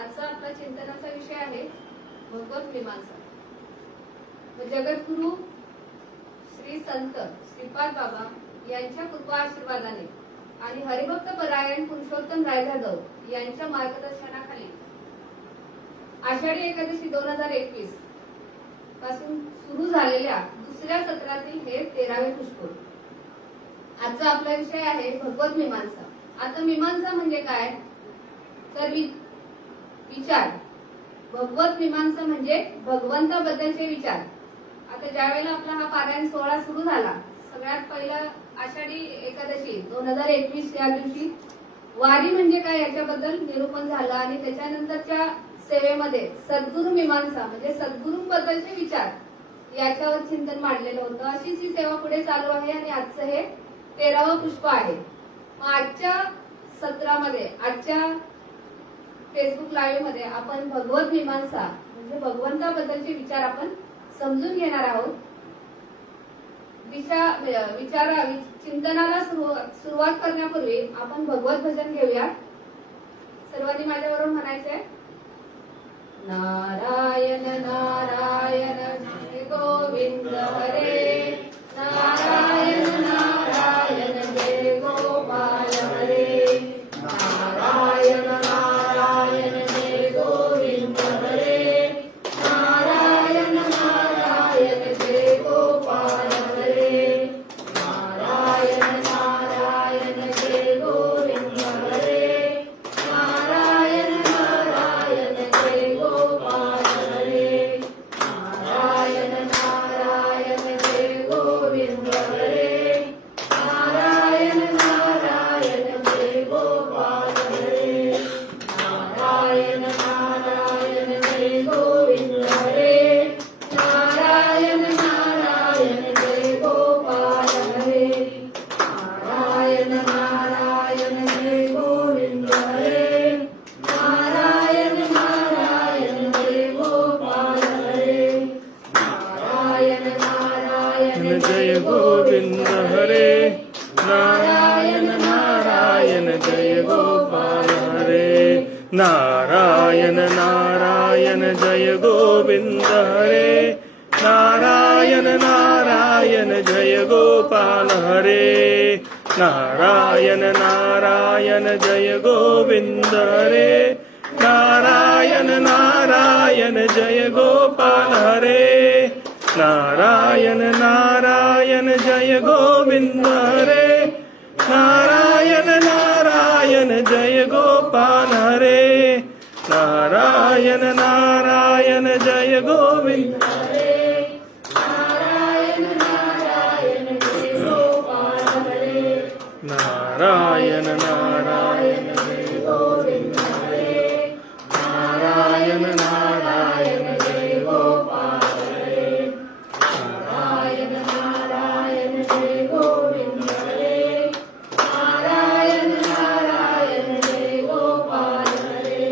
आजचा आपला चिंतनाचा विषय आहे भगवत मीमांसा। जगद्गुरु श्री संत श्रीपाद बाबा यांच्या कृपा आशीर्वादाने आणि हरिभक्त परायण पुरुषोत्तम राय जाधव यांच्या मार्गदर्शनाखाली आषाढी एकादशी 2021 पासून सुरू झालेल्या दुसऱ्या सत्रातील हे 13वे पुष्प। आजचा आपला विषय आहे भगवत मीमांसा। आता मीमांसा म्हणजे काय तर विचार। भगवत मीमांसा म्हणजे भगवंताबद्दलचे विचार। आता ज्या वेळेला आपला हा पारायण सोहळा सुरू झाला, सगळ्यात पहिला आषाढी एकादशी 2021 या दिवशी वारी म्हणजे काय याच्याबद्दल निरूपण झालं आणि त्याच्यानंतरच्या सेवेमध्ये सद्गुरु मीमांसा म्हणजे सद्गुरूंबद्दलचे विचार याच्यावर चिंतन मांडलेलं होतं। अशीच ही सेवा पुढे चालू आहे आणि आजचं हे 13वं पुष्प आहे। मग आजच्या सत्रामध्ये आजच्या फेसबुक लाईव्ह मध्ये आपण भगवत मीमांसा म्हणजे भगवंताबद्दलचे विचार आपण समजून घेणार आहोत। चिंतनाला सुरुवात करण्यापूर्वी आपण भगवत भजन घेऊया। सर्वांनी माझ्याबरोबर म्हणायचंय, नारायण नारायण जय गोविंद हरे, नारायण नारायण जय गोपाल हरे, नारायण नारायण जय गोविंद हरे, नारायण नारायण जय गोपाल हरे, नारायण नारायण जय गोविंद हरे, नारायण नारायण जय गोपाल हरे, नारायण नारायण जय गोविंद हरे, नारायण नारायण जय गोपाल हरे, नारायण नारायण जय गोविंद हरे, नारायण नारायण जय गोपाल हरे, नारायण नारायण जय गोविंद हरे, नारायण नारायण जय गोपाल हरे, नारायण नारायण जय गोविंद हरे, नारायण नारायण जय गोपाल हरे, नारायण नारायण जय गोविंद हरे, नारायण नारायण जय गोपाल हरे, नारायण नारायण जय गोविंद हरे, नारायण नारायण जय गोपाल हरे, नारायण नारायण जय गोविंद हरे, नारायण नारायण जय गोपाल हरे, नारायण नारायण जय गोविंद हरे, नारायण नारायण जय गोपाल हरे, नारायण नारायण जय गोविंद हरे, नारायण नारायण जय गोपाल हरे, नारायण नारायण जय गोविंद हरे, नारायण नारायण जय गोपाल हरे,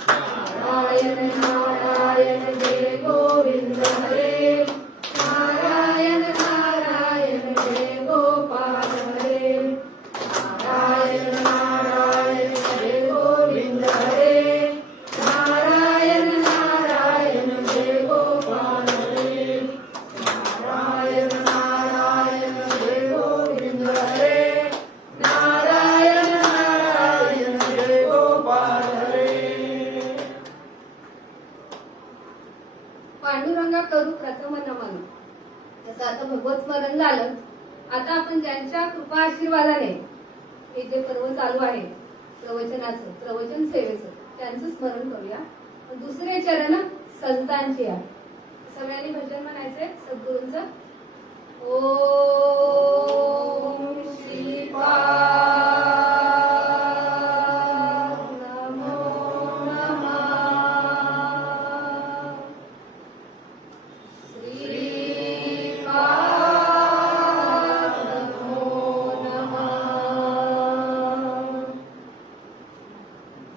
नारायण नारायण जय गोविंद हरे, नारायण नारायण जय गोपाल हरे, नारायण नारायण जय गोविंद हरे, नारायण नारायण जय गोपाल हरे, नारायण नारायण जय गोविंद हरे, नारायण नारायण जय गोपाल हरे। पांडुरंगा करू प्रथम नमन। जसं आता भगवत स्मरण झालं, आता आपण ज्यांच्या कृपा आशीर्वादाने हे जे पर्व चालू आहे प्रवचनाचं प्रवचन सेवेचं त्यांचं स्मरण करूया। दुसरे चरण संतांचे आहे। सगळ्यांनी भजन म्हणायचे सद्गुरूंचं। ओम श्रीपाद नमो नमः, श्रीपाद नमो नमः,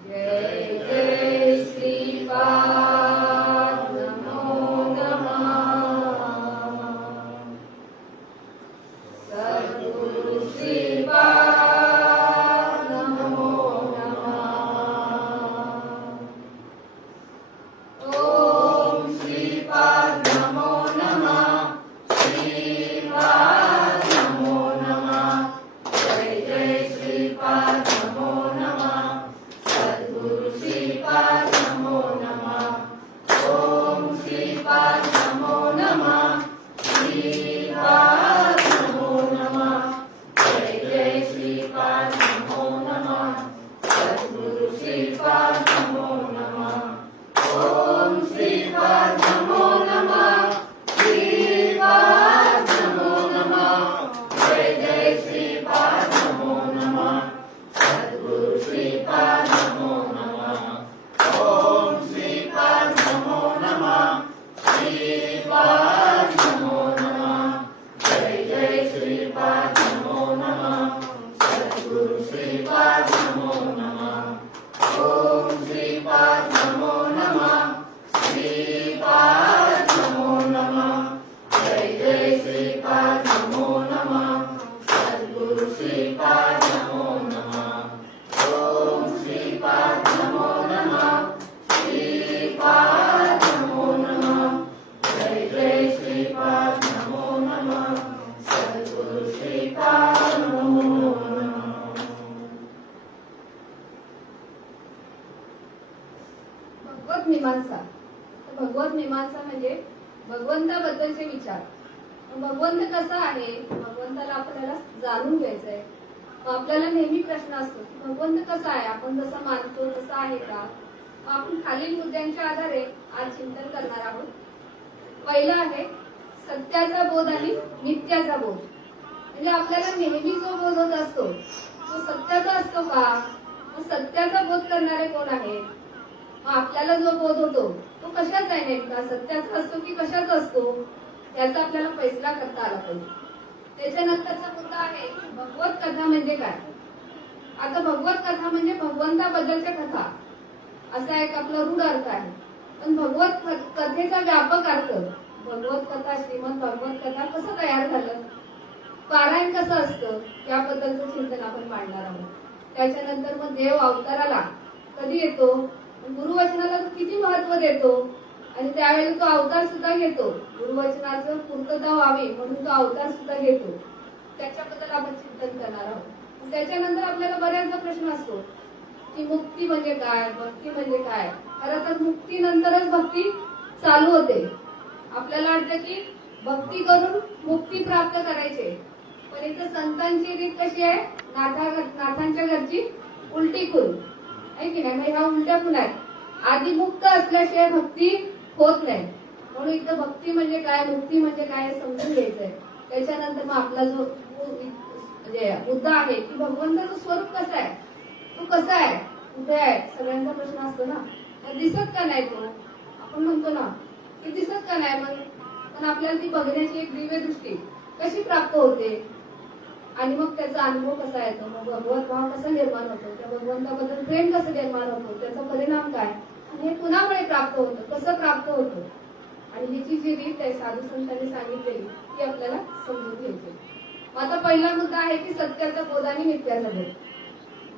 जय जय श्रीपाद नमो नमः, सद्गुरु श्रीपाद नमो नमः, श्रीपाद नमो नमः. ओम श्रीपाद नमो नमः. श्रीपाद नमो नमः. जय जय श्रीपाद नमो नमः. सद्गुरु श्रीपाद नमो नमः. ओम श्रीपाद नमो नमः. श्रीपाद नमो नमः. जय जय श्रीपाद नमो नमः. सद्गुरु श्रीपाद नमो नमः. ओम श्रीपाद नमो नमः. श्रीपाद नमो नमः. जय जय श्रीपाद नमो नमः. सद्गुरु श्रीपाद नमो नमः. ओम श्रीपाद नमो नमः. श्रीपाद नमो नमः. जय जय श्रीपाद नमो नमः. सद्गुरु श्रीपाद नमो नमः. भगवत मीमांसा. भगवत मीमांसा म्हणजे भगवंताबद्दलचे विचार. भगवंत कसा आहे, भगवंताला आपल्याला जाणून घ्यायचंय. आपल्याला नेहमी प्रश्न असतो की भगवंत कसा आहे, आपण जसं मानतो तसं आहे का. आपण खालील मुद्द्यांच्या आधारे आज चिंतन करणार आहोत. पहिला आहे सत्याचा बोध आणि नित्याचा बोध. म्हणजे आपल्याला नेहमी जो बोध होत असतो तो सत्याचा असतो का, सत्याचा बोध करणारे कोण आहे. आपल्याला जो बोध होतो तो कशाचा आहे, नेमका सत्याचा असतो की कशाचा असतो, याचा आपल्याला फैसला करता आला पाहिजे. त्याच्यानंतरचा मुद्दा आहे भगवत कथा म्हणजे काय. आता भगवत कथा म्हणजे भगवंताबद्दलच्या कथा असा एक आपला रूढ अर्थ आहे. पण भगवत कथेचा व्यापक अर्थ, भगवत कथा, श्रीमद भगवत कथा कसं तयार झालं, पारायण कसं असतं, याबद्दलचं चिंतन आपण मांडणार आहोत. त्याच्यानंतर मग देव अवताराला कधी येतो, गुरुवचनाला तो किती महत्व देतो आणि त्यावेळेला तो अवतार सुद्धा घेतो. गुरुवचनाचं पूर्तता व्हावी म्हणून तो अवतार सुद्धा घेतो. त्याच्याबद्दल आपण चिंतन करणार आहोत. त्याच्यानंतर आपल्याला बऱ्याचदा प्रश्न असतो की मुक्ती म्हणजे काय, भक्ती म्हणजे काय. खरं तर मुक्तीनंतरच भक्ती चालू होते. आपल्याला वाटतं की भक्ती करून मुक्ती प्राप्त करायचे, पण इथं संतांची रीत कशी आहे, नाथांच्या घरची उलटी खून आहे की नाही. ह्या उलट्या खून आहेत. आधी मुक्त असल्याशिवाय भक्ती होत नाही. म्हणून इथं भक्ती म्हणजे काय, मुक्ती म्हणजे काय हे समजून घ्यायचंय. त्याच्यानंतर मग आपला जो म्हणजे मुद्दा आहे की भगवंताचं स्वरूप कसं आहे, तो कसा आहे, कुठे आहे, सगळ्यांचा प्रश्न असतो ना. दिसत का नाही तो, आपण म्हणतो ना की दिसत का नाही, पण आपल्याला ती बघण्याची एक दिव्य दृष्टी कशी प्राप्त होते आणि मग त्याचा अनुभव कसा येतो, मग भगवत भाव कसा निर्माण होतो, त्या भगवंताबद्दल प्रेम कसं निर्माण होतो, त्याचा परिणाम काय आणि हे कुणामुळे प्राप्त होतं, कसं प्राप्त होतं आणि ह्याची जी रीत आहे साधू संतांनी सांगितलेली ती आपल्याला समजून घ्यायची. आता पहिला मुद्दा आहे की सत्याचा बोध आणि मिथ्याचा बोध.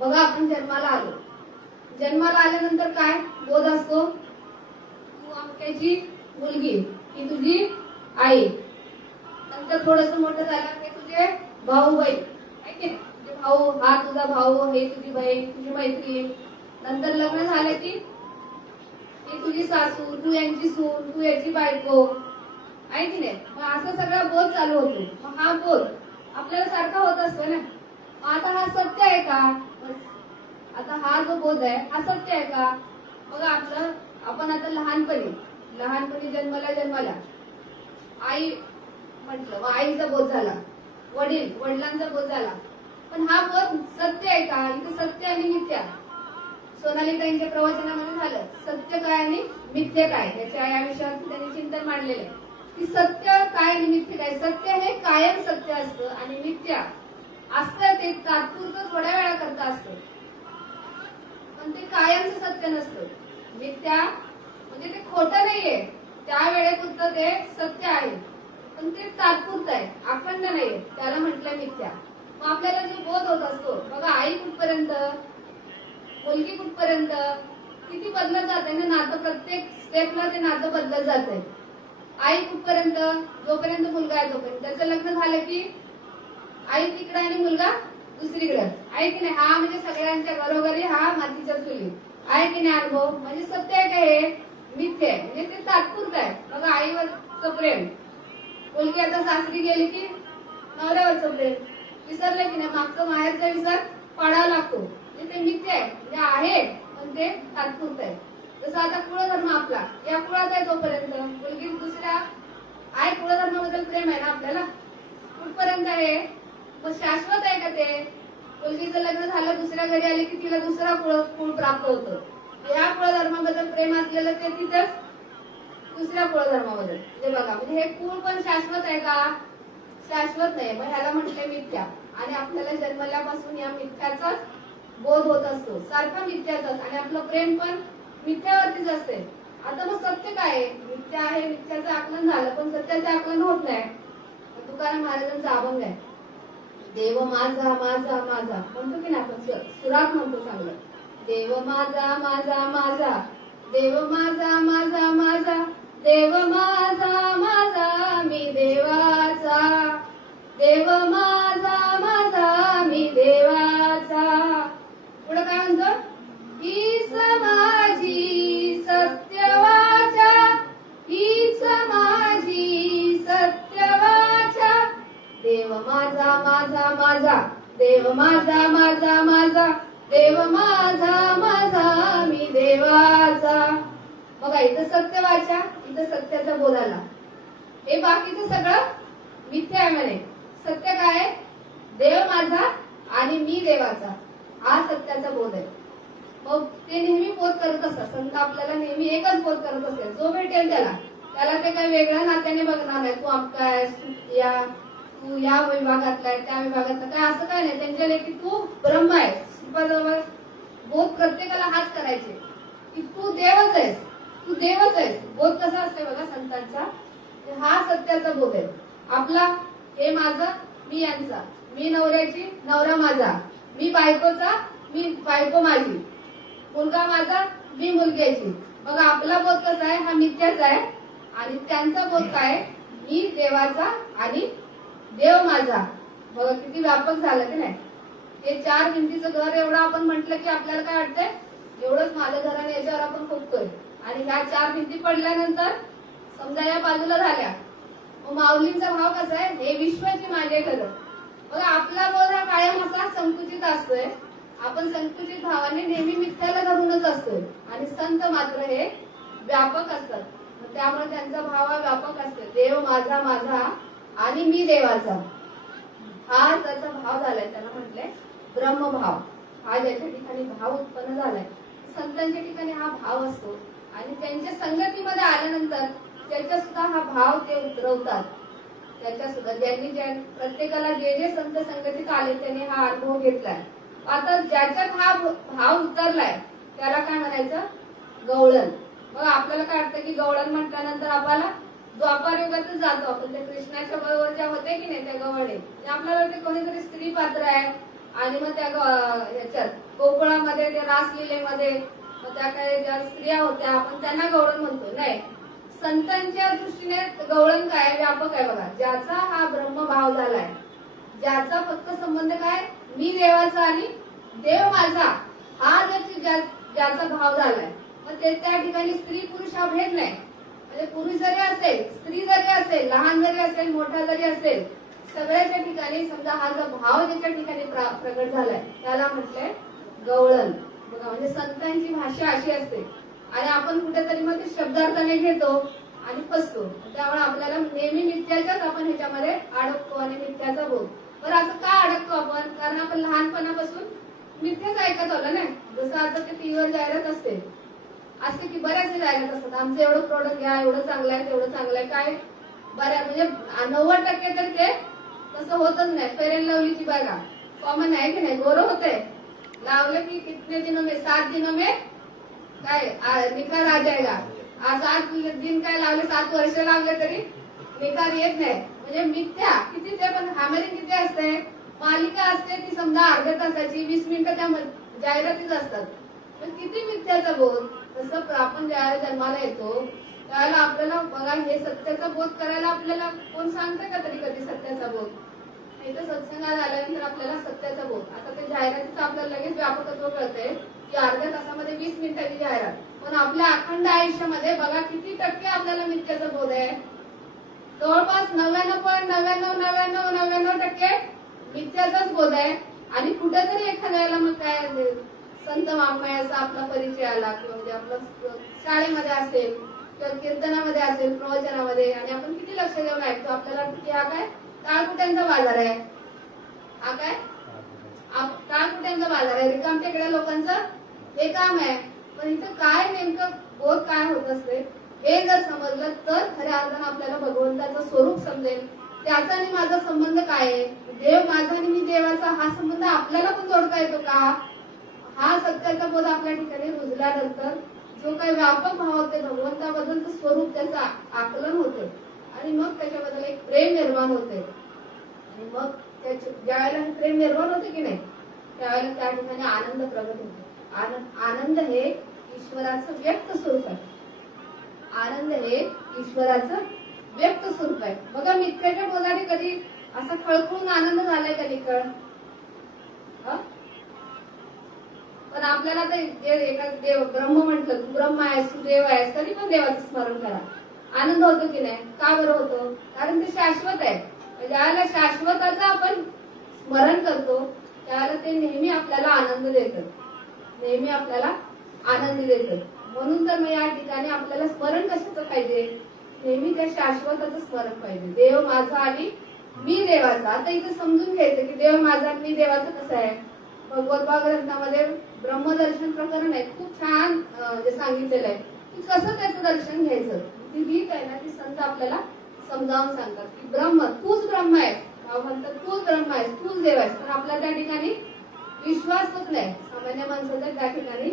बघा, आपण जन्माला आलो. जन्माला आल्यानंतर काय बोध असतो, तू अमक्याची मुलगी, ही तुझी आई. नंतर थोडस मोठं झालं हे तुझे भाऊ बहीण आहे की तुझे भाऊ, हा तुझा भाऊ, हे तुझी बहीण, तुझी मैत्रीण. नंतर लग्न झालं की ही तुझी सासू, तू यांची सून, तू याची बायको आहे की नाही. मग असं सगळा बोध चालू होतो. मग हा बोध आपल्याला सारखा होत असतो ना. आता हा सत्य आहे का, आता हा जो बोध आहे हा सत्य आहे का. बघा, आपण आता लहानपणी जन्माला आई म्हटलं, मग आईचा बोध झाला, वडिलांचा बोध झाला. पण हा बोध सत्य आहे का, इथे सत्य आणि मिथ्या सोनालीताईंच्या प्रवचनामध्ये झालं. सत्य काय आणि मिथ्य काय, या विषयावर त्यांनी चिंतन मांडलेलं आहे की सत्य काय आणि मिथ्य काय. सत्य हे कायम सत्य असतं आणि मिथ्या असतं ते तात्पुरतं थोड्या वेळा करता असतं, पण ते कायमचं सत्य नसतं. मिथ्या म्हणजे ते खोटं नाहीये, त्या वेळेपुरतं ते सत्य आहे, पण ते तात्पुरतं आहे, अखंड नाहीये, त्याला म्हटलं मिथ्या. मग आपल्याला जो बोध होत असतो, बघा, आई कुठपर्यंत, मुलगी कुठपर्यंत, किती बदलत जाते ना नातं, प्रत्येक स्टेपला ते नातं बदलत जाते. आई कुठपर्यंत, जोपर्यंत मुलगा आहे तोपर्यंत. त्याचं लग्न झालं की आई तिकडे आणि मुलगा दुसरीकडे आहे की नाही. हा म्हणजे सगळ्यांच्या घरोघरी हा मातीच्या चुली आहे की नाही अनुभव. म्हणजे सत्य आहे का हे, मिथ्य आहे, म्हणजे ते तात्पुरतं आहे. बघा, आईवरचं प्रेम, मुलगी आता सासरी गेली की नवऱ्यावरचं प्रेम विसरलं की नाही, मागचं माहेरचा विसर पाडावा लागतो. म्हणजे ते मिथ्य आहे, म्हणजे आहे पण ते ते तात्पुरतं आहे. जसं आता कुळधर्म आपला या कुळात आहे तोपर्यंत, मुलगी दुसऱ्या आहे कुळधर्माबद्दल प्रेम आहे ना आपल्याला, कुठपर्यंत आहे, मग शाश्वत आहे का ते? मुलगीचं लग्न झालं दुसऱ्या घरी आली की तिला दुसरा कुळ प्राप्त होतं. या कुळधर्माबद्दल प्रेम असलेलं ते तिथंच दुसऱ्या कुळधर्माबद्दल. हे बघा, म्हणजे हे कुळ पण शाश्वत आहे का? शाश्वत नाही. मग ह्याला म्हटले मिथ्या. आणि आपल्याला जन्मल्यापासून या मिथ्याचाच बोध होत असतो, सारखा मिथ्याचाच, आणि आपलं प्रेम पण मिथ्यावरतीच असते. आता मग सत्य काय आहे? मिथ्या आहे, मिथ्याचं आकलन झालं, पण सत्याचे आकलन होत नाही. तुकाराम महाराजांचा अभंग आहे, देव माझा माझा माझा, म्हणतो की नाही आपण, सुरात म्हणतो चांगलं, देव माझा माझा माझा, देव माझा माझा माझा, देव माझा माझा मी देवाचा, देव माझा माझा मी देवाचा. पुढे काय म्हणतो, हीच माझी सत्यवाचा, हीच माझी सत्यवाचा, देव माझा माझा माझा, देव माझा माझा माझा, देव माझा माझा मी देवाचा. बघा, इथं सत्य वाचा, इथं सत्याचा बोध आला. हे बाकीचं सगळं मिथ्या आहे म्हणे. सत्य काय आहे? देव माझा आणि मी देवाचा, हा सत्याचा बोध आहे. मग ते नेहमी बोध करत असतात. संत आपल्याला नेहमी एकच बोध करत असते, जो भेटेल त्याला. त्याला ते काही वेगळ्या नात्याने बघणार नाही, तू आमका आहेस, तू या विभागातला आहे, त्या विभागातला काय, असं काय नाही. त्यांच्या लेखी तू ब्रह्म आहेस. बोध प्रत्येकाला हाच करायचे की तू देवच आहेस, तू देवच आहेस. बोध कसा असते बघा संतांचा, हा सत्याचा बोध आहे आपला. हे माझं, मी यांचा, मी नवऱ्याची, नवरा माझा, मी बायकोचा, मी बायको माझी, मुलगा माझा, मी मुलग्याची. बघा, आपला बोध कसा आहे, हा मिथ्याचा आहे. आणि त्यांचा बोध काय, मी देवाचा आणि देव माझा. बघा किती व्यापक झालं की नाही. हे चार भिंतीचं घर एवढं आपण म्हटलं की आपल्याला काय वाटतंय, एवढंच माझं घर आणि याच्यावर आपण खोकतोय. आणि ह्या चार भिंती पडल्यानंतर समजा या बाजूला झाल्या, मग माऊलींचा भाव कसा आहे, हे विश्वाची माझे घर. बघा, आपला बोध हा कायम असा संकुचित असतोय. आपण संकुचित भावाने नेहमी मिथ्याला धरूनच असतोय. आणि संत मात्र हे व्यापक असतात. त्यामुळे त्यांचा भाव हा व्यापक असतो. देव माझा माझा आणि मी देवाचा, हा त्याचा भाव झालाय. त्याला म्हटलंय ब्रह्मभाव. हा ज्याच्या ठिकाणी भाव उत्पन्न झालाय, संतांच्या ठिकाणी हा भाव असतो. आणि त्यांच्या संगतीमध्ये आल्यानंतर त्याच्या सुद्धा हा भाव ते उतरवतात. त्याच्या सुद्धा ज्यांनी प्रत्येकाला जे जे संत संगतीत आले त्यांनी हा अनुभव घेतलाय. आता ज्याच्यात हा भाव उतरलाय त्याला काय म्हणायचं, गवळण. मग आपल्याला काय वाटतं की गवळण म्हटल्यानंतर आपल्याला द्वापार युगातच जातो आपण. त्या कृष्णाच्या बरोबर ज्या होते की नाही त्या गवळे, आपल्याला ते कोणीतरी स्त्री पात्र आहे. आणि मग त्या ह्याच्यात गोकुळामध्ये त्या रासलीलेमध्ये मग त्या काही ज्या स्त्रिया होत्या आपण त्यांना गवळण म्हणतो. नाही, संतांच्या दृष्टीने गवळण काय व्यापक आहे बघा. ज्याचा हा ब्रह्मभाव झालाय, ज्याचा फक्त संबंध काय, मी देवाचा आणि देव माझा, हा ज्याचा भाव झालाय. मग ते त्या ठिकाणी स्त्री पुरुष हा भेद नाही. म्हणजे पुरुष जरी असेल, स्त्री जरी असेल, लहान जरी असेल, मोठा जरी असेल, सगळ्याच्या ठिकाणी समजा हा जो भाव ज्याच्या ठिकाणी प्रकट झालाय त्याला म्हटलंय गवळण. बघा, म्हणजे संतांची भाषा अशी असते. आणि आपण कुठेतरी मग ते शब्दार्थाने घेतो आणि फसतो. त्यामुळे आपल्याला नेहमी मिथ्याच्याच आपण ह्याच्यामध्ये अडकतो आणि मिथ्याचा बोध. बरं, असं का अडकतो आपण? कारण आपण लहानपणापासून मिथ्याच ऐकत आलो ना. जसं आता ते टीव्हीवर जाहिरात असते की बऱ्याचशा जाहिरात असतात, आमचं एवढं प्रोडक्ट घ्या, एवढं चांगलं आहे, तेवढं चांगलं आहे. काय बऱ्या म्हणजे 90% तर ते तसं होतच नाही. फेअर अँड लवलीची बघा, कॉमन आहे की नाही, गोरं होतंय, लावलं की कितने दिनों में, 7 दिनों में काय निखार आ जाएगा. 7 दिन काय लावले, 7 वर्ष लावले तरी निखार येत नाही. म्हणजे मिथ्या किती. ते पण हॅमरिंग किती असते, मालिका असते ती समजा अर्ध्या तासाची, 20 मिनिटं त्या जाहिरातीच असतात. पण किती मिथ्याचा बोध. तसं आपण ज्यावेळेला जन्माला येतो त्यावेळेला आपल्याला बघा हे सत्याचा बोध करायला आपल्याला कोण सांगतं का तरी कधी सत्याचा बोध. इथं सत्संगात आल्यानंतर आपल्याला सत्याचा बोध. आता ते जाहिरातीचं आपल्याला लगेच व्यापकत्व कळतंय की अर्ध्या तासामध्ये 20 मिनिटाची जाहिरात. पण आपल्या अखंड आयुष्यामध्ये बघा किती टक्के आपल्याला मिथ्याचा बोध आहे. जवळपास 99.9999% मिथ्याचाच बोध आहे. आणि कुठेतरी एखाद्या वेळेला मग काय संत वाङ्मयाचा आपला परिचय आला किंवा म्हणजे आपलं शाळेमध्ये असेल किंवा कीर्तनामध्ये असेल, प्रवचनामध्ये, आणि आपण किती लक्ष देऊन ऐकतो. आपल्याला वाटतं की हा काय टाळकुट्यांचा बाजार आहे, हा काय टाळकुट्यांचा बाजार आहे, रिकामटेकड्या लोकांचं हे काम आहे. पण इथं काय नेमकं बोध काय होत असते हे जर समजलं तर खऱ्या अर्थानं आपल्याला भगवंताचं स्वरूप समजेल. त्याचा आणि माझा संबंध काय आहे, देव माझा आणि मी देवाचा, हा संबंध आपल्याला पण जोडता येतो का, हा सत्याचा बोध आपल्या ठिकाणी रुजल्यानंतर जो काही व्यापक भाव होते भगवंताबद्दलचं स्वरूप त्याचं आकलन होते आणि मग त्याच्याबद्दल एक प्रेम निर्माण होते. आणि मग ज्यावेळेला हे प्रेम निर्माण होते की नाही त्यावेळेला त्या ठिकाणी आनंद प्रगट होतो. आनंद हे ईश्वराचं व्यक्त स्वरूप आहे. आनंद हे ईश्वराचं व्यक्त स्वरूप आहे. बघा मिथ्याच्या बोधाने कधी असा खळखळून आनंद झालाय का निकळ? पण आपल्याला ते एका देव ब्रह्म म्हटलं, तू ब्रह्म आहेस, तू देव आहेस, तरी पण देवाचं स्मरण करा, आनंद होतो की नाही? का बरं होतो? कारण ते शाश्वत आहे. ज्यावेळेला शाश्वताचं आपण स्मरण करतो त्यावेळेला ते नेहमी आपल्याला आनंद देतं, नेहमी आपल्याला आनंदी देतं. म्हणून तर मग या ठिकाणी आपल्याला स्मरण कशाचं पाहिजे? नेहमी त्या शाश्वताचं स्मरण पाहिजे. देव माझा आणि मी देवाचा. आता इथे समजून घ्यायचं की देव माझा आणि मी देवाचं कसं आहे. भगवद्गीता ग्रंथामध्ये ब्रह्मदर्शन प्रकरण आहे, खूप छान सांगितलेलं आहे की कसं त्याचं दर्शन घ्यायचं. ती रीत आहे ना, ती संत आपल्याला समजावून सांगतात की ब्रह्म तूच ब्रह्म आहेस, म्हणतात तूच ब्रह्म आहेस, तूच देव आहेस. पण आपला त्या ठिकाणी विश्वास होत नाही. सामान्य माणसाचा त्या ठिकाणी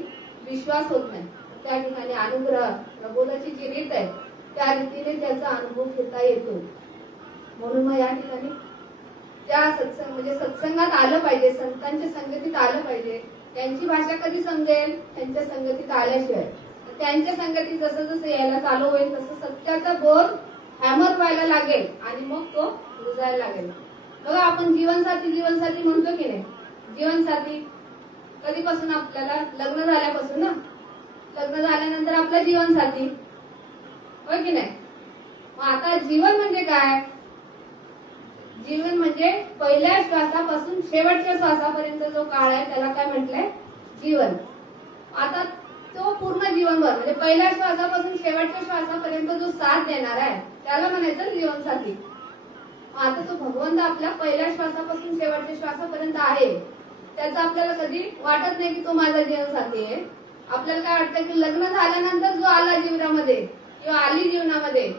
विश्वास होत नाही. त्या ठिकाणी अनुग्रह प्रबोधाची जी रीत आहे त्या रीतीने त्याचा अनुभव घेता येतो. म्हणून मग या ठिकाणी त्या सत्संग म्हणजे सत्संगात आलं पाहिजे, संतांच्या संगतीत आलं पाहिजे. त्यांची भाषा कधी समजेल? त्यांच्या संगतीत आल्याशिवाय. त्यांच्या संगतीत जसं जसं यायला चालू होईल तसं सत्याचा बोध हॅमर व्हायला लागेल आणि मग तो रुजायला लागेल. बघा आपण जीवनसाथी जीवनसाथी म्हणतो की नाही? जीवनसाथी कधीपासून? आपल्याला लग्न झाल्यापासून ना. लग्न झाल्यानंतर आपला जीवनसाथी, होय की नाही? मग आता जीवन म्हणजे काय? जीवन म्हणजे पहिल्या श्वासापासून शेवटच्या श्वासापर्यंत जो काळ आहे त्याला काय म्हटलंय? जीवन. आता तो पूर्ण जीवनभर म्हणजे पहिल्या श्वासापासून शेवटच्या श्वासापर्यंत जो साथ देणार आहे त्याला म्हणायचं जीवनसाथी. आता तो भगवंत आपल्या पहिल्या श्वासापासून शेवटच्या श्वासापर्यंत आहे, त्याचा आपल्याला कधी वाटत नाही की तो माझा जीवनसाथी आहे. आपल्याला काय वाटतं की लग्न झाल्यानंतर जो आला जीवनामध्ये किंवा आली जीवनामध्ये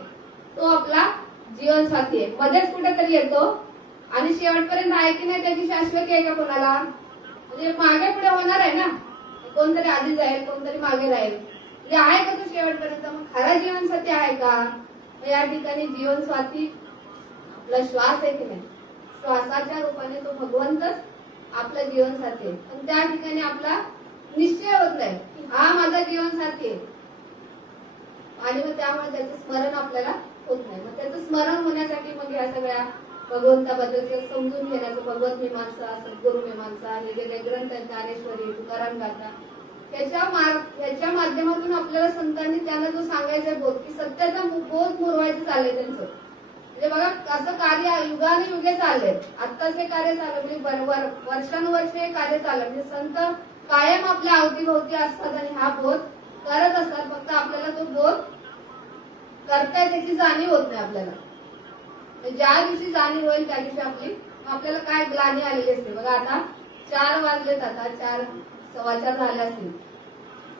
तो आपला जीवनसाथी आहे. मध्येच कुठेतरी येतो आणि शेवटपर्यंत आहे की नाही त्याची शाश्वती आहे का कोणाला? म्हणजे मागे पुढे होणार आहे ना, कोणतरी आधी जाईल कोणतरी मागे राहील. म्हणजे आहे का तो शेवटपर्यंत? मग खरा जीवनसाथी आहे का? या ठिकाणी जीवनसाथी आपला श्वास आहे की नाही, श्वासाच्या रूपाने तो भगवंतच आपला जीवनसाथी आहे. पण त्या ठिकाणी आपला निश्चय होत नाही हा माझा जीवनसाथी आहे आणि मग त्यामुळे त्याचं स्मरण आपल्याला होत नाही. मग त्याचं स्मरण होण्यासाठी मग या सगळ्या भगवंताबद्दल समजून घेण्याचं भगवत मीमांसा, सद्गुरु मीमांसा, हे जे काही ग्रंथ आहेत, ज्ञानेश्वरी, तुकाराम गाथा, याच्या माध्यमातून आपल्याला संतांनी त्यांना जो सांगायचा बोध की सत्याचा बोध मुरवायचं चाललंय त्यांचं. म्हणजे बघा असं कार्य युगानुयुगे चाललंय. आत्ताच हे कार्य चाललं म्हणजे वर्षानुवर्ष हे कार्य चाललं. म्हणजे संत कायम आपल्या अवतीभोवती असतात आणि हा बोध करत असतात. फक्त आपल्याला तो बोध करताय त्याची जाणीव होत नाही आपल्याला. ज्या दिवशी जाणीव होईल त्या दिवशी आपल्याला काय ग्लानी आलेली असते. बघा आता 4 वाजलेत, आता 4 सव्वा 4 झाले असतील.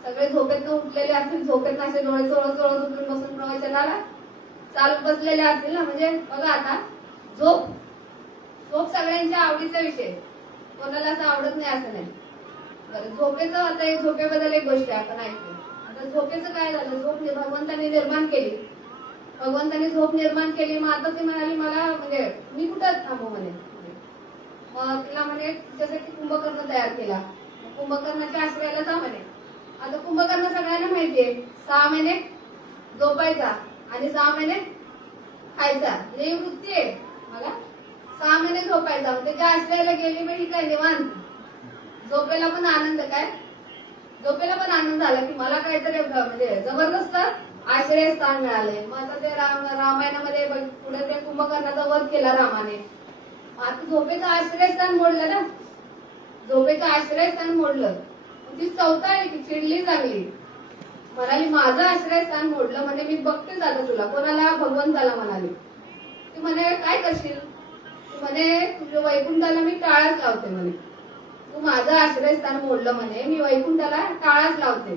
सगळे झोपेतनं उठलेले असतील, झोपेतनं असे डोळे चोळत चोळत उठून बसून प्रवचनाला चालत बसलेले असतील ना. म्हणजे बघा आता झोप सगळ्यांच्या आवडीचा विषय, कोणाला असं आवडत नाही असं नाही. बरं झोपेचं आता एक झोपेबद्दल एक गोष्ट आपण ऐकतो. आता झोपेचं काय झालं? झोप भगवंताने निर्माण केली, भगवंताने झोप निर्माण केली. मग आता ती म्हणाली मला म्हणजे मी कुठं थांबू म्हणे. मग तिला म्हणे तिच्यासाठी कुंभकर्ण तयार केला, कुंभकर्णाच्या आश्रयाला जा म्हणे. आता कुंभकर्ण सगळ्यांना माहितीये 6 महिने झोपायचा आणि 6 महिने खायचा, ही वृत्ती आहे मला. 6 महिने झोपायचा, त्याच्या आश्रयाला गेली म्हणजे काय निवांत. झोपेला पण आनंद, काय झोपेला पण आनंद झाला की मला काहीतरी म्हणजे जबरदस्त आश्रय स्थान मिळाले. मग आता ते रामायणामध्ये पुढे ते कुंभकर्णाचा वध केला रामाने. आता झोपेचं आश्रयस्थान मोडलं ना, झोपेचं आश्रयस्थान मोडलं. ती चौथाळी ती चिडली चांगली, म्हणाली माझं आश्रयस्थान मोडलं म्हणे, मी बघतेच आता तुला. कोणाला? भगवंताला म्हणाली. ती म्हणे काय करशील? ती म्हणे तुझ्या वैकुंठाला मी टाळाच लावते म्हणे. तू माझं आश्रयस्थान मोडलं म्हणे, मी वैकुंठाला टाळाच लावते.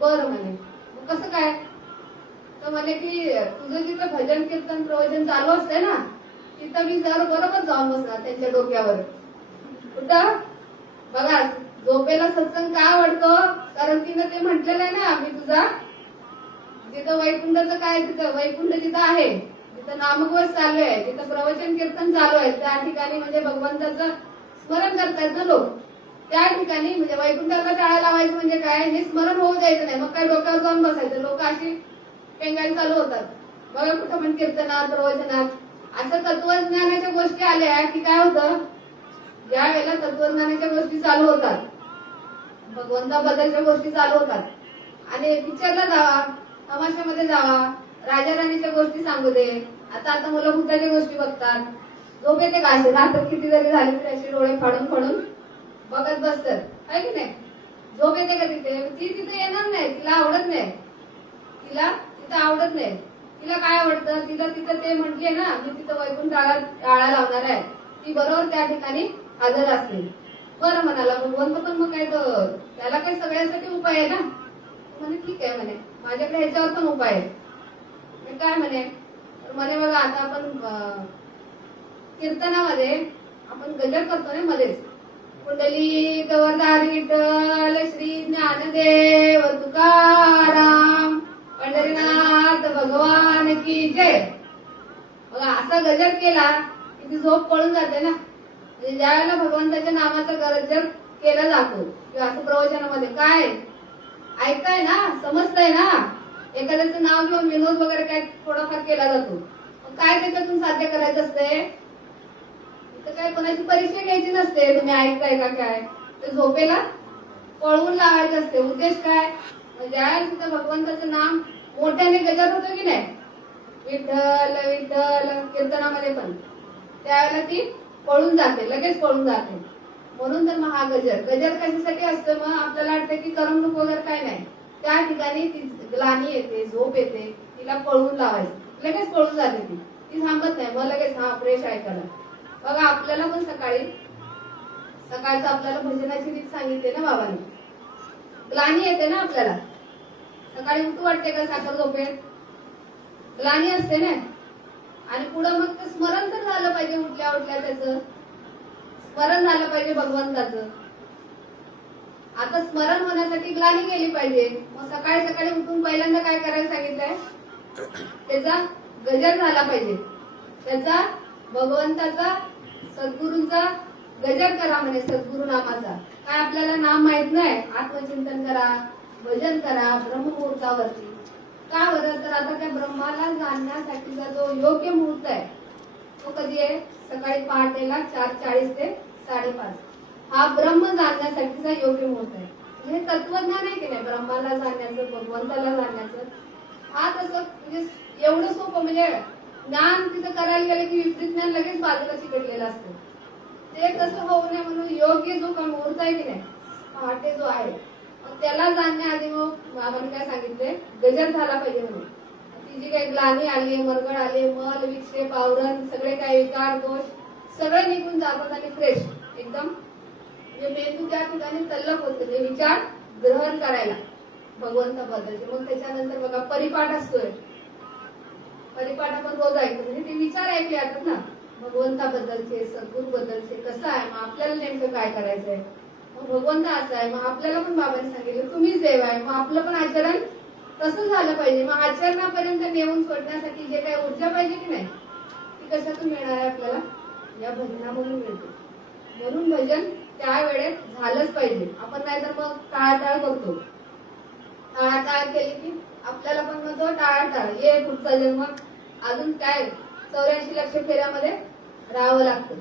बरं म्हणे, मग कसं काय? तर म्हणे की तुझं जिथं भजन कीर्तन प्रवचन चालू असते ना, तिथं मी जर बरोबर जाऊन बसणार त्यांच्या डोक्यावर. कुठं? बघा, झोपेला सत्संग का आवडतो? कारण तिनं ते म्हटलेलं आहे ना, मी तुझा जिथं वैकुंठाचं काय, तिथं वैकुंठ जिथं आहे, जिथं नामघोष चालू आहे, जिथं प्रवचन कीर्तन चालू आहे, त्या ठिकाणी म्हणजे भगवंताचं स्मरण करतायत ना लोक. त्या ठिकाणी म्हणजे वैकुंठाला टाळा लावायचं म्हणजे काय, हे स्मरण होऊ द्यायचं नाही. मग काय डोक्यावर जाऊन बसायचं. लोक अशी पेंगायला चालू होतात बघा, कुठं पण कीर्तनात प्रवचनात. असं तत्वज्ञानाच्या गोष्टी आल्या की काय होतं, ज्या वेळेला तत्वज्ञानाच्या गोष्टी चालू होतात, भगवंताबद्दलच्या गोष्टी चालू होतात, आणि पिक्चरला जावा, तमाशामध्ये जावा, राजा राणीच्या गोष्टी सांगू दे. आता मुलभूताच्या गोष्टी बघतात. झोप येते का? असे रात्र किती जरी झाली तरी असे डोळे फाडून फाडून बघत बसतात, आहे की नाही? झोप येते का तिथे? ती तिथे येणार नाही, तिला आवडत नाही. तिला तिथं आवडत नाही. तिला काय आवडतं? तिला तिथं ते म्हटले ना, मी तिथं वैकुंठाला टाळा लावणार आहे, ती बरोबर त्या ठिकाणी हजर असते. बरं म्हणाला भगवंत, पण मग काय तर त्याला काही सगळ्यासाठी उपाय आहे ना? म्हणे ठीक आहे म्हणे, माझ्याकडे ह्याच्यावर पण उपाय आहे. काय म्हणे? म्हणे बघा, आता आपण कीर्तनामध्ये आपण गजर करतो ना मध्येच, कुंडली गवरधारी विठ्ठल श्री ज्ञानदेव तुकाराम पंढरीनाथ भगवान की जय. बघा, असा गजर केला की ती झोप पळून जाते ना. म्हणजे ज्या वेळेला भगवंताच्या नामाचा गजर केला जातो किंवा असं प्रवचनामध्ये काय ऐकताय ना, समजताय ना, एखाद्याचं नाव घेऊन विनोद वगैरे काय थोडाफार केला जातो, काय त्याच्यातून साध्य करायचं असते? काय कोणाची परीक्षा घ्यायची नसते, तुम्ही ऐकताय का काय, ते झोपेला पळवून लावायचं असते. उद्देश काय? ज्यावेळेला तिथं भगवंताचं नाम मोठ्याने गजर होतो की नाही, विठ्ठल विठ्ठल कीर्तनामध्ये पण, त्यावेळेला ती पळून जाते, लगेच पळून जाते. म्हणून तर मग हा गजर कशासाठी असतो? मग आपल्याला वाटतं की करमणूक वगैरे काय नाही, त्या ठिकाणी ती ग्लानी येते, झोप येते, तिला पळवून लावायचं, लगेच पळून जाते. ती थांबत नाही, मग लगेच हा फ्रेश ऐकायला. बघा, आपल्याला पण सकाळचं आपल्याला भजनाची रीत सांगितली ना बाबांनी. ग्लानी येते ना आपल्याला, सकाळी उठू वाटते का साखर झोपेत? ग्लानी असते ना. आणि पुढं मग ते स्मरण तर झालं पाहिजे, उठल्या उठल्या त्याचं स्मरण झालं पाहिजे भगवंताचं. आता स्मरण होण्यासाठी ग्लानी गेली पाहिजे. मग सकाळी सकाळी उठून पहिल्यांदा काय करायला सांगितलंय? त्याचा गजर झाला पाहिजे, त्याचा भगवंताचा सद्गुरूंचा गजर करा म्हणे, सद्गुरु नामाचा. काय आपल्याला नाम माहित नाही? आत्मचिंतन करा, भजन करा ब्रह्ममुहूर्तावरती. का बरं? तर आता त्या ब्रह्माला जाणण्यासाठीचा जो योग्य मुहूर्त आहे तो कधी आहे? सकाळी पहाटेला 4:40 ते 5:30. हा ब्रह्म जाणण्यासाठीचा योग्य मुहूर्त आहे. म्हणजे तत्वज्ञान आहे की नाही, ब्रह्माला जाणण्याचं, भगवंताला जाणण्याचं. हा तसं म्हणजे एवढं सोपं, म्हणजे ज्ञान तिथं करायला गेलं की विपरीत ज्ञान लगेच बाजूला चिकटलेलं असतं. ते तसं होऊ नये म्हणून योग्य जो मुहूर्त आहे की नाही, पहाटे जो आहे, त्याला जाणण्याआधी मग बाबांनी काय सांगितले? गजर झाला पाहिजे म्हणून. ती जी काही ग्लानी आली, मरगळ आले, मल विक्षेप आवरण सगळे काही विकार दोष सगळे निघून जातात आणि फ्रेश एकदम, म्हणजे मेंदू त्या ठिकाणी तल्लख होते ते विचार ग्रहण करायला भगवंताबद्दलचे. मग त्याच्यानंतर बघा परिपाठ असतोय, परिपाठ आपण रोज ऐकतो, म्हणजे ते विचार ऐकले जातात ना भगवंताबद्दलचे, सद्गुरू बद्दलचे. कसं आहे मग आपल्याला नेमकं काय करायचंय? मग भगवंत असं आहे, मग आपल्याला पण बाबांनी सांगितलं तुम्हीच देव आहे, मग आपलं पण आचरण तसं झालं पाहिजे. मग आचरणापर्यंत नेऊन सोडण्यासाठी जे काही ऊर्जा पाहिजे की नाही, ती कशातून मिळणार आहे आपल्याला? या भजनामधून मिळते. म्हणून भजन त्या वेळेत झालंच पाहिजे. आपण नाहीतर मग टाळाटाळ करतो. टाळाटाळ केली की आपल्याला पण मग तो टाळाटाळ, ये पुढचा जन्म अजून काय 84 लक्ष फेऱ्यामध्ये राहावं लागतं.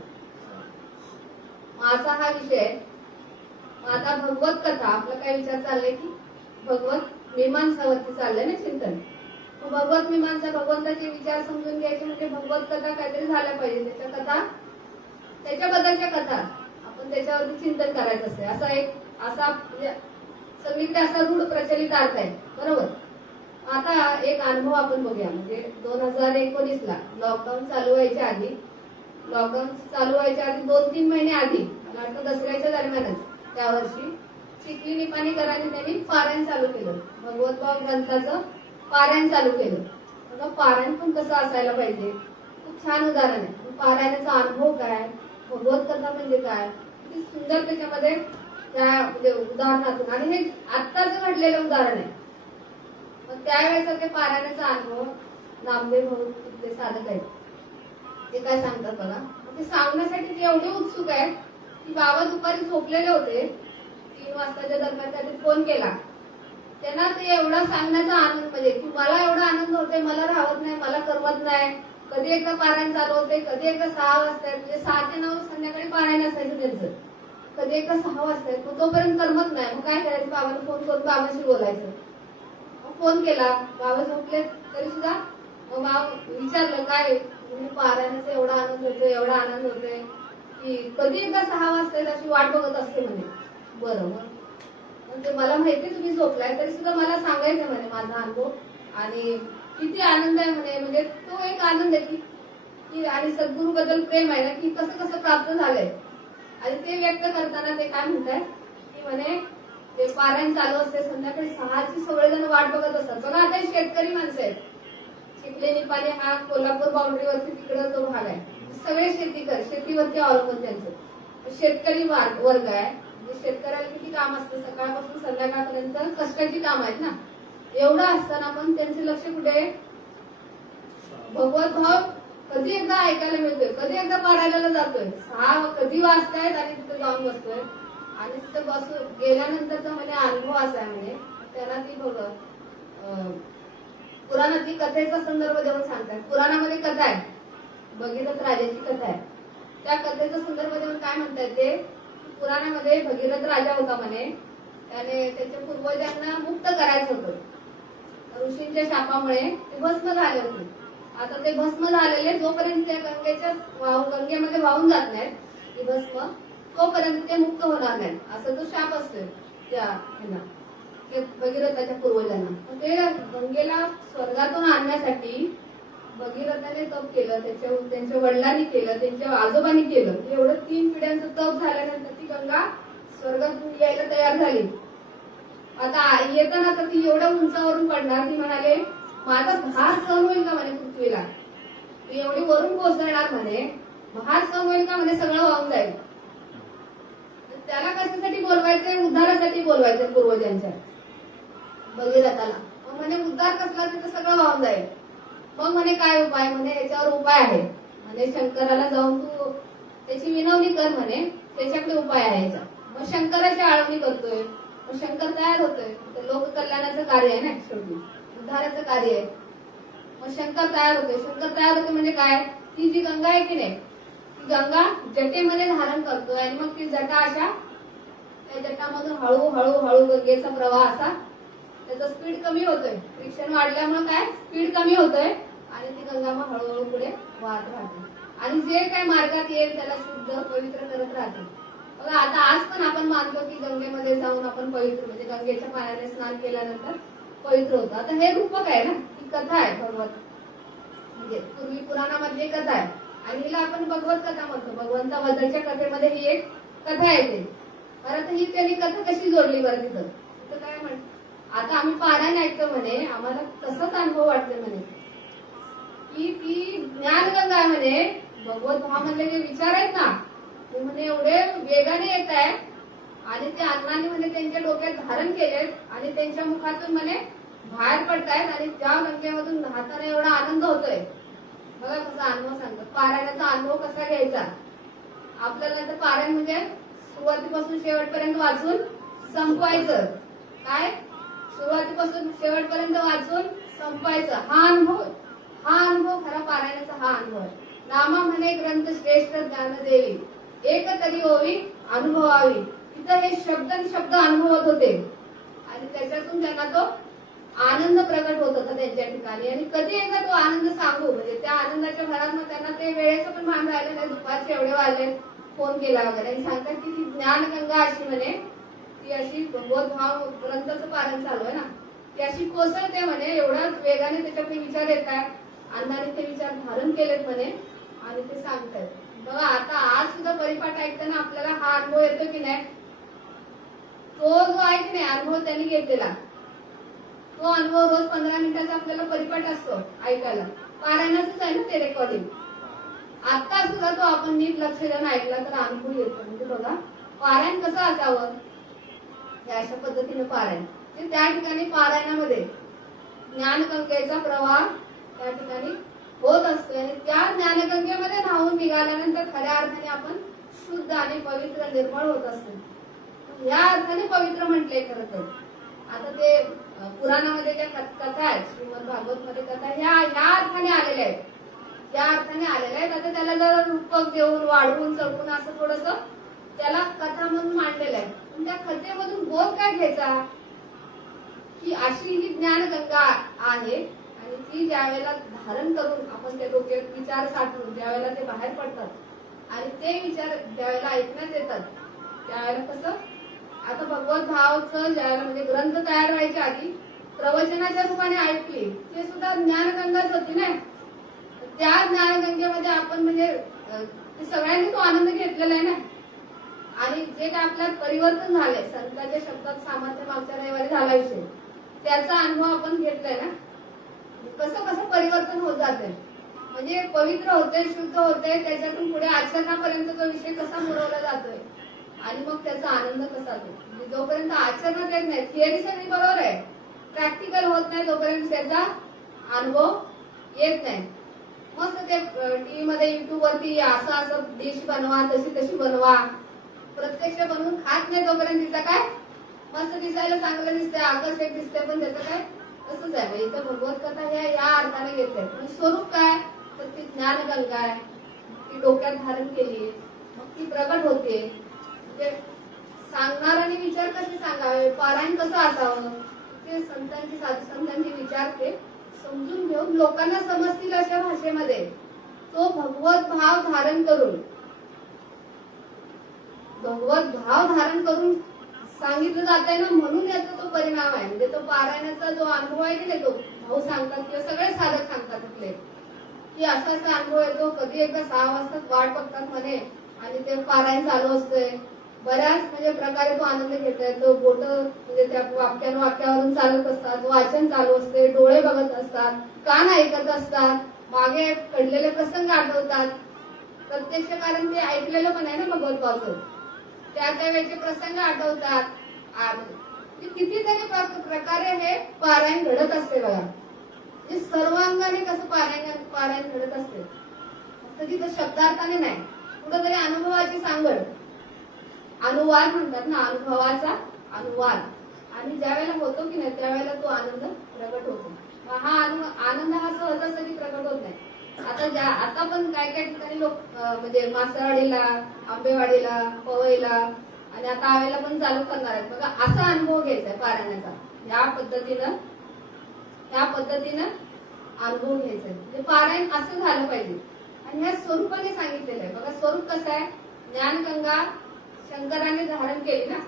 असा हा विषय. आता भगवत कथा, आपला काय विचार चाललाय की भगवत मीमांसावरती चाललंय ना चिंतन. भगवत मीमांसा, भगवंताचे विचार समजून घ्यायचे म्हणजे भगवत कथा काहीतरी झाल्या पाहिजे. त्याच्या कथा, त्याच्याबद्दलच्या कथा आपण त्याच्यावरती चिंतन करायचं असते. असा एक असा म्हणजे सगळीकडे असा रूढ प्रचलित अर्थ आहे, बरोबर. आता एक अनुभव आपण बघूया. म्हणजे 2019ला लॉकडाऊन चालू व्हायच्या आधी, 2-3 महिने आधी, मला वाटतं दसऱ्याच्या दरम्यानच त्या वर्षी चिखली निपाणीकरांनी त्यांनी पारायण चालू केलं, भगवतभाव ग्रंथाचं पारायण चालू केलं. बघा पारायण पण कसं असायला पाहिजे, खूप छान उदाहरण आहे. पारायणाचा अनुभव काय, भगवत कथा म्हणजे काय, किती सुंदर त्याच्यामध्ये त्या म्हणजे उदाहरणातून, आणि हे आत्ताच घडलेलं उदाहरण आहे. मग त्यावेळेचा ते पारायणाचा अनुभव नामदेव भाऊ तिथले साधक आहेत, ते काय सांगतात बघा. ते सांगण्यासाठी ते एवढे उत्सुक आहेत की बाबा दुपारी झोपलेले होते, 3 वाजताच्या दरम्यान त्यांनी फोन केला. त्यांना ते एवढा सांगण्याचा आनंद, म्हणजे की मला एवढा आनंद होतोय, मला राहत नाही, मला करमत नाही. कधी एकदा पारायण चालू होते, कधी एकदा 6 वाजता, म्हणजे 6 ते 9 संध्याकाळी पारायण असायचं त्यांचं, कधी एकदा 6 वाजता, मग तोपर्यंत करमत नाही. मग काय करायचं, बाबाला फोन करून बाबाशी बोलायचं. फोन केला, बाबा झोपले तरी सुद्धा मग बाबा विचारलं काय, म्हणजे पारायणाचा एवढा आनंद होतोय, एवढा आनंद होतोय की कधी एकदा 6 वाजता अशी वाट बघत असते म्हणे. बरं, मग ते मला माहिती तुम्ही झोपलाय तरी सुद्धा मला सांगायचं म्हणे माझा अनुभव, आणि किती आनंद आहे म्हणे. म्हणजे तो एक आनंद आहे की आणि सद्गुरू बद्दल प्रेम आहे ना, की कसं कसं प्राप्त झालंय. आणि ते व्यक्त करताना ते काय म्हणतात की म्हणे ते पारायण चालू असते, संध्याकाळी 6ची सगळेजण वाट बघत असतात. बघा आता शेतकरी माणसं आहेत, चिखली निपाणी हा कोल्हापूर बाउंड्रीवरती तिकडे तो भाग आहे, सगळे शेतीवरती अवलंबून त्यांचं शेतकरी वर्ग आहे. म्हणजे शेतकऱ्याला किती काम असतं, सकाळपासून संध्याकाळपर्यंत कष्टाची काम आहेत ना. एवढं असताना पण त्यांचे लक्ष कुठे, भगवत भाव कधी एकदा ऐकायला मिळतोय, कधी एकदा पारायणाला जातोय, 6 कधी वाजतायत आणि तिथे जाऊन बसतोय. आणि तिथे बसून गेल्यानंतरचा म्हणजे अनुभव असा आहे. म्हणजे त्याला ती बघ पुराणातली कथेचा संदर्भ देऊन सांगतात. पुराणामध्ये कथा आहे, भगीरथ राजाची कथा आहे. त्या कथेचा संदर्भ देऊन काय म्हणतात ते, पुराणामध्ये भगीरथ राजा होता म्हणे, त्याने त्याच्या पूर्वजांना मुक्त करायचं होतं. ऋषींच्या शापामुळे ते भस्म झाले होते. आता ते भस्म झालेले जोपर्यंत त्या गंगेमध्ये वाहून जात नाहीत ती भस्म, तोपर्यंत ते मुक्त होणार नाही, असा तो शाप असतोय त्या भगीरथाच्या पूर्वजांना. ते गंगेला स्वर्गातून आणण्यासाठी भगीरथाने तप केलं, त्यांच्या वडिलांनी केलं, त्यांच्या आजोबांनी केलं. एवढं 3 पिढ्यांचं तप झाल्यानंतर ती गंगा स्वर्गातून यायला तयार झाली. आता येताना तर ती एवढ्या उंचावरून पडणार, ती म्हणाले माझा भार सहन होईल का म्हणे पृथ्वीला, ती एवढी वरून कोसळणार म्हणे, भार सहन होईल का म्हणे, सगळं वाहून जाईल. त्याला कशासाठी बोलवायचंय, उद्धारासाठी बोलवायचंय पूर्वजांच्या भगीरथाला. मग म्हणे उद्धार कसला, तिथं सगळं वाहून जाईल. मग म्हणे काय उपाय, म्हणे याच्यावर उपाय आहे म्हणे, शंकराला जाऊन तू त्याची विनवणी कर म्हणे, त्याच्याकडे उपाय आहे याचा. मग शंकराची आळवणी करतोय, मग शंकर तयार होतोय. लोककल्याणाचं कार्य आहे ना, शेवटी उद्धाराचं कार्य आहे. मग शंकर तयार होते म्हणजे काय, ती जी गंगा आहे की नाही, ती गंगा जटेमध्ये धारण करतोय, आणि मग ती जटा अशा त्या जटामधून हळूहळू गंगेचा प्रवाह असा, त्याचा स्पीड कमी होतोय, फ्रिक्शन वाढल्यामुळे काय स्पीड कमी होतोय, आणि ती गंगा मग हळूहळू पुढे वाहत राहते, आणि जे काय मार्गात येईल त्याला शुद्ध पवित्र करत राहते. बघा आता आज पण आपण मानतो की गंगेमध्ये जाऊन आपण पवित्र, म्हणजे गंगेच्या पाण्याने स्नान केल्यानंतर पवित्र होतं. आता हे रूपक आहे ना, ही कथा आहे भगवत, म्हणजे पूर्वी पुराणामधली कथा आहे, आणि हिला आपण भगवत कथा म्हणतो. भगवंताबद्दलच्या कथेमध्ये ही एक कथा येते. बरं, ही त्यांनी कथा कशी जोडली बरं तिथं काय म्हणत, आता आम्ही पारायण ऐकतो म्हणे, आम्हाला तसंच अनुभव वाटतो म्हणे की ती ज्ञानगंगा आहे म्हणे. भगवत भावामधले जे विचार आहेत ना, ते म्हणे एवढे वेगाने येत आहे, आणि ते अण्णांनी म्हणे त्यांच्या डोक्यात धारण केलेत, आणि त्यांच्या मुखातून म्हणे बाहेर पडतायत, आणि त्या गंगेमधून राहताना एवढा आनंद होतोय. बघा कसा अनुभव सांगतो, पारायणाचा अनुभव कसा घ्यायचा आपल्याला. तर पारायण म्हणजे सुरुवातीपासून शेवटपर्यंत वाचून संपवायचं. काय, सुरुवातीपासून शेवटपर्यंत वाचून संपवायचं, हा अनुभव खरा पारायणाचा हा अनुभव आहे. नामा म्हणे ग्रंथ श्रेष्ठ ज्ञान देवी, एक तरी होवी अनुभवावी. तिथं हे शब्द अनुभवत होते, आणि त्याच्यातून त्यांना तो आनंद प्रकट होत होता त्यांच्या ठिकाणी. आणि कधी एकदा तो आनंद सांगू, म्हणजे त्या आनंदाच्या भरात मग त्यांना ते वेळेचं पण भान राहिलं नाही, दुपारचे एवढे वाजले, फोन केला वगैरे, आणि सांगतात की ती ज्ञानगंगा अशी म्हणे, ती अशी भगवत भाव ग्रंथाचं पारण चालू आहे ना, ती अशी कोसळते म्हणे, एवढ्या वेगाने त्याच्याकडे विचार येत आहेत, अण्णांनी ते विचार धारण केलेत म्हणे आणि ते सांगतायत. बघा आता आज सुद्धा परिपाठ ऐकताना आपल्याला हा अनुभव येतो की नाही, तो जो आहे की नाही अनुभव त्यांनी घेतलेला, तो अनुभव रोज 15 मिनिटाचा आपल्याला परिपाठ असतो ऐकायला, पारायणाचंच आहे ना ते रेकॉर्डिंग. आता सुद्धा तो आपण नीट लक्ष देऊन ऐकला तर अनुभव येतो. म्हणजे बघा पारायण कसं असावं, अशा पद्धतीने पारायण, त्या ठिकाणी पारायणामध्ये ज्ञानगंगेचा प्रवाह त्या ठिकाणी होत असतो आणि त्या ज्ञानगंगेमध्ये न्हावून निघाल्यानंतर खऱ्या अर्थाने आपण शुद्ध आणि पवित्र निर्मळ होत असतो. या अर्थाने पवित्र म्हटले खरं तर. आता ते पुराणामध्ये ज्या कथा आहेत, श्रीमद भागवत मध्ये कथा ह्या अर्थाने आलेल्या आहेत, या अर्थाने आलेल्या आहेत. आता त्याला जरा रूपक देऊन वाढवून चढवून असं थोडस त्याला कथा म्हणून मांडलेलं आहे. पण त्या कथेमधून बोध काय घ्यायचा, की अशी ही ज्ञानगंगा आहे आणि ती ज्या वेळेला धारण करून आपण त्या डोक्यात विचार साठवून ज्या वेळेला ते बाहेर पडतात आणि ते विचार ज्या वेळेला ऐकण्यात येतात त्यावेळेला कसं, आता भगवत भावचं ज्यावेळेला म्हणजे ग्रंथ तयार व्हायच्या आधी प्रवचनाच्या रूपाने ऐकली, ते सुद्धा ज्ञानगंगाच होती ना. त्या ज्ञानगंगेमध्ये आपण म्हणजे सगळ्यांनी तो आनंद घेतलेला आहे ना. आणि जे काय आपल्यात परिवर्तन झाले, संतांच्या शब्दात सामर्थ्य मागच्या रविवारी झाला विषय, त्याचा अनुभव आपण घेतलाय ना. कसं कसं परिवर्तन होत जाते, म्हणजे पवित्र होते, शुद्ध होते, त्याच्यातून पुढे आचरणापर्यंत तो विषय कसा मुरवला जातोय आणि मग त्याचा आनंद कसा होतो. म्हणजे जोपर्यंत आचरणात येत नाही, थिअरी सगळी बरोबर आहे, प्रॅक्टिकल होत नाही तोपर्यंत त्याचा अनुभव येत नाही. मस्त ते टीव्ही मध्ये युट्यूब वरती असं असं डिश बनवा, तशी तशी बनवा, प्रत्यक्ष बनवून खात नाही तोपर्यंत तिचा काय मस्त दिसायला चांगलं दिसतंय, आकर्षक दिसतंय, पण त्याचं काय तसंच आहे. इथं भगवत कथा ह्या या अर्थाने घेतल्या. स्वरूप काय तर ती ज्ञानगंगा आहे, ती डोक्यात धारण केली, मग ती प्रगट होते. म्हणजे सांगणाराने विचार कसे सांगावे, पारायण कसं असावं, ते संतांची साधू संतांचे विचार ते समजून घेऊन लोकांना समजतील अशा भाषेमध्ये तो भगवत भाव धारण करून सांगितलं जात आहे ना, म्हणून याचा तो परिणाम आहे. म्हणजे तो पारायणाचा जो अनुभव आहे की नाही, तो भाऊ सांगतात किंवा सगळे साधक सांगतात आपले, की असा असा अनुभव येतो. कधी एकदा 6 वाजता वाट बघतात म्हणे आणि ते पारायण चालू असतंय, बऱ्याच म्हणजे प्रकारे तो आनंद घेता येतो. बोट म्हणजे त्या वाक्यावरून चालत असतात, वाचन चालू असते, डोळे बघत असतात, कान ऐकत असतात, मागे घडलेले प्रसंग आठवतात. प्रत्यक्ष कारण ते ऐकलेलं पण आहे ना भगवत भावचं, त्या वेळेचे प्रसंग आठवतात. कितीतरी प्रकारे हे पारायण घडत असते बघा. म्हणजे सर्वांगाने कसं पारायण घडत असते, फक्त तिथं शब्दार्थाने नाही, कुठंतरी अनुभवाची सांगड, अनुवाद म्हणतात ना, अनुभवाचा अनुवाद. आणि ज्या वेळेला होतो की नाही त्यावेळेला तो आनंद प्रगट होतो. हा आनंद हा सहजासहजी प्रगट होत नाही. आता पण काय काय ठिकाणी लोक म्हणजे मासळवाडीला, आंबेवाडीला, पवईला आणि आता आवेला पण चालू करणार आहेत बघा. असा अनुभव घ्यायचा आहे पारायणाचा, या पद्धतीनं अनुभव घ्यायचा आहे. म्हणजे पारायण असं झालं पाहिजे आणि ह्या स्वरूपाने सांगितलेलं आहे बघा. स्वरूप कसं आहे, ज्ञानगंगा शंकराने धारण केली ना.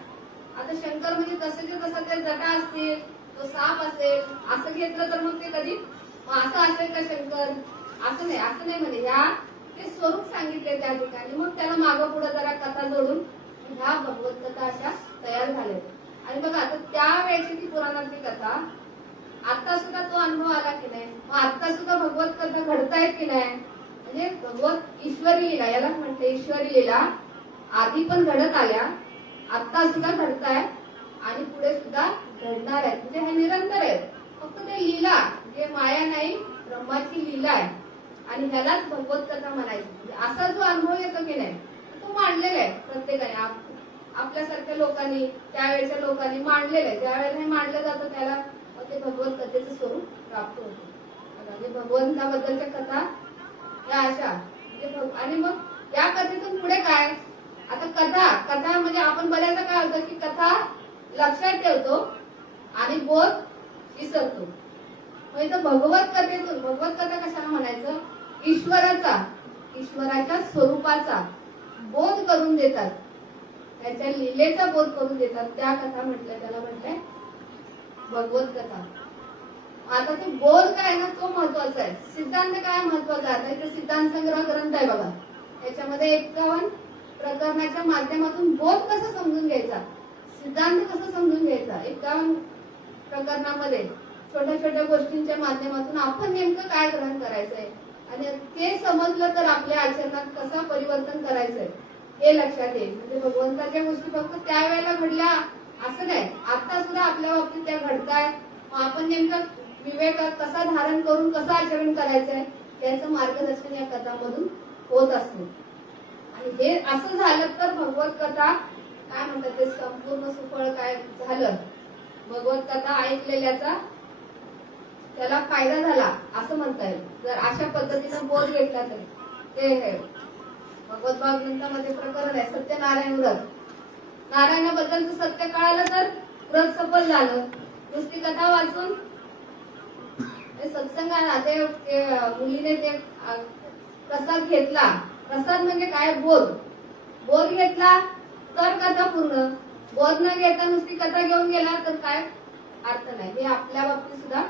आता शंकर म्हणजे तसंच्या तसं ते जटा असतील, तो साप असेल, असं घेतलं तर मग ते कधी असं असेल का शंकर, असं नाही म्हणे. ते स्वरूप सांगितले त्या ठिकाणी, मग त्याला मागं पुढे जरा कथा जोडून ह्या भगवत कथा अशा तयार झाल्या. आणि बघा आता त्यावेळेची ती पुराणातली कथा आता सुद्धा तो अनुभव आला की नाही, मग आता सुद्धा भगवत कथा घडतायत की नाही. म्हणजे भगवत ईश्वरी लीला, याला म्हटलं ईश्वरी लीला, आधी पण घडत आल्या, आता सुद्धा घडताय आणि पुढे सुद्धा घडणार आहेत. म्हणजे हे निरंतर आहे. फक्त ते लीला जे माया नाही, ब्रह्माची लीला आहे आणि ह्यालाच भगवत कथा म्हणायची. म्हणजे असा जो अनुभव येतो की नाही तो मांडलेला आहे प्रत्येकाने, आपल्यासारख्या लोकांनी, त्यावेळेच्या लोकांनी मांडलेलं आहे. ज्या वेळेला हे मांडलं जातं त्याला ते भगवत कथेचं स्वरूप प्राप्त होतं. म्हणजे भगवंताबद्दलच्या कथा या अशा म्हणजे. आणि मग या कथेतून पुढे काय, आता कथा म्हणजे आपण बऱ्याचदा काय होतं की कथा लक्षात ठेवतो आणि बोध विसरतो. मग इथं भगवत कथेतून, भगवत कथा कशाला म्हणायचं, ईश्वराच्या स्वरूपाचा बोध करून देतात. त्यांच्या लीलेचा बोध करून देतात त्या कथा म्हटल्या, त्याला म्हटलंय भगवत कथा. आता ते बोध काय ना तो महत्वाचा आहे. सिद्धांत काय महत्वाचा आहे. आता इथे सिद्धांत संग्रह ग्रंथ आहे बघा, त्याच्यामध्ये 51 प्रकरणाच्या माध्यमातून बोध कसा समजून घ्यायचा, सिद्धांत कसा समजून घ्यायचा. 51 प्रकरणामध्ये छोट्या छोट्या गोष्टींच्या माध्यमातून आपण नेमकं काय ग्रहण करायचंय आणि ते समजलं तर आपल्या आचरणात कसं परिवर्तन करायचंय हे लक्षात येईल. म्हणजे भगवंताच्या गोष्टी फक्त त्यावेळेला घडल्या असं नाही, आता सुद्धा आपल्या बाबतीत त्या घडताय. आपण नेमकं विवेक कसा धारण करून कसं आचरण करायचंय याचं मार्गदर्शन या कथांमधून होत असते. आणि हे असं झालं तर भगवत कथा काय म्हणतात ते संपूर्ण सुफळ काय झालं. भगवत कथा ऐकलेल्याचा त्याला फायदा झाला असं म्हणता येईल, जर अशा पद्धतीनं बोध भेटला तर. ते भगवत भाग ग्रंथामध्ये प्रकरण आहे सत्यनारायण व्रत. नारायणाबद्दलचं सत्य कळालं तर व्रत सफल झालं. नुसती कथा वाचून सत्संगाला ते मुलीने ते प्रसाद घेतला. प्रसाद म्हणजे काय, बोध. बोध घेतला तर कथा पूर्ण. बोध न घेता नुसती कथा घेऊन गेला तर काय अर्थ नाही. हे आपल्या बाबतीत सुद्धा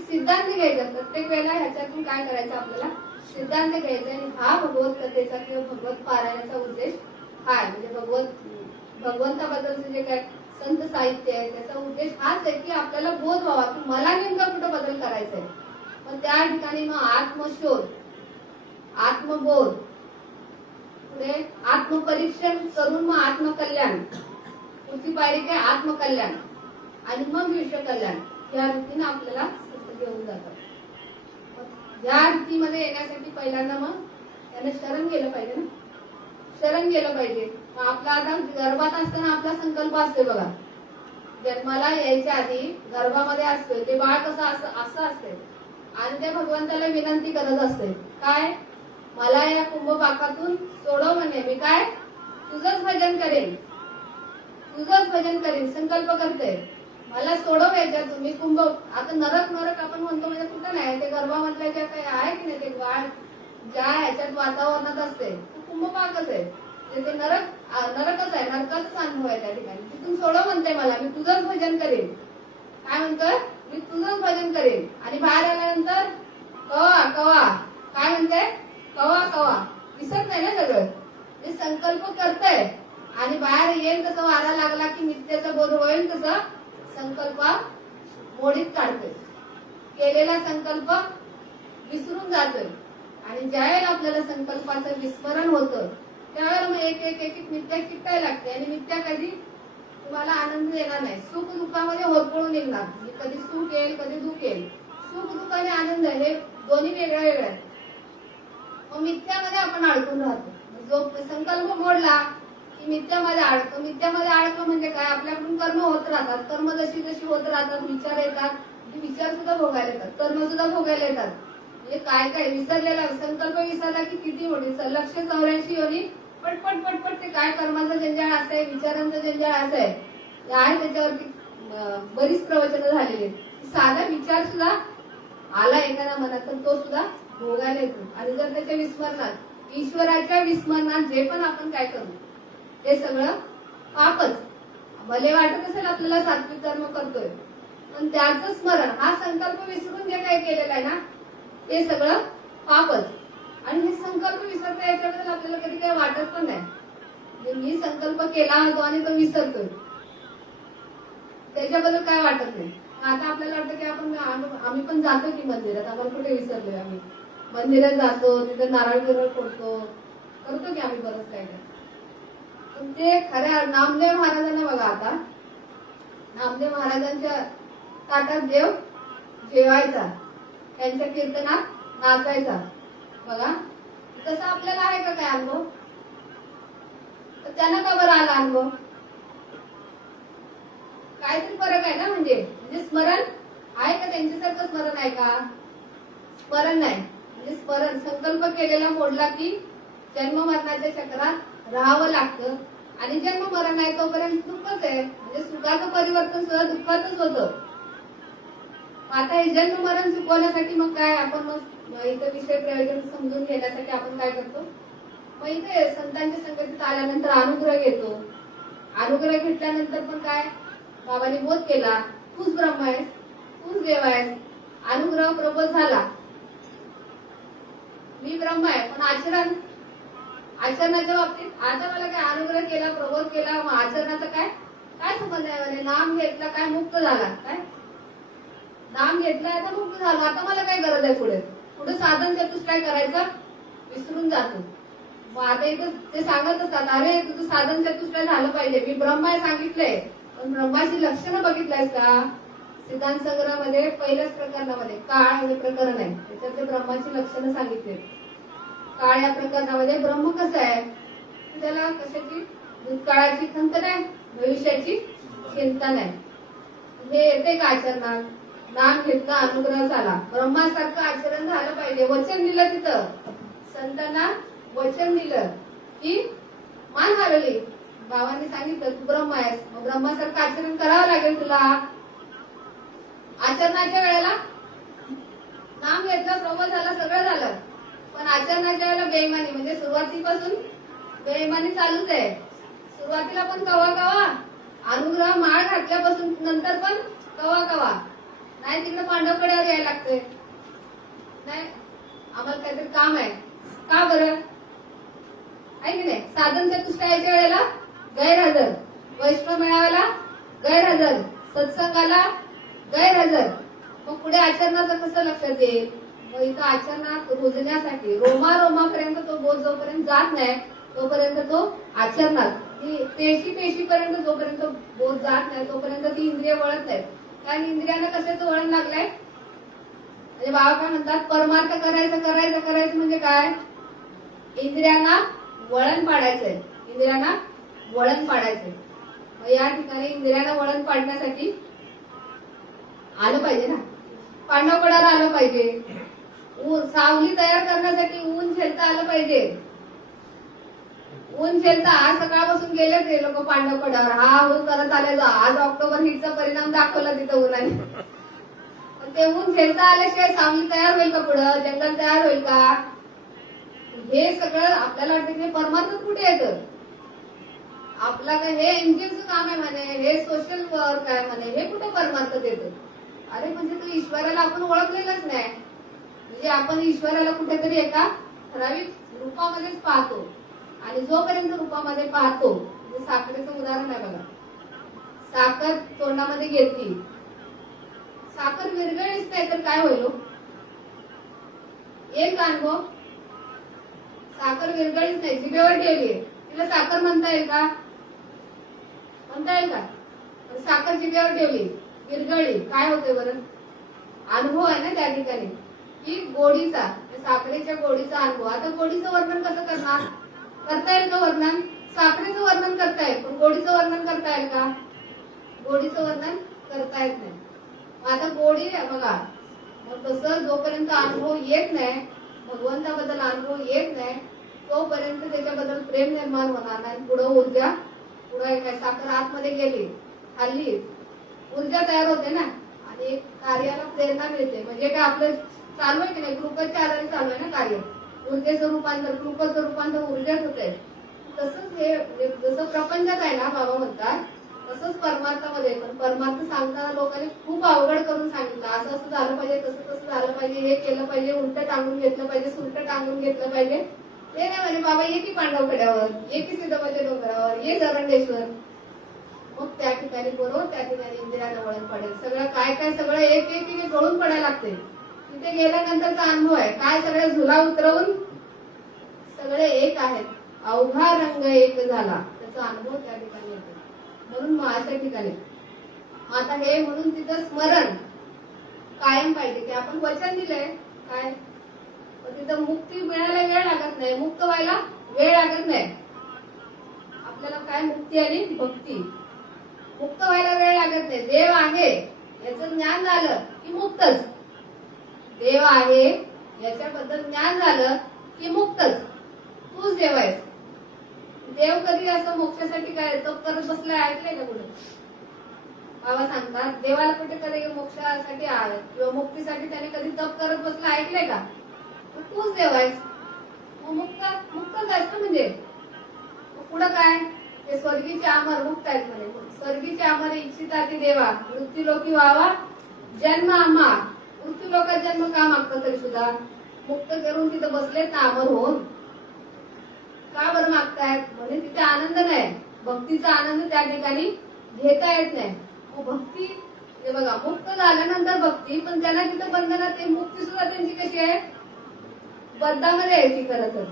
सिद्धांत घ्यायचा. प्रत्येक वेळेला ह्याच्यातून काय करायचं, आपल्याला सिद्धांत घ्यायचा. आणि हा भगवत कथेचा किंवा भगवत पारायणाचा उद्देश हा आहे. म्हणजे भगवंताबद्दलचं जे काय संत साहित्य आहे त्याचा उद्देश हाच आहे की आपल्याला बोध व्हावा की मला नेमका कुठं बदल करायचा आहे. मग त्या ठिकाणी मग आत्मशोध, आत्मबोध, पुढे आत्मपरीक्षण करून मग आत्मकल्याण, पुढची पायरी काय आत्मकल्याण आणि मग विश्वकल्याण. या रीतीने आपल्याला संत घेऊन जातात. या रीतीमध्ये येण्यासाठी पहिल्यांदा मग त्यांना शरण गेलं पाहिजे ना, शरण गेलं पाहिजे. आपला आता गर्भात असताना आपला संकल्प असतोय बघा, जन्माला यायच्या आधी गर्भामध्ये असतोय ते बाळ कसं असं असते आणि ते भगवंताला विनंती करत असते काय, मला या कुंभपाकातून सोडव म्हणे, मी काय तुझंच भजन करेन, तुझंच भजन करेन, संकल्प करते मला सोडव याच्यातून. मी कुंभ आता नरक नरक आपण म्हणतो म्हणजे कुठं नाही, ते गर्भामधल्या ज्या काही आहे की नाही ते बाळ ज्या ह्याच्यात वातावरणात असते कुंभपाकच आहे. ते नरकच आहे, नरकाचाच अनुभव आहे त्या ठिकाणी. तिथून सोडव म्हणते मला, मी तुझंच भजन करेन. काय म्हणतोय, मी तुझंच भजन करेन. आणि बाहेर आल्यानंतर कवा कवा काय म्हणते, कवा कवा विसरत नाही ना सगळं. ते संकल्प करतय आणि बाहेर येईल तसं वारा लागला की नित्याचा बोध होईल तसं संकल्प मोडीत काढतोय. केलेला संकल्प विसरून जातोय. आणि ज्यावेळेला आपल्याला संकल्पाचं विस्मरण होतं त्यावेळेला मग एक एक एक मिथ्या चिकटायला लागते. आणि मिथ्या कधी तुम्हाला आनंद देणार नाही, सुख दुःखामध्ये होरपळून निघणार. कधी सुख येईल कधी दुःख येईल. सुख दुःख आणि आनंद हे दोन्ही वेगळ्या वेगळ्या आहेत. मग मिथ्यामध्ये आपण अडकून राहतो. जो संकल्प मोडला की मिथ्यामध्ये अडकतो. मिथ्यामध्ये अडकतो म्हणजे काय, आपल्याकडून कर्म होत राहतात. कर्म जशी जशी होत राहतात विचार येतात, विचार सुद्धा भोगायला येतात, कर्म सुद्धा भोगायला येतात. म्हणजे काय काय विसरलेला संकल्प विसरला की किती मोठी 184 योनी पटपट पटपट ते काय कर्माचं जंजाळ असं आहे, विचारांचं जंजाळ असं आहे. त्याच्यावरती बरीच प्रवचनं झालेली. साधा विचार सुद्धा आला एखाद्या मनात तर तो सुद्धा भोगायला येतो. आणि जर त्याच्या विस्मरणात ईश्वराच्या विस्मरणात जे पण आपण काय करू ते सगळं पापच. भले वाटत असेल आपल्याला सात्विक कर्म करतोय पण त्याचं स्मरण हा संकल्प विसरून जे काही केलेलं आहे ना ते सगळं पापच. आणि हे संकल्प विसरता याच्याबद्दल आपल्याला कधी काही वाटत पण नाही. मी संकल्प केला होतो आणि तो विसरतोय त्याच्याबद्दल काय वाटत नाही. आता आपल्याला वाटतं की आम्ही पण जातो की मंदिरात, आम्हाला कुठे विसरलोय. आम्ही मंदिरात जातो, तिथे नारळ बिरळ फोडतो, करतो की आम्ही बरंच काय काय. पण ते खऱ्या नामदेव महाराजांना बघा, आता नामदेव महाराजांच्या ताटात देव जेवायचा, त्यांच्या कीर्तनात नाचायचा बघा. तसं आपल्याला आहे का काय अनुभव, तर त्यांना का बरं आला अनुभव, काहीतरी फरक आहे ना. म्हणजे स्मरण आहे का, त्यांच्यासारखं स्मरण आहे का, स्मरण नाही. म्हणजे स्मरण संकल्प केलेला मोडला की जन्म मरणाच्या चक्रात राहावं लागतं. आणि जन्म मरण आहे तोपर्यंत दुःखच आहे. म्हणजे सुखाचं परिवर्तन सुद्धा दुःखातच होतं. आता हे जन्म मरण चुकवण्यासाठी मग काय आपण मग इथं विषय प्रयोजन समजून घेण्यासाठी आपण काय करतो, मग इथे संतांच्या संगतीत आल्यानंतर अनुग्रह घेतो. अनुग्रह घेतल्यानंतर पण काय बाबांनी बोध केला, तूच ब्रह्म आहेस, तूच देव आहेस. अनुग्रह प्रबोध झाला, मी ब्रह्म आहे. पण आचरणाच्या बाबतीत आता मला काय अनुग्रह केला, प्रबोध केला, मग आचरणाचा काय काय संबंध आहे? म्हणे नाम घेतला काय मुक्त झाला, काय नाम घेतला आता मुक्त झाला. आता मला काय गरज आहे? पुढे पुढे साधन चतुष्ट काय करायचं विसरून जातो. मग आता इथं ते सांगत असतात, अरे तुझं साधन चतुष्ट झालं पाहिजे, मी ब्रह्म आहे सांगितलंय, पण ब्रह्माची लक्षणं बघितलंयस का? सिद्धांत संग्रहामध्ये पहिल्याच प्रकरणामध्ये काळ हे प्रकरण आहे, त्याच्यात ते ब्रह्माची लक्षणं सांगितले. काळ या प्रकरणामध्ये ब्रह्म कसं आहे? त्याला कशाची भूतकाळाची खंत नाही, भविष्याची चिंता नाही. हे येते का आचरणात? नाम घेतलं, अनुग्रह झाला, ब्रह्मासारखं आचरण झालं पाहिजे. वचन दिलं तिथं, संतांना वचन दिलं की मान हरवली. बाबांनी सांगितलं तू ब्रह्म आहेस, मग ब्रह्मासारखं आचरण करावं लागेल तुला. आचरणाच्या वेळेला नाम घेतलं, प्रबोध झाला, सगळं झालं, पण आचरणाच्या वेळेला बेईमानी, म्हणजे सुरुवातीपासून बेईमानी चालूच आहे. सुरुवातीला पण कवा कवा, अनुग्रह माळ घातल्यापासून नंतर पण कवा कवा. नाही तिकडे पांडवकड्यावर यायला लागतंय, नाही आम्हाला काहीतरी काम आहे, का बरं आहे की नाही? साधन चतुष्टयाच्या वेळेला गैरहजर, वैष्णव मेळाव्याला गैरहजर, सत्संगाला गैरहजर. मग पुढे आचरणाचं कसं लक्षात येईल? मग इथं आचरणात रुजण्यासाठी रोमापर्यंत तो बोध जोपर्यंत जात नाही तोपर्यंत तो आचरणात पेशीपर्यंत जोपर्यंत बोध जात नाही तोपर्यंत ती इंद्रिय वळत नाही. कारण इंद्रियांना कशाचं वळण लागलंय? म्हणजे बाबा काय म्हणतात, परमार्थ करायचं करायचं करायचं म्हणजे काय? इंद्रियांना वळण पाडायचंय, इंद्रियांना वळण पाडायचंय. मग या ठिकाणी इंद्रियांना वळण पाडण्यासाठी आलं पाहिजे ना, पांडवकडावर आलं पाहिजे. सावली तयार करण्यासाठी ऊन झेलता आलं पाहिजे. ऊन झेलता आज सकाळपासून गेले ते लोक पांडवकडावर, हा ऊन करत आले जा. आज ऑक्टोबर हिटचा परिणाम दाखवला तिथं उन्हाने. ते ऊन झेलता आल्याशिवाय सावली तयार होईल का? पुढं जंगल तयार होईल का? हे सगळं आपल्याला वाटतं की परमार्थ कुठे येतं? आपला काय हे एनजीओचं काम आहे म्हणे, हे सोशल वर्क आहे म्हणे, हे कुठे परमार्थात येतं? अरे म्हणजे तो ईश्वराला आपण ओळखलेलंच नाही. म्हणजे आपण ईश्वराला कुठेतरी एका ठराविक रूपामध्येच पाहतो, आणि जोपर्यंत रूपामध्ये पाहतो, म्हणजे साखरेचं उदाहरण आहे बघा. साखर तोंडामध्ये घेतली, साखर विरघळलीच नाही तर काय होईल? एक अनुभव, साखर विरघळलीच नाही, जिभेवर ठेवली, तिला साखर म्हणता येईल का? म्हणता येईल का? साखर जिभेवर ठेवली, विरघळली, काय होते बरं? अनुभव आहे ना त्या ठिकाणी की गोडीचा, साखरेच्या गोडीचा अनुभव. आता गोडीचं वर्णन कसं करणार? करता येईल का वर्णन? साखरेचं वर्णन करता येईल, पण गोडीचं वर्णन करता येईल का? गोडीचं वर्णन करता येत नाही. आता गोडी बघा, मग तसं जोपर्यंत अनुभव येत नाही, भगवंताबद्दल अनुभव येत नाही, तोपर्यंत त्याच्याबद्दल प्रेम निर्माण होणार नाही. पुढं ऊर्जा, पुढे काय साखर आतमध्ये गेली, खाल्ली, ऊर्जा तयार होते ना, आणि कार्याला प्रेरणा मिळते. म्हणजे काय आपलं चालू आहे की नाही, ग्लुकोजच्या आधारे चालू आहे ना कार्य. ऊर्जेचं रूपांतर, ग्लुकोजचं रूपांतर ऊर्जेत होते. तसंच हे जसं प्रपंचात आहे ना, बाबा म्हणतात तसंच परमार्थामध्ये. पण परमार्थ सांगताना लोकांनी खूप अवघड करून सांगितलं, असं असं झालं पाहिजे, तसं तसं झालं पाहिजे, हे केलं पाहिजे, उलटं टांगून घेतलं पाहिजे, सुलटं टांगून घेतलं पाहिजे. ते नाही म्हणे बाबा, ये की पांडवकड्यावर, ये की सिद्धोबाच्या डोंगरावर, ये जरंडेश्वर. मग त्या ठिकाणी बरोबर त्या ठिकाणी इंदिराला वळण पडेल. सगळं काय काय सगळं एक एकीने गळून पडायला लागते. तिथे गेल्यानंतरचा अनुभव आहे काय? सगळे झुला उतरवून सगळे एक आहेत, अवघा रंग एक झाला, त्याचा अनुभव त्या ठिकाणी येतो. म्हणून मग अशा ठिकाणी आता हे म्हणून तिथं स्मरण कायम पाहिजे की आपण वचन दिलंय काय, तिथं मुक्ती मिळायला वेळ लागत नाही, मुक्त व्हायला वेळ लागत नाही. आपल्याला काय मुक्ती आली? भक्ती. मुक्त व्हायला वेळ लागत नाही. देव आहे याचं ज्ञान झालं की मुक्तच. देव आहे याच्याबद्दल ज्ञान झालं की मुक्तच. तूच देव आहेस. देव कधी असं मोक्षासाठी काय तप करत बसलाय ऐकलंय का कुठे? बाबा सांगतात देवाला कुठे कधी मोक्षासाठी किंवा मुक्तीसाठी त्याने कधी तप करत बसला ऐकलंय का? तूच देव आहेस. मुक्त मुक्तच आहेस ना. म्हणजे पुढं काय? ते स्वर्गीचे अमर मुक्त आहेत म्हणे. स्वर्गीचे अमर इच्छिता ती देवा मृत्यू लोकी व्हावा जन्म आम्हा. मृत्यू लोकात जन्म का मागतात तरी सुद्धा मुक्त करून तिथं बसलेत ना अमर होऊन. का बरं मागतायत म्हणजे तिथे आनंद नाही, भक्तीचा आनंद त्या ठिकाणी घेता येत नाही. भक्ती हे बघा मुक्त झाल्यानंतर भक्ती, पण त्यांना तिथं बंधनात ते मुक्ती सुद्धा त्यांची कशी आहे बंधामध्ये आहे ती खरं तर.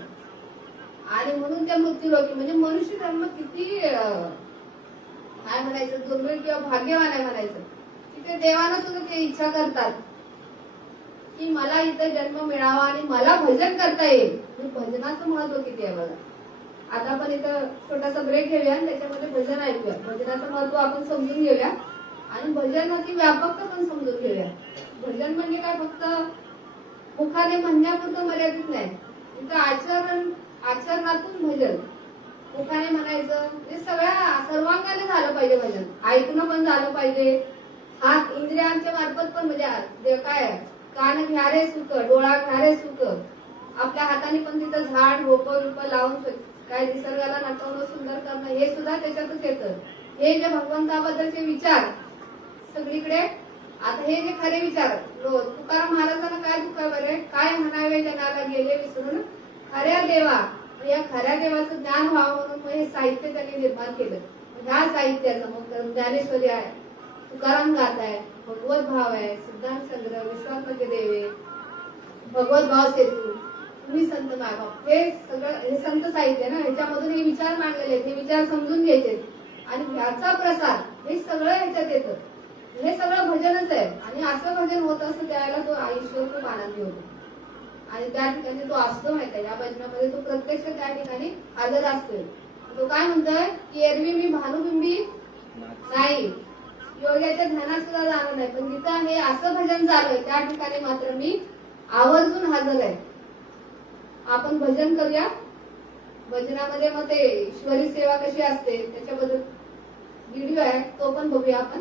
आणि म्हणून त्या मृत्यूलोकी म्हणजे मनुष्य जन्म किती काय म्हणायचं दुर्मिळ किंवा भाग्यवान आहे म्हणायचं. तिथे देवानं सुद्धा ते इच्छा करतात की मला इथं जन्म मिळावा आणि मला भजन करता येईल. भजनाचं महत्व किती आहे बघा. आता आपण इथं छोटासा ब्रेक घेऊया आणि त्याच्यामध्ये भजन ऐकूया. भजनाचं महत्व आपण समजून घेऊया आणि भजनाची व्यापकता पण समजून घेऊया. भजन म्हणजे काय फक्त मुखाने म्हणण्यापुरतं मर्यादित नाही. इथं आचरणातून भजन मुखाने म्हणायचं हे सर्वांगाने झालं पाहिजे. भजन ऐकणं पण झालं पाहिजे, हात इंद्रियांच्या मार्फत पण म्हणजे काय कान घ्यारे सुख, डोळा घ्यारे सुख, आपल्या हाताने पण तिथं झाड रोपं लावून काय निसर्गाला नटवणं सुंदर करणं हे सुद्धा त्याच्यातच येतं. हे जे भगवंताबद्दलचे विचार सगळीकडे. आता हे जे खरे विचार तुकाराम महाराजांना काय दुःख आहे बरे, काय म्हणावे जनाला गेले विसरून खऱ्या देवा. या खऱ्या देवाचं ज्ञान व्हावं म्हणून मग हे साहित्य त्यांनी निर्माण केलं. ह्या साहित्याचं मग ज्ञानेश्वरी आहे, तुकाराम गात आहे, भगवत भाव आहे, सिद्धांत संग्रह, विश्वात्मके देवे, भगवत भाव सेतू, तुम्ही संत मायबाप, हे सगळं हे संत साहित्य ना. ह्याच्यामधून हे विचार मांडलेले आहेत, हे विचार समजून घ्यायचे आणि ह्याचा प्रसार हे सगळं ह्याच्यात येतं. हे सगळं भजनच आहे. आणि असं भजन होत असं त्यावेळेला तो आयुष्य खूप आनंदी होतो आणि त्या ठिकाणी तो असतो माहिती आहे. या भजनामध्ये तो प्रत्यक्ष त्या ठिकाणी हजर असतोय. तो काय म्हणतोय की एरवी मी भानुबिंबी नाही, योग्याच्या ध्यानात सुद्धा जाणं नाही, पण जिथं हे असं भजन झालंय त्या ठिकाणी मात्र मी आवर्जून हजर आहे. आपण भजन करूया. भजनामध्ये मग ते ईश्वरी सेवा कशी असते त्याच्याबद्दल व्हिडिओ आहे, तो पण बघूया आपण.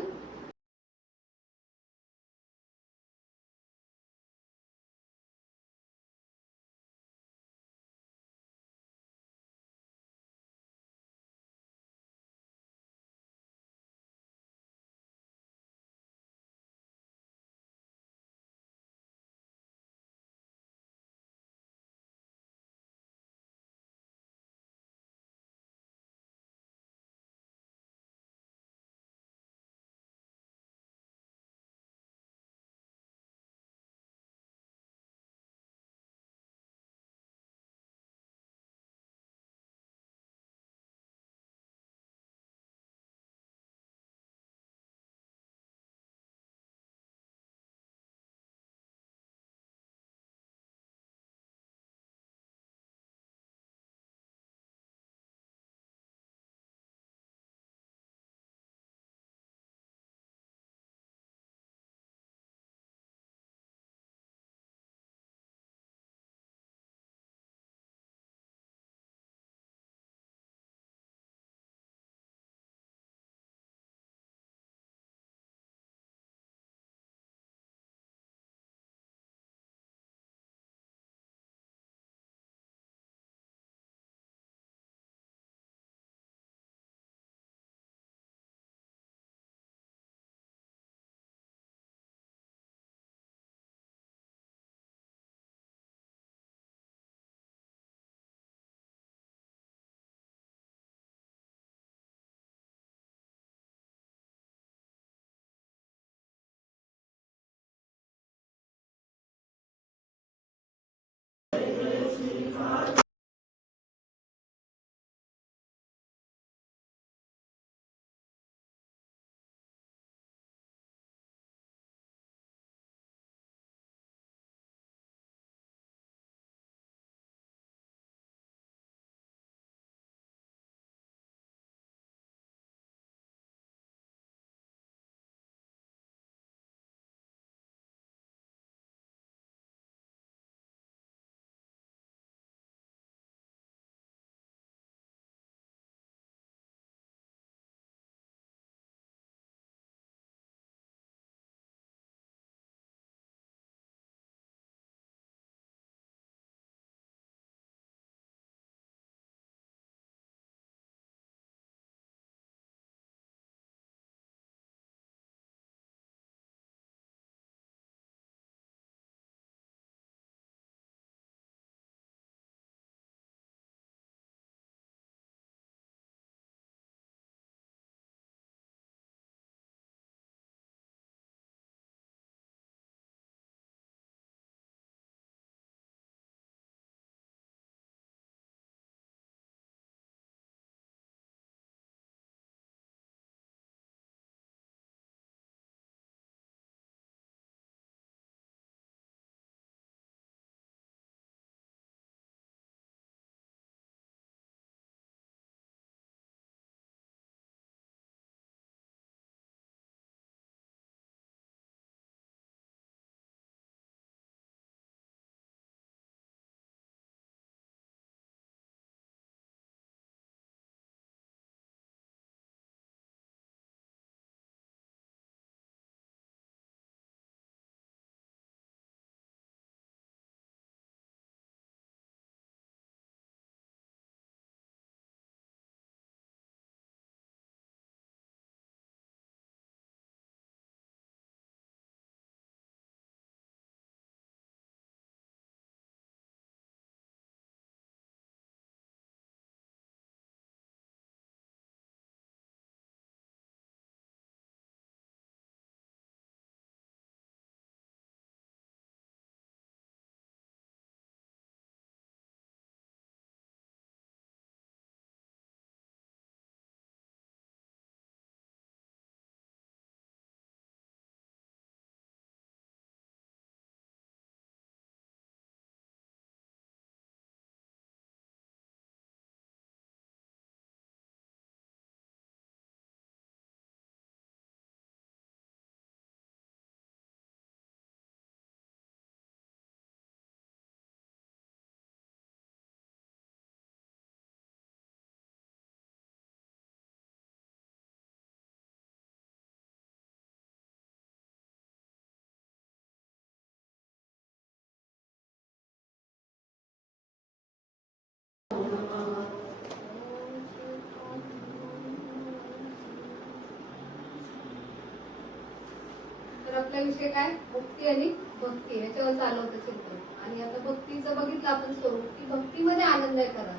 आपला विषय काय, मुक्ती आणि भक्ती याच्यावर चालू होतं चिंतन. आणि आता भक्तीचं बघितलं आपण स्वरूप की भक्तीमध्ये आनंद आहे खरा.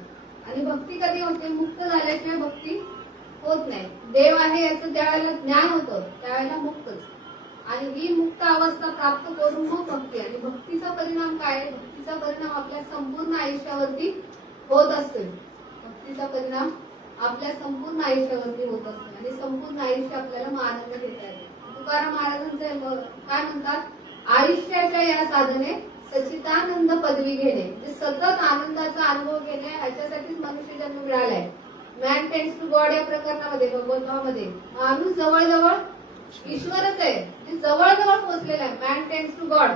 आणि भक्ती कधी होते, मुक्त झाल्याशिवाय भक्ती होत नाही. देव आहे याचं ज्यावेळेला ज्ञान होतं त्यावेळेला मुक्तच. आणि ही मुक्त अवस्था प्राप्त करून मग भक्ती. आणि भक्तीचा परिणाम काय आहे, भक्तीचा परिणाम आपल्या संपूर्ण आयुष्यावरती होत असतो. भक्तीचा परिणाम आपल्या संपूर्ण आयुष्यावरती होत असतो आणि संपूर्ण आयुष्य आपल्याला मग आनंद घेता येतो. तुकाराम महाराजांचं काय म्हणतात, आयुष्याच्या या साधने सच्चिदानंद पदवी घेणे, म्हणजे सतत आनंदाचा अनुभव घेणे, ह्याच्यासाठीच मनुष्य जन्म मिळालाय. मॅन टेन्स टू गॉड या प्रकरणामध्ये भगवंतामध्ये माणूस जवळजवळ ईश्वरच आहे, जवळजवळ पोहोचलेला आहे. Man tends to God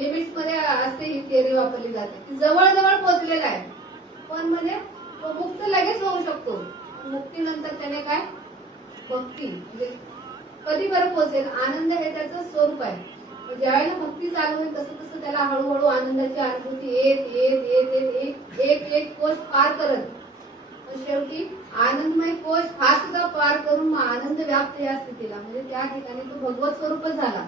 limits मध्ये असते ही थिअरी वापरली जाते, जवळजवळ पोहोचलेला आहे. पण म्हणजे तो मुक्त लगेच होऊ शकतो. मुक्तीनंतर त्याने काय, भक्ती म्हणजे कधी बरं पोहोचेल, आनंद हे त्याचं स्वरूप आहे. ज्यावेळेला भक्ती चालू होईल तसं तसं त्याला हळूहळू आनंदाची अनुभूती येत येत येत येत एक एक कोश पार करत शेवटी आनंदमय कोश हा सुद्धा पार करून मग आनंद व्याप्त या स्थितीला, म्हणजे त्या ठिकाणी तो भगवत स्वरूपच झाला.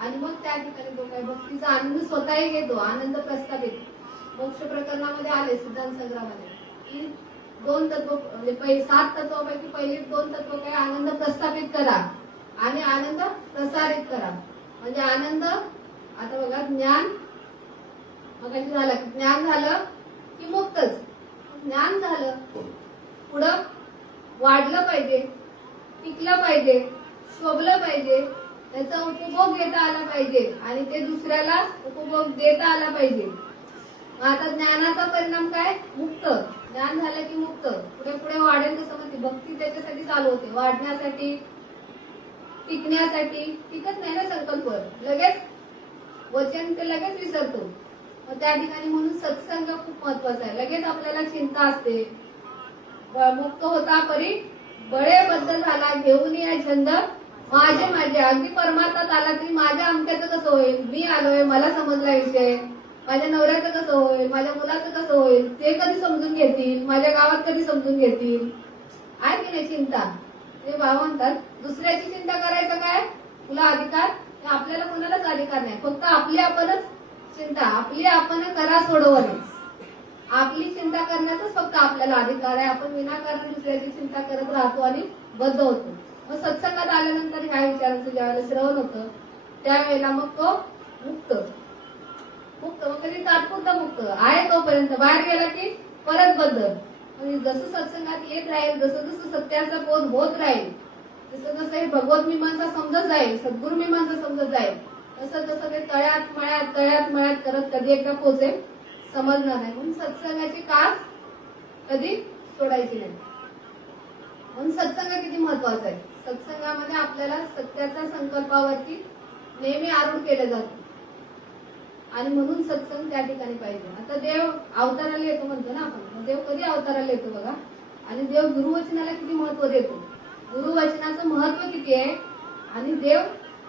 आणि मग त्या ठिकाणी तो काय भक्तीचा आनंद स्वतःही घेतो, आनंद प्रस्थापित. मोक्ष प्रकरणामध्ये आले सिद्धांत संग्रहामध्ये की 2 तत्व म्हणजे 7 तत्वापैकी पहिली 2 तत्व काय, आनंद प्रस्थापित करा आणि आनंद प्रसारित करा. म्हणजे आनंद आता बघा, ज्ञान मग झालं, ज्ञान झालं की मुक्तच. ज्ञान झालं पुढं वाढलं पाहिजे, टिकलं पाहिजे, शोभलं पाहिजे, त्याचा उपभोग घेता आला पाहिजे आणि ते दुसऱ्याला उपभोग देता आला पाहिजे. आता ज्ञानाचा परिणाम काय, मुक्त. ज्ञान झालं की मुक्त, पुढे पुढे वाढेल कसं, म्हणते भक्ती त्याच्यासाठी चालू होते, वाढण्यासाठी, टिकण्यासाठी. टिकत नाही ना संकल्प, लगेच वचन ते लगेच विसरतो. मग त्या ठिकाणी म्हणून सत्संग खूप महत्वाचा आहे. लगेच आपल्याला चिंता असते, मुक्त होता परी बळे बद्दल झाला, घेऊन या छंद माझे माझे. अगदी परमार्थात आला तरी माझ्या अमक्याचं कसं होईल, मी आलोय, मला समजला विषय, माझ्या नवऱ्याचं कसं होईल, माझ्या मुलाचं कसं होईल, ते कधी समजून घेतील, माझ्या गावात कधी समजून घेतील, आहे की नाही चिंता. ते बाबा म्हणतात दुसऱ्याची चिंता करायचं काय, तुला अधिकार, आपल्याला कोणालाच अधिकार नाही, फक्त आपली आपणच चिंता, आपली आपण करा सोडवणे, आपली चिंता करण्याचाच फक्त आपल्याला अधिकार आहे. आपण विनाकारण दुसऱ्याची चिंता करत राहतो आणि बद्ध होतो. मग सत्संगात आल्यानंतर ह्या विचारांचं ज्यावेळेला श्रवण होतं त्यावेळेला मग तो मुक्त. मुक्त मग कधी तात्पुरता मुक्त आहे तोपर्यंत, बाहेर गेला की परत बद्ध. म्हणजे जसं सत्संगात येत राहील, जसं जसं सत्याचा बोध होत राहील, जसं जसं हे भगवत मीमांसा समजत जाईल, सद्गुरु मीमांसा समजत जाईल, तसं तसं ते तळ्यात मळ्यात करत कधी एकदा पोहोचेल समजणार नाही. म्हणून सत्संगाची कास कधी सोडायची नाही. म्हणून सत्संग किती महत्वाचा आहे. सत्संगामध्ये आपल्याला सत्याच्या संकल्पावरती नेहमी आरूढ केलं जातं आणि म्हणून सत्संग त्या ठिकाणी पाहिजे. आता देव अवताराला येतो म्हणतो ना आपण, देव कधी अवताराला येतो बघा. आणि देव गुरुवचनाला किती महत्व देतो, गुरुवचनाचं महत्व किती आहे आणि देव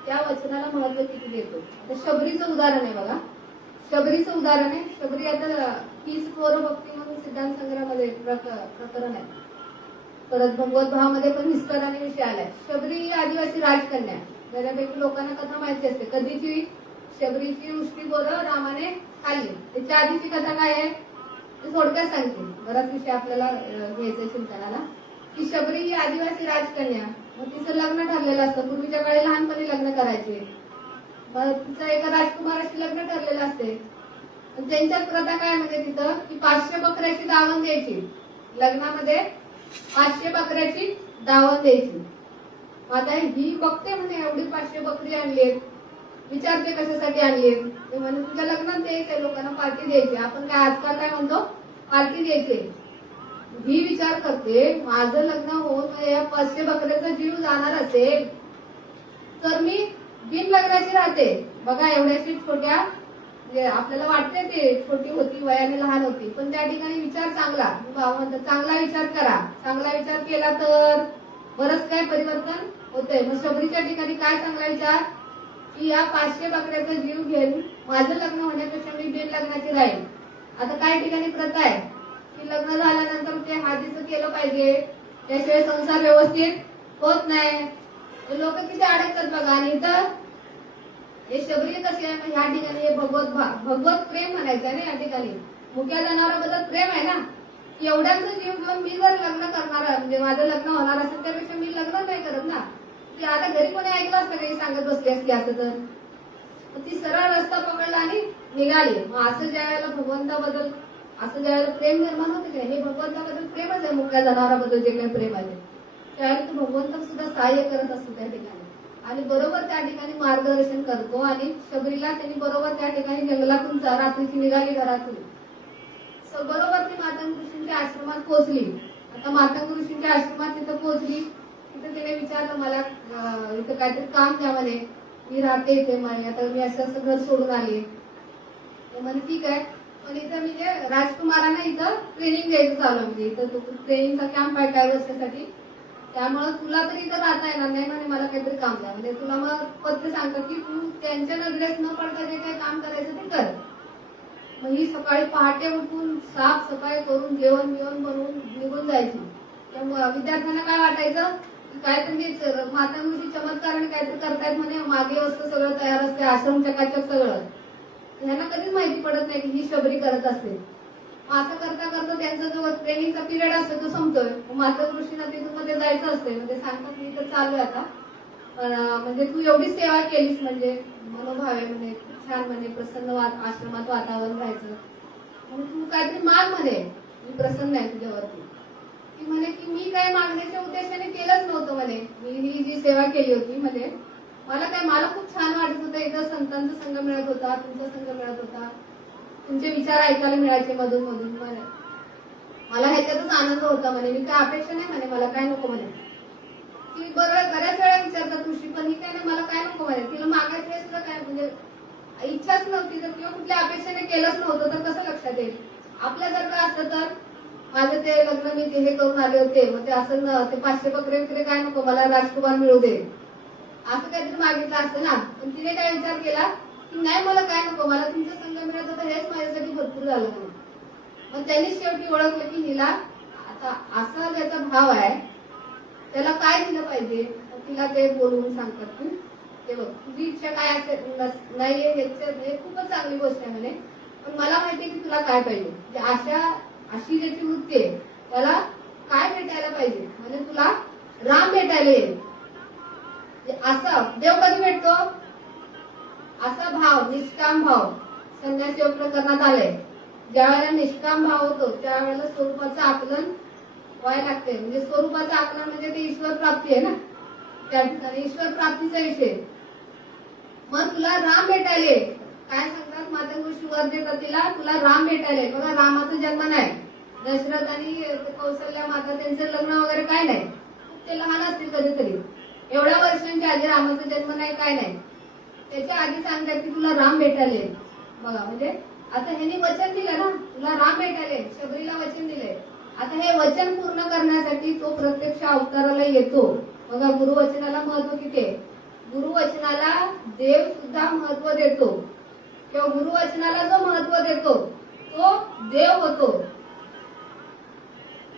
त्या वचनाला महत्व किती देतो. आता शबरीचं उदाहरण आहे बघा, शबरीचं उदाहरण आहे. शबरी आता 30 क्रूर भक्ती म्हणून सिद्धांत संग्रहामध्ये प्रकरण आहे. परत भगवत भावामध्ये पण विस्ताराने विषय आलाय. शबरी ही आदिवासी राजकन्या, बऱ्यापैकी लोकांना कथा माहिती असते. कधीची शबरीची उष्टी बोरं रामाने खाल्ली, त्याच्या आधीची कथा काय आहे ते थोडक्यात सांगते. बराच विषय आपल्याला घ्यायचा चिंतनाला. की शबरी ही आदिवासी राजकन्या, मग तिचं लग्न ठरलेलं असतं. पूर्वीच्या काळी लहानपणी लग्न करायचे. मग तिचं एका राजकुमाराशी लग्न ठरलेलं असते. त्यांच्यात प्रथा काय म्हणजे तिथं की 500 बकऱ्याची दावण द्यायची. लग्नामध्ये 500 बकऱ्याची दावण द्यायची. आता ही बघते म्हणजे एवढी 500 बकरी आणलीत, विचारते कशासाठी आणलीत, ते म्हणजे तुझ्या लग्नात द्यायचंय, लोकांना पार्टी द्यायची. आपण काय आजकाल काय म्हणतो, पार्टी द्यायची. ही विचार करते माझं लग्न होऊन या 500 बकऱ्याचा जीव जाणार असेल तर मी बिन लग्नाची राहते. बघा एवढ्याशी छोट्या, आपल्याला वाटते ते छोटी होती, वयाने लहान होती, पण त्या ठिकाणी विचार चांगला. बाबा म्हणतात चांगला विचार करा, चांगला विचार केला तर बरंच काय परिवर्तन होतंय. मग शबरीच्या ठिकाणी काय चांगला विचार की या 500 बकऱ्याचा जीव घेऊन माझं लग्न होण्यापेक्षा मी बिन लग्नाची राहील. आता काही ठिकाणी प्रथा आहे की लग्न झाल्यानंतर ते हळदीचं केलं पाहिजे, त्याशिवाय संसार व्यवस्थित होत नाही. लोक किती अडकतात बघा. आणि इथं हे शबरी कसे आहे ह्या ठिकाणी हे भगवत प्रेम म्हणायचं आहे ना या ठिकाणी. मुक्या जनावराबद्दल प्रेम आहे ना, की एवढ्यांचं जीव घेऊन मी जर लग्न करणार म्हणजे माझं लग्न होणार असेल त्यापेक्षा मी लग्न नाही करत ना. की आता घरी कोणी ऐकलं असतं काही सांगत बसली असती असं तर. ती सरळ रस्ता पकडला आणि निघाली. मग असं ज्या वेळेला भगवंताबद्दल असं ज्या वेळेला प्रेम निर्माण होते की हे भगवंताबद्दल प्रेमच आहे. मुक्या जनावराबद्दल जे काही प्रेम आहे त्यावेळेला तो भगवंत सुद्धा सहाय्य करत असतो त्या ठिकाणी आणि बरोबर त्या ठिकाणी मार्गदर्शन करतो. आणि शबरीला त्यांनी बरोबर त्या ठिकाणी जंगलातून रात्रीची निघाली घरातून. बरोबर ती मातंग ऋषींच्या आश्रमात पोहोचली. आता मातंग ऋषींच्या आश्रमात तिथं पोहोचली. तिथं तिने विचारलं मला इथं काहीतरी काम द्या म्हणे, मी राहते इथे म्हणे, आता मी असं घर सोडून आली. म्हणे ठीक आहे, पण इथं म्हणजे राजकुमारांना इथं ट्रेनिंग द्यायचं चालू म्हणजे इथं ट्रेनिंगचा कॅम्प आहे काही वर्षासाठी, त्यामुळे तुला तरी इथं राहता येणार नाही म्हणे, मला काहीतरी काम द्या. म्हणजे तुला मग पत्र सांगतात की तू त्यांच्या नजरेत न पडता जे काही काम करायचं ते कर. मग ही सकाळी पहाटे उठून साफसफाई करून जेवण बनवून निघून जायची. त्यामुळे विद्यार्थ्यांना काय वाटायचं की काहीतरी मातांची चमत्काराने काहीतरी करतायत म्हणे, मागे असतं सगळं तयार असते, आश्रम चकाचक सगळं. ह्यांना कधीच माहिती पडत नाही की ही शबरी करत असते. असं करता करता त्यांचा जो ट्रेनिंगचा पिरियड असतो तो संपतोय. माता ऋषींना तिथून मध्ये जायचं असते. म्हणजे सांगतात मी तर चाललोय आता, म्हणजे तू एवढी सेवा केलीस म्हणजे मनोभाव आहे म्हणे, छान म्हणे, प्रसन्न आश्रमात वातावरण राहायचं, म्हणून तू काहीतरी माग म्हणे, मी प्रसन्न आहे तुझ्यावरती. ती म्हणे की मी काय मागण्याच्या उद्देशाने केलंच नव्हतं म्हणे, मी ही जी सेवा केली होती म्हणजे मला खूप छान वाटत होतं. इथं संतांचा संघ मिळत होता, तुमचा संघ मिळत होता, तुमचे विचार ऐकायला मिळायचे मधून मधून म्हणे, मला ह्याच्यातच आनंद होता म्हणे, मी काय अपेक्षा नाही म्हणे, मला काय नको म्हणे. ती बऱ्याच वेळा विचारतात ऋषी, पण ही काय नाही मला काय नको म्हणे. तिला मागायच्या वेळेस सुद्धा काय म्हणजे इच्छाच नव्हती तर किंवा कुठल्या अपेक्षेने केलंच नव्हतं तर कसं लक्षात येईल. आपल्यासारखं असतं तर माझं ते लग्न मी हे करून आले होते, मग ते असं ते 500 बकरे वगैरे काय नको, मला राजकुमार मिळू दे असं काहीतरी मागितलं असतं ना. पण तिने काय विचार केला की नाही मला काय नको, मला तुमचा संघ मिळत होता हेच माझ्यासाठी भरपूर झालं म्हणून. मग त्यांनी शेवटी ओळखलं की हिला आता असा ज्याचा भाव आहे त्याला काय दिलं पाहिजे. तिला ते बोलवून सांगतात की ते बघ तुझी इच्छा काय असेल नाहीये हे खूपच चांगली गोष्ट आहे म्हणे, पण मला माहितीये की तुला काय पाहिजे. अशी ज्याची वृत्ती आहे त्याला काय भेटायला पाहिजे म्हणजे तुला राम भेटायला येईल. असा देव कधी भेटतो, असा भाव निष्काम भाव संन्यास योग प्रकरणात आलाय. ज्या वेळेला निष्काम भाव होतो त्यावेळेला स्वरूपाचं आकलन व्हायला लागते. म्हणजे स्वरूपाचं आकलन म्हणजे ते ईश्वर प्राप्ती आहे ना, त्या ठिकाणी ईश्वर प्राप्तीचा विषय. मग तुला राम भेटायले काय सांगतात माता ऋषी वर देतात तिला, तुला राम भेटायले. बघा रामाचा जन्म नाही, दशरथ आणि कौशल्या माता त्यांचं लग्न वगैरे काय नाही, ते लहान असतील कधीतरी, एवढ्या वर्षांच्या आधी रामाचा जन्म नाही काय नाही. त्याच्या आधी सांगतात की तुला राम भेटायले. बघा म्हणजे आता ह्यांनी वचन दिलं ना तुला राम भेटायले, शबरीला वचन दिले. आता हे वचन पूर्ण करण्यासाठी तो प्रत्यक्ष अवताराला येतो. बघा गुरुवचनाला महत्व किती आहे. गुरुवचनाला देव सुद्धा महत्व देतो किंवा गुरुवचनाला जो महत्व देतो तो देव होतो.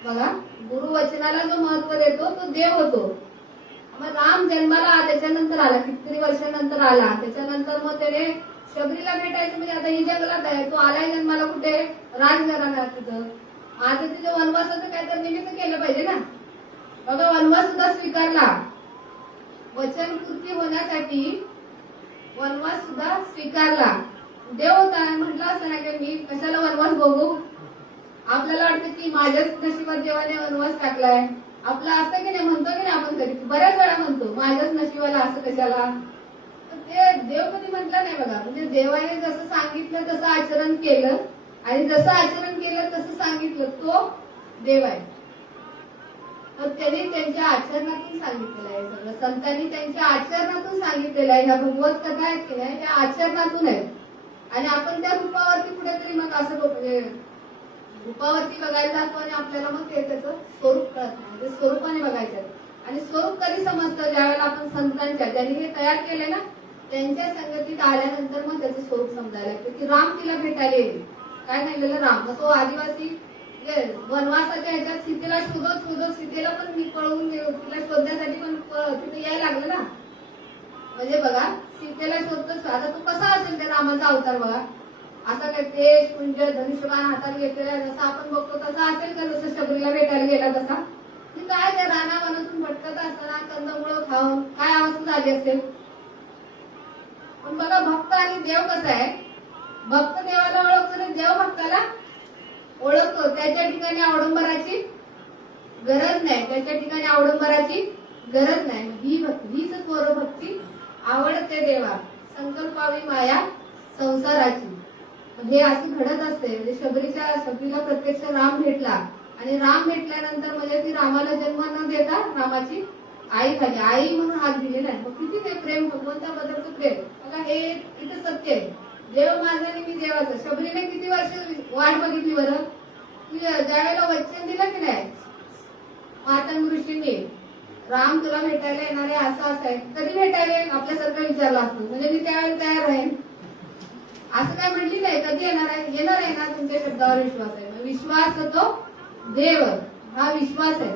बघा गुरुवचनाला जो महत्व देतो तो देव होतो. मग राम जन्माला त्याच्यानंतर आला, कितीतरी वर्षानंतर आला. त्याच्यानंतर मग त्याने शबरीला भेटायचं म्हणजे आता ही जंगलात आहे, तो आलाय जन्माला कुठे राजघराण्यात. तिथं आता तिथे वनवासाचं काहीतरी निमित्त केलं पाहिजे ना. बघा वनवास सुद्धा स्वीकारला, वचनपूर्ती होण्यासाठी वनवास सुद्धा स्वीकारला. देव होता म्हटलं असं नाही की मी कशाला वनवास बघू. आपल्याला वाटतं की माझ्याच नशिबात देवाने वनवास टाकलाय. आपलं असं की नाही म्हणतो की नाही आपण कधी बऱ्याच वेळा म्हणतो माझ्याच नशिबाला असं कशाला. ते देव कधी म्हटलं नाही बघा. म्हणजे देवाने जसं सांगितलं तसं आचरण केलं आणि जसं आचरण केलं तसं सांगितलं तो देव आहे. तर त्यांनी त्यांच्या आचरणातून सांगितलेलं आहे सगळं. संतांनी त्यांच्या आचरणातून सांगितलेलं आहे. ह्या भगवत कथा आहेत की नाही त्या आचरणातून आहेत. आणि आपण त्या रूपावरती कुठेतरी मग असं म्हणजे रूपावरती बघायला जातो आणि आपल्याला मग ते त्याचं स्वरूप कळत नाही. म्हणजे स्वरूपाने बघायचं. आणि स्वरूप कधी समजतं ज्यावेळेला आपण संतांच्या ज्यांनी हे तयार केले ना त्यांच्या संगतीत आल्यानंतर मग त्याचं स्वरूप समजायला लागतं. की राम तिला भेटायला येईल. काय सांगितलेलं राम. मग तो आदिवासी वनवासाच्या ह्याच्यात सीतेला शोधत सीतेला पण मी पळवून तिला शोधण्यासाठी पण तिथे यायला लागलं ना. म्हणजे बघा सीतेला शोधतोच. आता तो कसा असेल त्या रामाचा अवतार बघा. असा काय तेज कुंज धनुष्यबाण हातात घेतलेला जसा आपण बघतो तसा असेल का? जसं शबरीला भेटायला गेला तसा की काय त्या रानावनातून भटकत असताना कंदमुळं खाऊन काय अवस्था झाली असेल. पण बघा भक्त आणि देव कसा आहे. भक्त देवाला ओळखतो आणि देव भक्ताला ओळखतो. त्याच्या ठिकाणी अवडंबराची गरज नाही. त्याच्या ठिकाणी अवडंबराची गरज नाही. हीच थोर भक्ती आवडते देवा संकल्पावी माया संसाराची. हे असं घडत असते. म्हणजे शबरीला प्रत्यक्ष राम भेटला आणि राम भेटल्यानंतर म्हणजे ती रामाला जन्म न देता रामाची आई झाली. आई म्हणून हात दिलेला आहे. किती ते प्रेम भगवंताबद्दलचं प्रेम बघा. हे इथे सत्य आहे. देव माझा आणि मी देवाचं. शबरीने किती वर्ष वाट बघितली बरं. ज्यावेळेला वचन दिलं की नाही मातंग ऋषींनी राम तुला भेटायला येणार आहे असं आहे. कधी भेटायला आपल्यासारखं विचारलं असतं म्हणजे मी त्यावेळेला तयार राहीन असं काय म्हटली नाही. कधी येणार आहे. येणार आहे ना. तुमच्या शब्दावर विश्वास आहे. विश्वास तो देव हा विश्वास आहे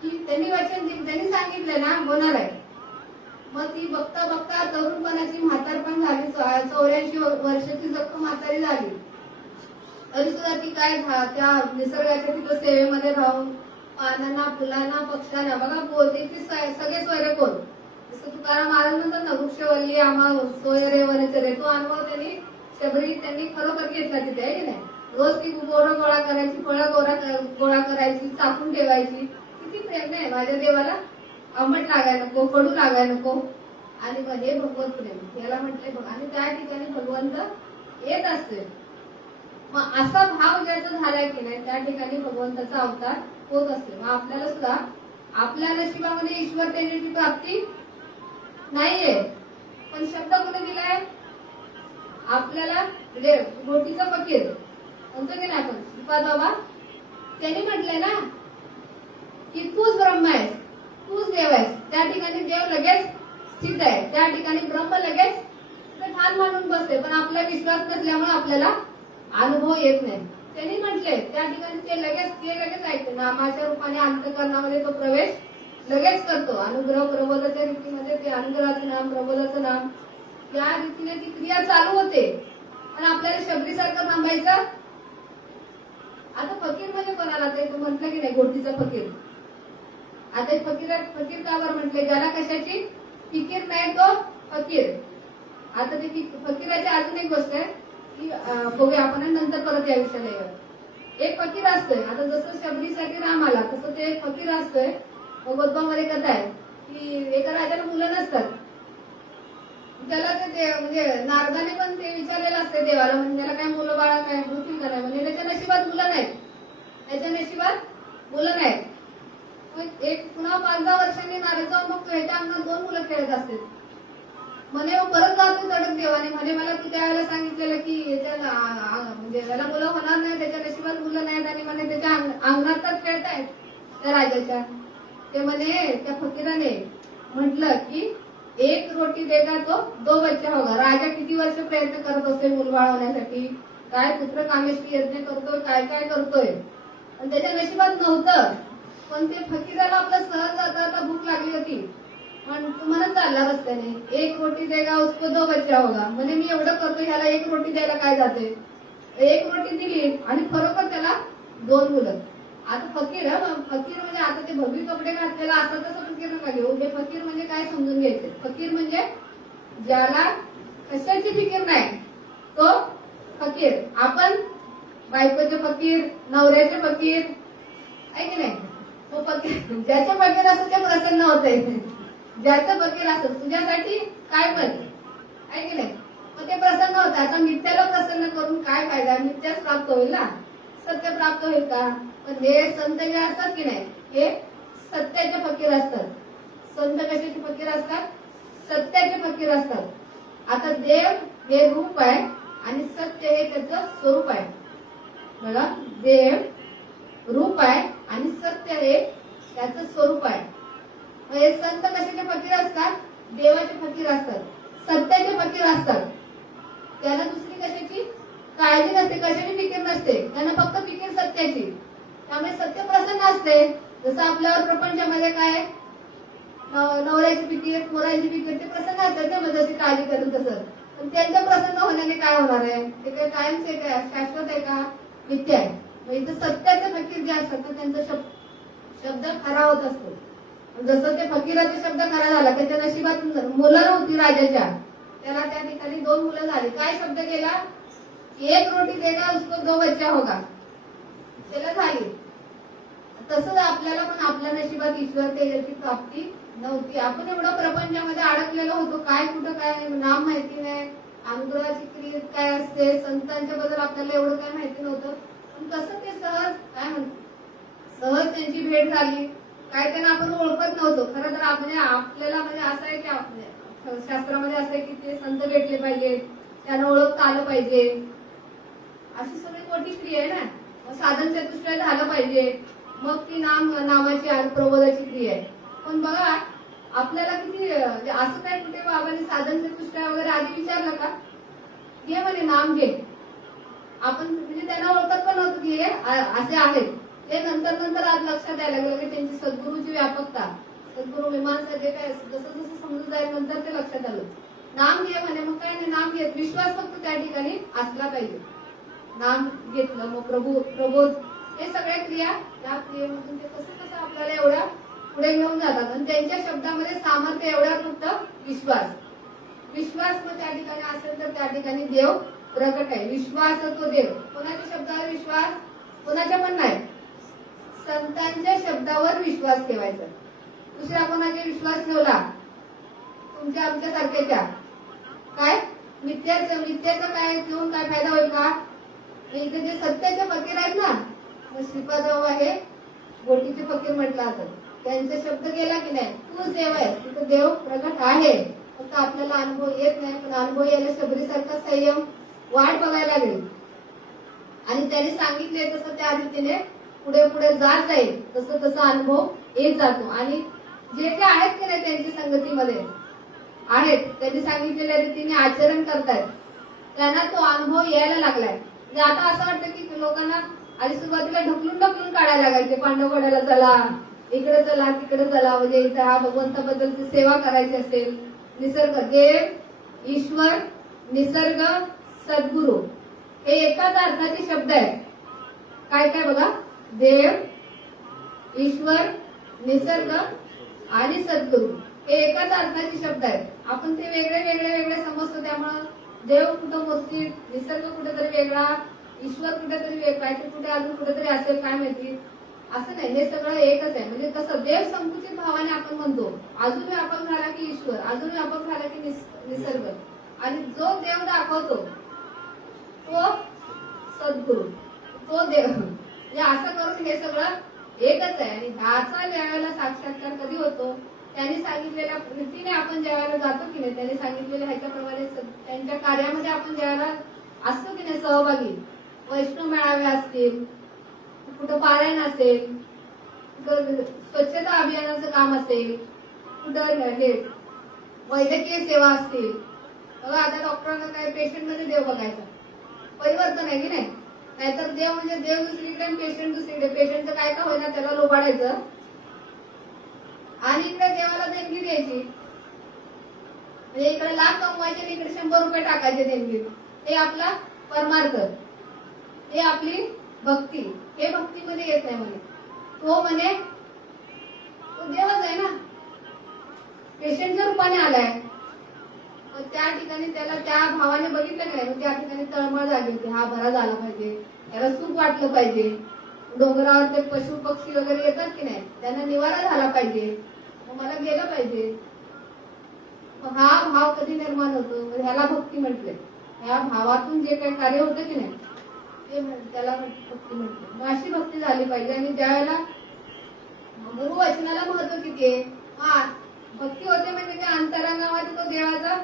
की त्यांनी वचन दिलं त्यांनी सांगितलं ना होणार आहे. मग ती बघता बघता तरुणपणाची म्हातारपण झाली. 84 वर्षाची जखम म्हातारी झाली. तरी सुद्धा ती काय त्या निसर्गाच्या तिथं सेवेमध्ये राहून पानांना फुलांना पक्ष्यांना बघा बोलते. ती सगळे सोयरे कोण. जसं तुकाराम महाराज म्हणतात ना वृक्षवल्ली आम्हा सोयरे वनचरे. तो अनुभव त्यांनी खरोखर घेतला तिथे आहे की नाही. रोज ती बोरं गोळा करायची फळं गोळा करायची चापून ठेवायची. किती प्रेम नाही माझ्या देवाला. आंबट लागाय नको कडू लागाय नको. आणि हे भगवत प्रेम याला म्हटले. आणि त्या ठिकाणी भगवंत येत असते. मग असा भाव ज्याचा झालाय की नाही त्या ठिकाणी भगवंताचा अवतार होत असते. मग आपल्याला सुद्धा आपल्या नशिबामध्ये ईश्वर तेजाची प्राप्ती नाहीये. पण शब्द कोणी दिलाय आपल्याला. म्हणजे गोटीचा फकीर म्हणतो की नाही आपण श्रीपाद बाबा त्यांनी म्हटलंय ना की तूच ब्रह्म आहेस तूच देव आहेस. त्या ठिकाणी देव लगेच स्थित आहे. त्या ठिकाणी ब्रह्म लगेच ठाण मांडून बसते. पण आपला विश्वास नसल्यामुळे आपल्याला अनुभव येत नाही. त्यांनी म्हटले त्या ठिकाणी ते लगेच ऐकते. नामाच्या रूपाने अंतःकरणामध्ये तो प्रवेश लगेच करतो. अनुग्रह प्रबोधाच्या रीतीमध्ये ते अनुग्रहाचं नाम प्रबोधाचं नाम या रीतीने ती क्रिया चालू होते. आणि आपल्याला शबरीसारखं थांबायचं. आता फकीर म्हणजे कोणाला ते म्हटलं की नाही गोटीचा फकीर. आता फकीर का बरं म्हटले. ज्याला कशाची फिकीर नाही तो फकीर. आता ते फकीराची अजून एक गोष्ट आहे की बघूया आपण नंतर परत या विषयाला येऊ. एक फकीर असतोय. आता जसं शबरीसाठी राम आला तसं ते एक फकीर असतोय. भगवद्गीतेमध्ये कथा आहे की एका राजाला मुलं नसतात. त्याला ते म्हणजे नारदाने पण ते विचारलेलं असते देवाला म्हणजे त्याला काय मुलं बाळा काय मृत्यू का नाही. म्हणजे त्याच्या नशिबात मुलं नाहीत. त्याच्या नशिबात मुलं नाहीत. मग एक पुन्हा 5-10 वर्षांनी नारद जाऊन बघतो ह्याच्या अंगात 2 मुलं खेळत असतात. म्हणे परत जातो तडक देवाने म्हणे मला तू त्यावेळेला सांगितलेलं की म्हणजे त्याला मुलं होणार नाही त्याच्या नशिबात मुलं नाहीत आणि म्हणे त्याच्या अंगणातच खेळतायत त्या राजाच्या. ते म्हणे त्या फकीराने म्हटलं की एक रोटी देगा तो 2 बच्चे होगा. राजा किती वर्ष प्रयत्न करत असते मुलबाळ होण्यासाठी. काय पुत्र कामेश्वरी यज्ञ करतोय काय काय करतोय आणि त्याच्या नशिबात नव्हतं. पण ते फकीराला आपलं सहज जाता भूक लागली होती. पण तू म्हणत चालला रस्त्याने एक रोटी देगा उसको 2 बच्चे होगा. म्हणजे मी एवढं करतो ह्याला एक रोटी द्यायला काय जाते. एक रोटी दिली आणि खरोखर त्याला 2 मुलं. आता फकीर म्हणजे आता ते भगवी कपडे घातलेला असं तसं फकीर नका घेऊ. हे फकीर म्हणजे काय समजून घ्यायचे. फकीर म्हणजे ज्याला कशाची फिकीर नाही तो फकीर. आपण बायकोचे फकीर नवऱ्याचे फकीर आहे की नाही. तो फकीर ज्याचे फकीर असत ते प्रसन्न होते. ज्याचं फकीर असत तुझ्यासाठी काय पण आहे की नाही. मग ते प्रसन्न होतं. आता मिथ्याला प्रसन्न करून काय फायदा. मिथ्याच प्राप्त होईल ना सत्य प्राप्त होईल का. पण हे संत जे असतात की नाही हे सत्याचे फकीर असतात. संत कशाचे फकीर असतात सत्याचे फकीर असतात. आता देव हे रूप आहे आणि सत्य हे त्याचं स्वरूप आहे. बघा देव रूप आहे आणि सत्य हे त्याचं स्वरूप आहे. हे संत कशाचे फकीर असतात देवाचे फकीर असतात. सत्याचे फकीर असतात. त्यांना दुसरी कशाची काळजी नसते कशाची फिकीर नसते. त्यांना फक्त फिकीर सत्याची. त्यामुळे सत्य प्रसन्न असते. जसं आपल्यावर प्रपंचामध्ये काय नवऱ्याची पिकी आहेत, मुलांची पिकी आहेत, ते प्रसंग असतात ना, जशी काळजी करेल तसं. पण त्यांच्या प्रसन्न होण्याने काय होणार आहे? ते काय कायमचे काय शाश्वत आहे का? मिथ्या आहे. मग इथं सत्याचे फकीर जे असतात तर त्यांचा शब्द खरा होत असतो. जसं ते फकीराचे शब्द खरा झाला, त्याच्या नशिबात मुलं नव्हती राजाच्या, त्याला त्या ठिकाणी 2 मुलं झाली. काय शब्द केला? 1 रोटी देगा उसको 2 बच्चा होगा, त्याला झाली. तसंच आपल्याला पण आपल्या नशिबात ईश्वर तेजाची प्राप्ती नव्हती. आपण एवढं प्रपंचामध्ये अडकलेलो होतो, काय कुठं काय नाम माहिती नाही, अनुग्रहाची क्रिया काय असते, संतांच्या बद्दल आपल्याला एवढं काय माहिती नव्हतं. पण कसं ते सहज काय म्हणतात, सहज त्यांची भेट झाली. काय त्यांना आपण ओळखत नव्हतो. खरं तर आपल्याला म्हणजे असं आहे की शास्त्रामध्ये असं आहे की ते संत भेटले पाहिजेत, त्यांना ओळखता आलं पाहिजे, अशी सगळी मोठी क्रिया आहे ना. साधन चतुष्टय झालं पाहिजे, मग ती नामाची आणि प्रबोधाची क्रिया आहे. पण बघा आपल्याला किती असं काय कुठे बाबांनी साधन चतुष्टय वगैरे आधी विचारलं का? घे म्हणे नाम घे. आपण म्हणजे त्यांना ओळखत पण नव्हतं की हे असे आहेत. ते नंतर आज लक्षात यायला लागलं की त्यांची सद्गुरूची व्यापकता, सद्गुरू मीमांसा जे काय जसं जसं समजून जाईल नंतर ते लक्षात आलं. नाम घे म्हणे, मग काय नाही नाम घेत, विश्वास फक्त त्या ठिकाणी असला पाहिजे. नाम घेतलं, मग प्रबोध, हे सगळ्या क्रिया, त्या क्रियेमधून ते कसं कसं आपल्याला एवढ्या पुढे घेऊन जातात. आणि त्यांच्या शब्दामध्ये सामर्थ्य एवढ्या फक्त विश्वास मग त्या ठिकाणी असेल तर त्या ठिकाणी देव प्रकट आहे. विश्वास तो देव. कोणाच्या शब्दावर विश्वास? कोणाच्या पण नाही, संतांच्या शब्दावर विश्वास ठेवायचा. दुसऱ्या कोणाचा विश्वास ठेवला, तुमच्या आमच्या सारख्याच्या, काय मिथ्याचं काय ठेवून काय फायदा होईल का? इथे जे सत्याचे फकीर आहेत ना, श्रीपाद आहे गोटीचे फकीर म्हटलं जातं, त्यांचे शब्द गेला की नाही, तूच देव आहे, तिथं देव प्रगट आहे. फक्त आपल्याला अनुभव येत नाही. पण अनुभव यायला शबरीसारखा संयम वाट बघायला लागेल. आणि त्याने सांगितले तसं त्या रीतीने पुढे पुढे जात जाईल, तसं तसा अनुभव येत जातो. आणि जे जे आहेत की नाही त्यांच्या संगतीमध्ये आहेत, त्यांनी सांगितलेल्या रीतीने आचरण करतायत, त्यांना तो अनुभव यायला लागलाय. म्हणजे आता असं वाटतं की लोकांना आधी सुरुवातीला ढकलून काढायला लागायचे, पांडवगडाला चला, इकडे चला, तिकडे चला, म्हणजे इथे हा भगवंताबद्दलची सेवा करायची असेल. निसर्ग, देव, ईश्वर, निसर्ग, सद्गुरू, हे एकाच अर्थाचे शब्द आहेत. काय काय बघा, देव, ईश्वर, निसर्ग आणि सद्गुरू, हे एकाच अर्थाचे शब्द आहेत. आपण ते वेगळे समजतो. त्यामुळं देव कुठं मूर्ती, निसर्ग कुठेतरी वेगळा, ईश्वर कुठेतरी वेगळा, कुठे अजून कुठेतरी असेल काय माहिती. असं नाही, हे सगळं एकच आहे. म्हणजे कसं देव संकुचित भावाने आपण म्हणतो, अजून व्यापक झाला की ईश्वर, अजून व्यापक झाला की निसर्ग, आणि जो देव दाखवतो तो सद्गुरू, तो देव. म्हणजे असं करून हे सगळं एकच आहे. आणि ह्याचा ज्यावेळेला साक्षात्कार कधी होतो, त्यांनी सांगितलेल्या रीतीने आपण ज्यावेळेला जातो की नाही, त्यांनी सांगितलेल्या ह्याच्याप्रमाणे त्यांच्या कार्यामध्ये आपण ज्यावेळेला असतो की नाही सहभागी, वैष्णव मेळावे असतील, कुठं पारायण असेल, कुठं स्वच्छता अभियानाचं काम असेल, कुठं हे वैद्यकीय सेवा असतील. बघा आता डॉक्टरांना काय पेशंट मध्ये देव बघायचा, परिवर्तन आहे की नाही. नाहीतर देव म्हणजे देव दुसरीकडे, पेशंट दुसरीकडे. पेशंटचं काय का होईना त्याला लोबाडायचं आणि इकडे देवाला देणगी द्यायची. म्हणजे इकडे लाख कमवायचे, इकडे 100 रुपये टाकायचे देणगी. हे आपला परमार्थ, हे आपली भक्ती. हे भक्तीमध्ये येत नाही म्हणे. तो म्हणे तो देवच आहे ना, पेशंटच्या रूपाने आलाय. त्या ठिकाणी त्याला त्या भावाने बघितलं नाही, त्या ठिकाणी तळमळ झाली होती, हा बरा झाला पाहिजे, त्याला सुख वाटलं पाहिजे. डोंगरावर ते पशु पक्षी वगैरे येतात की नाही, त्यांना निवारा झाला पाहिजे, मग मला गेलं पाहिजे. हा भाव कधी निर्माण होतो, ह्याला भक्ती म्हटले. ह्या भावातून जे काही कार्य होतं की नाही ते त्याला भक्ती म्हटलं. मग अशी भक्ती झाली पाहिजे. आणि ज्यावेळेला गुरु वचनाला महत्व किती आहे, हा भक्ती होते म्हणजे त्या अंतरंगामध्ये तो देवाचा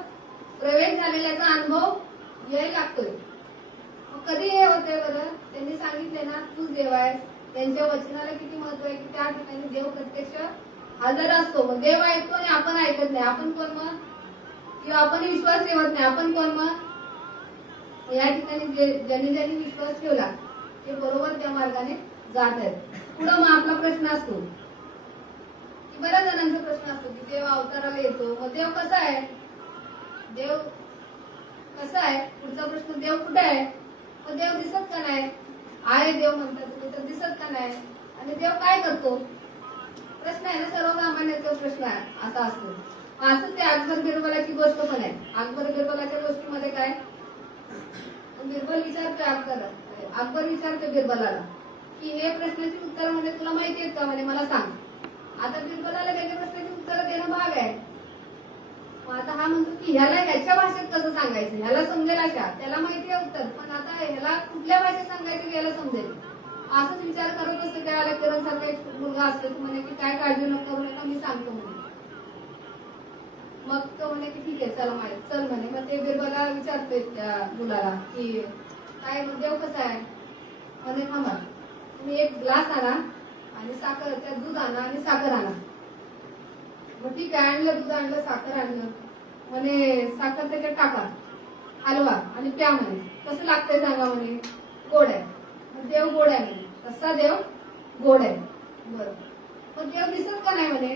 प्रवेश झालेल्याचा अनुभव यायला लागतोय. कधी हे होते बरं, त्यांनी सांगितले ना तूच देव आहेस, त्यांच्या वचनाला किती महत्व आहे की त्या ठिकाणी देव प्रत्यक्ष हजर असतो. मग देव ऐकतो आणि आपण ऐकत नाही. आपण कोण मग? किंवा आपण विश्वास ठेवत नाही, आपण कोण मग? या ठिकाणी ज्यांनी विश्वास ठेवला ते बरोबर त्या मार्गाने जात आहेत. पुढं मग आपला प्रश्न असतो की बऱ्याच जणांचा प्रश्न असतो की देव अवताराला येतो, मग देव कसा आहे? देव कसा आहे? पुढचा प्रश्न, देव कुठे आहे? मग देव दिसत का नाही? आहे देव म्हणतात तुम्ही, तर दिसत का नाही? आणि देव काय करतो? प्रश्न आहे ना, सर्वसामान्य तो प्रश्न आहे, असा असतो. असंच ते अकबर बिरबलाची गोष्ट पण आहे. अकबर बिरबलाच्या गोष्टीमध्ये काय, बिरबल विचारतोय अकबर विचारतोय बिरबलाला की हे प्रश्नाची उत्तर म्हणजे तुला माहिती आहेत का, म्हणे मला सांग. आता बिरबलाला त्याच्या प्रश्नाची उत्तर देणं भाग आहे. मग आता हा म्हणतो की ह्याला ह्याच्या भाषेत कसं सांगायचं, ह्याला समजेल अशा, त्याला माहिती आहे उत्तर, पण आता ह्याला कुठल्या भाषेत सांगायचं याला समजेल असंच विचार करत असतो. त्यावेळेला किरण सारखा एक मुलगा असतो, म्हणे की काय काळजी नको करू नका, मी सांगतो म्हणे. मग तो म्हणे की ठीक आहे चला माहिती चल म्हणे. मग ते बिरबला विचारतोय त्या मुलाला की काय देव कसा आहे? म्हणे थांबा, तुम्ही एक ग्लास आणा आणि साखर, त्यात दूध आणा आणि साखर आणा. मग ठीक आहे, आणलं दूध आणलं साखर आणलं, म्हणे साखर त्याच्यात टाका, हलवा आणि प्या म्हणे. कसं लागतंय सांगा म्हणे. गोड आहे. मग देव गोड आहे म्हणे. कसा देव? गोड आहे. बरं, मग देव दिसत का नाही म्हणे.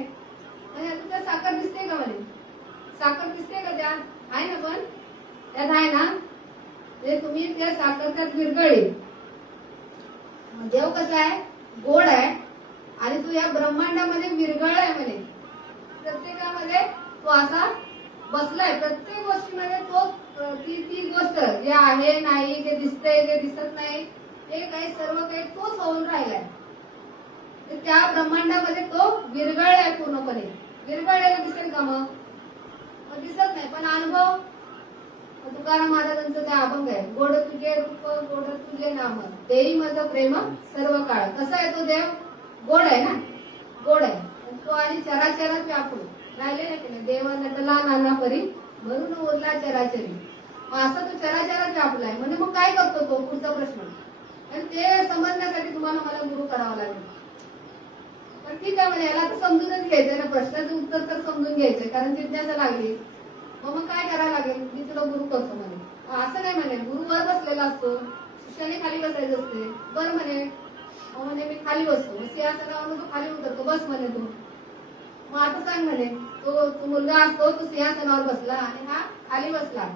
म्हणजे आता त्यात साखर दिसते का म्हणे. साखर दिसते का त्यात? आहे ना, पण त्यात आहे ना. म्हणजे तुम्ही त्या साखर त्यात विरघळली. देव कसा आहे? गोड आहे. आणि तू या ब्रह्मांडामध्ये विरघळ आहे म्हणे. प्रत्येकामध्ये तो असा बसलाय, प्रत्येक गोष्टीमध्ये तो ती गोष्ट जे आहे नाही, जे दिसतंय जे दिसत नाही, ते काही सर्व काही तोच होऊन राहिलाय. त्या ब्रह्मांडामध्ये तो विरघळलाय पूर्णपणे. विरघळलेला दिसेल का मग दिसत नाही, पण अनुभव. तुकाराम महाराजांचं ते अभंग आहे, गोड तुझे रूप गोड तुझे नाम देई माझं प्रेम सर्व काळ. कसा आहे तो देव? गोड आहे ना, गोड आहे. तो आणि चराचरात व्यापून राहिले ना की नाही. देव नटला नाना परी म्हणून उरला चराचरी. असं तो चराचरात व्यापलाय. म्हणजे मग काय करतो तो? पुढचा प्रश्न. आणि ते समजण्यासाठी तुम्हाला मला गुरु करावा लागेल. पण ठीक आहे म्हणे, याला तर समजूनच घ्यायचंय ना, प्रश्नाचं उत्तर तर समजून घ्यायचंय, कारण जिज्ञासा लागली. मग काय करायला लागेल? मी तुला गुरु करतो म्हणे. असं नाही म्हणे, गुरु वर बसलेला असतो, शिष्याने खाली बसायचं असते. बरं म्हणे. म्हणे मी खाली बसतो, सिंहासनावर तो खाली उतरतो, बस म्हणे तू. मग आता सांग म्हणे, तो मुलगा असतो, तो सिंहासनावर बसला आणि हा खाली बसला.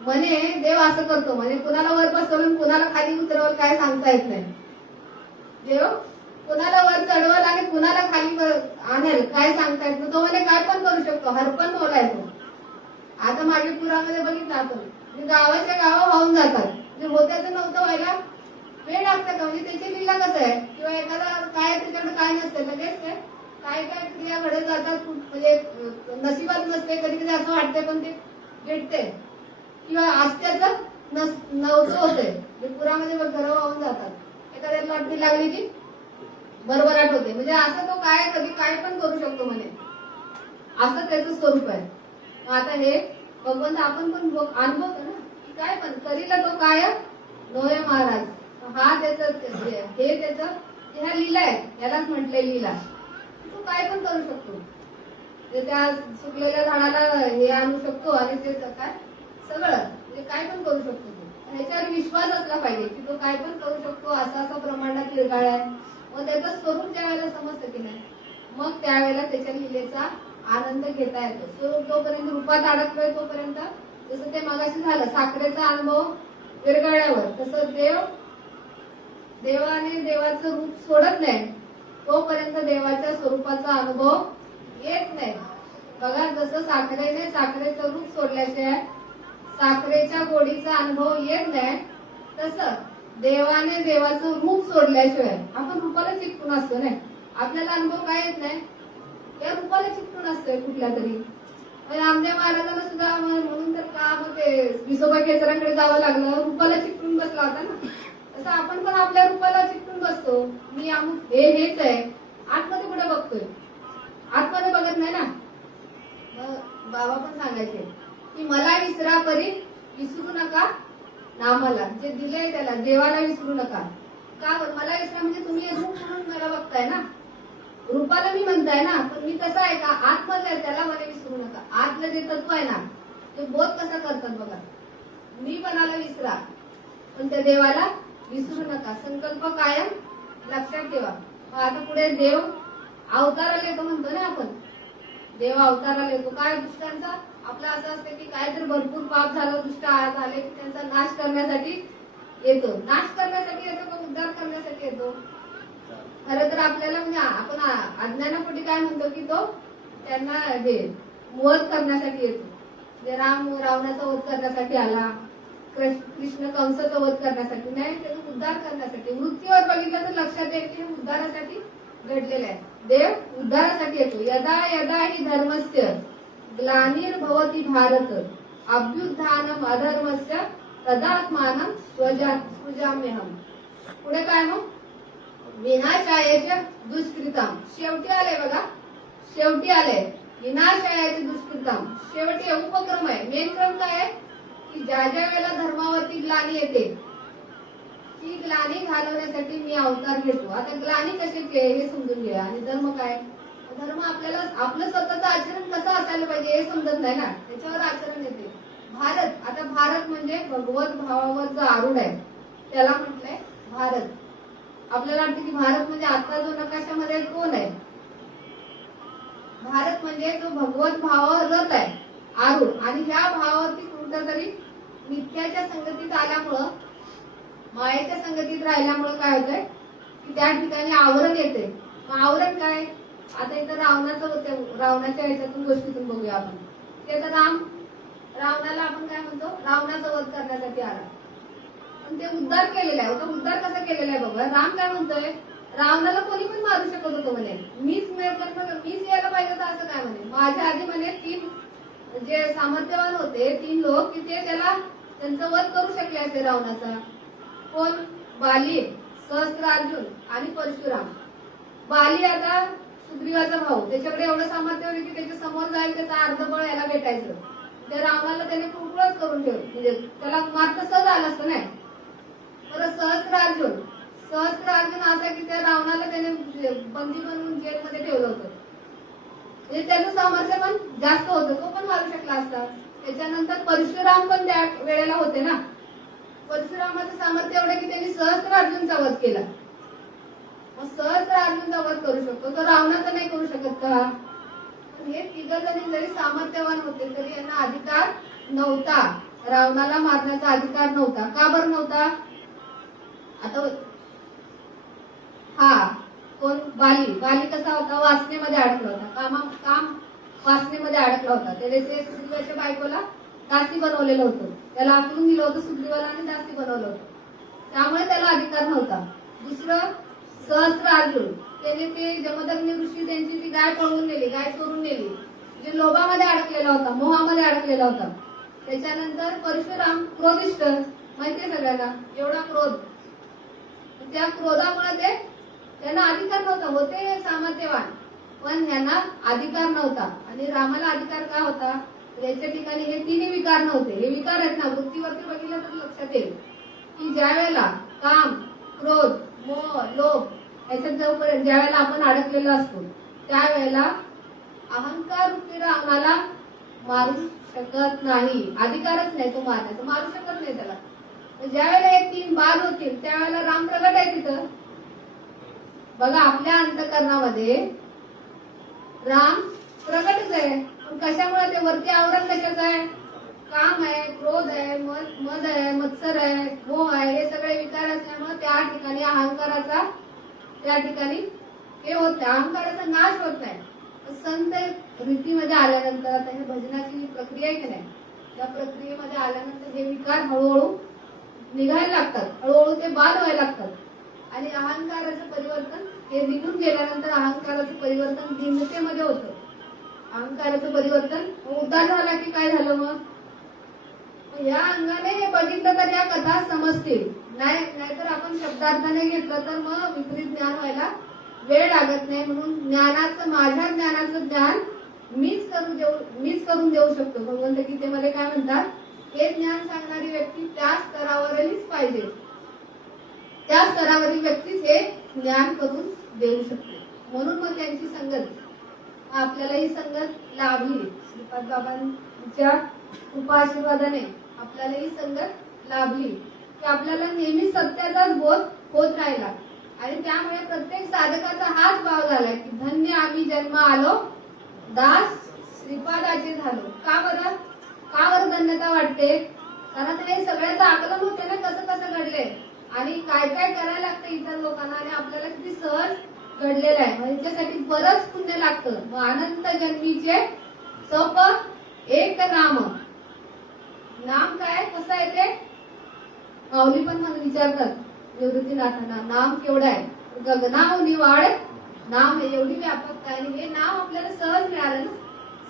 म्हणे देव असं करतो म्हणे, कुणाला वर बसवून कुणाला खाली उतरवल काय सांगता येत नाही. देव कुणाला वर चढवल आणि कुणाला खाली आणेल काय सांगता येत नाही. तो म्हणे काय पण करू शकतो, हरपण बोलायचो. आता मागे पुरामध्ये बघितलं आपण, गावाच्या गावा वाहून जातात. म्हणजे होत्याचं नव्हतं व्हायला वेळ लागतं का? म्हणजे त्याची लीला कसं आहे, किंवा एखादा काय त्याच्याकडे काय नसते, लगेच काय काय क्रिया घडत जातात. म्हणजे नशिबात नसते, कधी कधी असं वाटतंय, पण ते भेटते. किंवा आस्त्याचं नव्हतं होते, पुरामध्ये घरं वाहून जातात. एखाद्याला लाटणी लागली की भरभराट होते. म्हणजे असं तो काय कधी काय पण करू शकतो म्हणे, असं त्याचं स्वरूप आहे. आता हे भगवंत आपण पण अनुभवतो ना, की काय पण करीला तो काय नोय महाराज. हा त्याचं हे त्याचं ह्या लीला आहे, यालाच म्हटलंय लीला. तो काय पण करू शकतो. त्या सुकलेल्या झाडाला हे आणू शकतो आणि ते काय सगळं म्हणजे काय पण करू शकतो तो. ह्याच्यावर विश्वास असला पाहिजे की तो काय पण करू शकतो. असा ब्रह्मांडात विरघळ आहे. मग त्याचं स्वरूप ज्या वेळेला समजतं की नाही, मग त्यावेळेला त्याच्या लीलेचा आनंद घेता येतो. स्वरूप जोपर्यंत रूपात अडकतोय तोपर्यंत, जसं ते मगाशी झालं साखरेचा अनुभव विरघळल्यावर, तसं देवाने देवाचं रूप सोडत नाही तोपर्यंत देवाच्या स्वरूपाचा अनुभव येत नाही. बघा, जसं साखरेने साखरेचं रूप सोडल्याशिवाय साखरेच्या गोडीचा अनुभव येत नाही, तसं देवाने देवाचं रूप सोडल्याशिवाय आपण रूपाला चिकटून असतो नाही, आपल्याला अनुभव काय येत नाही. या रूपाला चिकटून असतोय कुठल्या तरी. रामदेव महाराजांना सुद्धा म्हणून तर का मग ते विसोबा केसरांकडे जावं लागलं, रूपाला चिकटून बसला होता ना. तसं आपण पण आपल्या रूपाला चिकटून बसतो. मी हेच आहे. आतमध्ये कुठे बघतोय? आतमध्ये बघत नाही ना. बाबा पण सांगायचे की मला विसरा परी विसरू नका नामाला. जे दिलंय त्याला, देवाला विसरू नका. का मला विसरा म्हणजे तुम्ही रूप म्हणून मला बघताय ना, रूपाला मी म्हणताय ना, पण मी कसं आहे का आतमधलं, त्याला मला विसरू नका. आतलं जे तत्व आहे ना, ते बोध कसा करतात बघा. मी पणाला विसरा पण त्या देवाला विसरू नका. संकल्प कायम लक्षात ठेवा. आता पुढे देव अवताराला येतो म्हणतो ना आपण, देव अवताराला येतो. काय दुष्टांचा आपलं असं असतं की काहीतरी भरपूर पाप झालं, दुष्ट झाले की त्यांचा नाश करण्यासाठी येतो. नाश करण्यासाठी येतो का उद्धार करण्यासाठी येतो? खरं तर आपल्याला म्हणजे आपण अज्ञानापोटी काय म्हणतो की तो त्यांना हे वध करण्यासाठी येतो. म्हणजे राम रावणाचा वध करण्यासाठी आला, कृष्ण कंसाचा वध करण्यासाठी नाही, त्याचा उद्धार करण्यासाठी. मृत्यूवर बघितलं तर लक्षात येईल की उद्धारासाठी घडलेलं आहे. देव उद्धारासाठी येतो. यदा यदा हि धर्मस्य ग्लानिर्भवति भारत अभ्युत्थानम अधर्मस्य तदात्मानं सृजाम्यहम्. पुढे काय मग? विनाशायाच्या दुष्कृतम. शेवटी आले बघा, शेवटी आले विनाशायाचे दुष्कृतम. शेवटी उपक्रम आहे. मेन क्रम काय आहे की ज्या ज्या वेळेला धर्मावरती ग्लानी येते ती ग्लानी घालवण्यासाठी मी अवतार घेतो. आता ग्लानी कशी हे समजून घ्या. आणि धर्म काय? धर्म आपल्याला आपलं स्वतःचं आचरण कसं असायला पाहिजे हे समजत नाही ना, त्याच्यावर आचरण येते. भारत, आता भारत म्हणजे भगवत भावावर जो आरूढ आहे त्याला म्हटलंय भारत. आपल्याला वाटतं की भारत म्हणजे आता जो नकाशामध्ये कोण आहे? भारत म्हणजे जो भगवत भावावर रथ आहे आरूढ. आणि ह्या भावावरती कुठंतरी मिथ्याच्या संगतीत आल्यामुळं, मायेच्या संगतीत राहिल्यामुळं काय होतंय की त्या ठिकाणी आवरण येते. आवरण काय? आता इथं रावणाच्या ह्याच्यातून गोष्टीतून बघूया आपण. ते तर रावणाला आपण काय म्हणतो? रावणाचा वध करण्यासाठी आला, पण ते उद्धार केलेला आहे. तो उद्धार कसा केलेला आहे बघा. राम काय म्हणतोय? रावणाला कोणी पण मारू शकत होतं म्हणे, मीच यायला पाहिजे होतं असं काय म्हणे. माझ्या आधी म्हणे 3 जे सामर्थ्यवान होते 3 लोक की ते त्यांचा वध करू शकले असते रावणाचा. कोण? बाली, सहस्त्रार्जुन आणि परशुराम. बाली आता सुग्रीवाचा भाऊ, त्याच्याकडे एवढं सामर्थ्य होतं की त्याच्या समोर जाईल त्याचा अर्धबळ याला भेटायचं. त्या रावणाला त्याने कुळकुळच करून ठेवलं, म्हणजे त्याला मात्र सहज आलं असतं नाही. बरं, सहस्त्रार्जुन असा की त्या रावणाला त्याने बंदी बनवून जेलमध्ये ठेवलं होतं. म्हणजे त्याचं सामर्थ्य पण जास्त होतं, तो पण मारू शकला असता. त्याच्यानंतर परशुराम पण त्या वेळेला होते ना. परशुरामाचं सामर्थ्य एवढं की त्यांनी सहस्त्रार्जुनचा वध केला. मग सहस्त्रार्जुनचा वध करू शकतो, तो रावणाचा नाही करू शकत का? हे 3 जणी जरी सामर्थ्यवान होते तरी यांना अधिकार नव्हता, रावणाला मारण्याचा अधिकार नव्हता. का बरं नव्हता? आता हा कोण? बाली कसा होता? वासनेमध्ये अडकला होता. काम वासनेमध्ये अडकला होता. त्याने ते सुग्रीवाच्या बायकोला दासी बनवलेलं होतं, त्याला आकलून दिलं होतं सुग्रीवाला आणि दासी बनवलं होतं, त्यामुळे त्याला अधिकार नव्हता. दुसरं सहस्त्रार्जुन, त्याने ते जमदग्नी ऋषी त्यांची ती गाय पळवून नेली, गाय चोरून नेली, जे लोभामध्ये अडकलेला होता, मोहामध्ये अडकलेला होता. त्याच्यानंतर परशुराम क्रोधिष्ठ, माहितीये सगळ्यांना, एवढा क्रोध. त्या क्रोधामुळे त्यांना अधिकार नव्हता. होते सामर्थ्यवान पण यांना अधिकार नव्हता. आणि रामाला अधिकार का होता? याच्या ठिकाणी हे 3 विकार नव्हते. हे विकार आहेत ना, वृत्तीवरती बघितलं तर लक्षात येईल की ज्या वेळेला काम, क्रोध, मोह, लोभ याच्यात ज्या वेळेला आपण अडकलेलो असतो त्यावेळेला अहंकार रूपी रावणाला मारू शकत नाही. अधिकारच नाही तो मारण्याचा, मारू शकत नाही त्याला. ज्या वेळेला हे 3 बाल होतील त्यावेळेला राम प्रगट आहे तिथं बघा. आपल्या अंतःकरणामध्ये राम प्रगटच आहे. पण कशामुळे? ते वरती आवरण कशाचं आहे? काम आहे, क्रोध आहे, मद आहे, मत्सर आहे, मोह आहे, हे सगळे विकार असल्यामुळे त्या ठिकाणी अहंकाराचा त्या ठिकाणी हे होत नाही, अहंकाराचा नाश होत नाही. संत रीतीमध्ये आल्यानंतर आता हे भजनाची प्रक्रिया आहे की नाही, त्या प्रक्रियेमध्ये आल्यानंतर हे विकार हळूहळू निघायला लागतात, हळूहळू ते बाद व्हायला लागतात. आणि अहंकाराचं परिवर्तन हे निघून गेल्यानंतर अहंकाराचं परिवर्तन दीनतेमध्ये होतं. अहंकाराचं परिवर्तन उद्धार झाला की काय झालं? मग या अंगाने हे बघितलं तर या कथा समजतील. नाहीतर आपण शब्दार्थाने घेतलं तर मग विपरीत ज्ञान व्हायला वेळ लागत नाही. म्हणून माझ्या ज्ञानाचं ज्ञान मीच करून देऊ शकतो. भगवंत गीतेमध्ये काय म्हणतात? हे ज्ञान सांगणारी व्यक्ती त्या स्तरावरलीच पाहिजे, त्या स्तरावरील व्यक्तीच हे ज्ञान करून देऊ शकते. म्हणून मग त्यांची संगत, आपल्याला ही संगत लाभली. श्रीपाद बाबांच्या कृपा आशीर्वादाने आपल्याला ही संगत लाभली की आपल्याला नेहमी सत्याचाच बोध होत राहिला. आणि त्यामुळे प्रत्येक साधकाचा हाच भाव झालाय की धन्य आम्ही जन्म आलो दास श्रीपादाचे झालो. का बरं धन्यता वाटते? कारण हे सगळ्याचं आकलन होते ना, कसं कसं घडले आणि काय काय करायला लागतं इतर लोकांना आणि आपल्याला किती सहज घडलेलं आहे. ह्याच्यासाठी बरंच पुण्य लागतं. मग अनंत जन्मीचे तप एक नाम. नाम काय कसं आहे ते माऊली पण मला विचारतात निवृत्तीनाथांना, नाम केवढं आहे? गगनाहून वाढ नाम हे एवढी व्यापकता आणि हे नाम आपल्याला सहज मिळालं ना,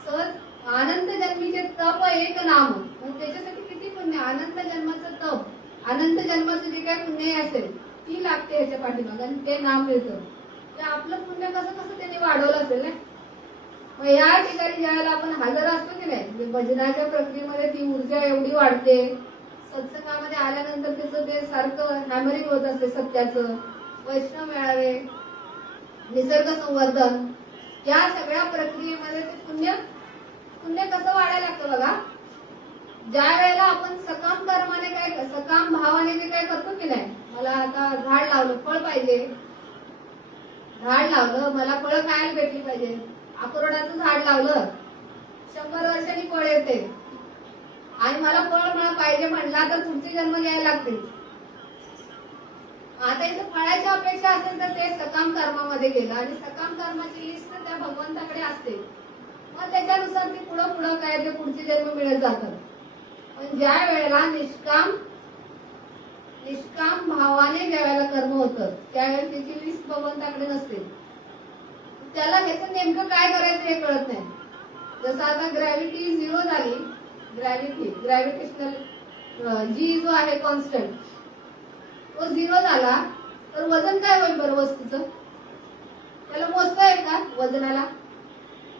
सहज. अनंत जन्मीचे तप एक नाम. मग त्याच्यासाठी किती पुण्य, अनंत जन्माचं तप, अनंत जन्माचं जे काय पुण्य असेल ती लागते ह्याच्या पाठीमाग आणि ते नाम मिळतं. आपलं पुण्य कसं कसं त्यांनी वाढवलं असेल ना. मग या ठिकाणी ज्यावेळेला आपण हजर असतो की नाही, भजनाच्या प्रक्रियेमध्ये ती ऊर्जा एवढी वाढते. सत्संगामध्ये आल्यानंतर त्याचं ते सारखं हॅमरिंग होत असते सत्याचं, वैष्णव मेळावे, निसर्ग संवर्धन, या सगळ्या प्रक्रियेमध्ये ते पुण्य कसं वाढायला लागतं बघा. ज्या वेळेला आपण सकाम कर्माने काय, सकाम भावाने जे काय करतो की नाही, मला आता झाड लावलं फळ पाहिजे, झाड लावलं मला फळं खायला भेटली पाहिजे, अक्रोडाचं झाड लावलं 100 वर्षांनी फळ येते आणि मला फळ पाहिजे म्हणला तर पुढचे जन्म घ्यायला लागतील. आता इथं फळाची अपेक्षा असेल तर ते सकाम कर्मामध्ये गेलं आणि सकाम कर्माची लिस्ट त्या भगवंताकडे असते. मग त्याच्यानुसार ते पुढं काय ते पुढचे जन्म मिळत जातात. पण ज्या वेळेला निष्काम भावाने ज्या वेळेला कर्म होतं त्यावेळेला त्याची लिस्ट भगवंताकडे नसते. त्याला ह्याचं नेमकं काय करायचं हे कळत नाही. जसं आता ग्रॅव्हिटी 0 झाली, ग्रॅव्हिटेशनल जी जो आहे कॉन्स्टंट तो 0 झाला तर वजन काय होईल बरं वस्तूचं? त्याला मोजता येईल का? वजनाला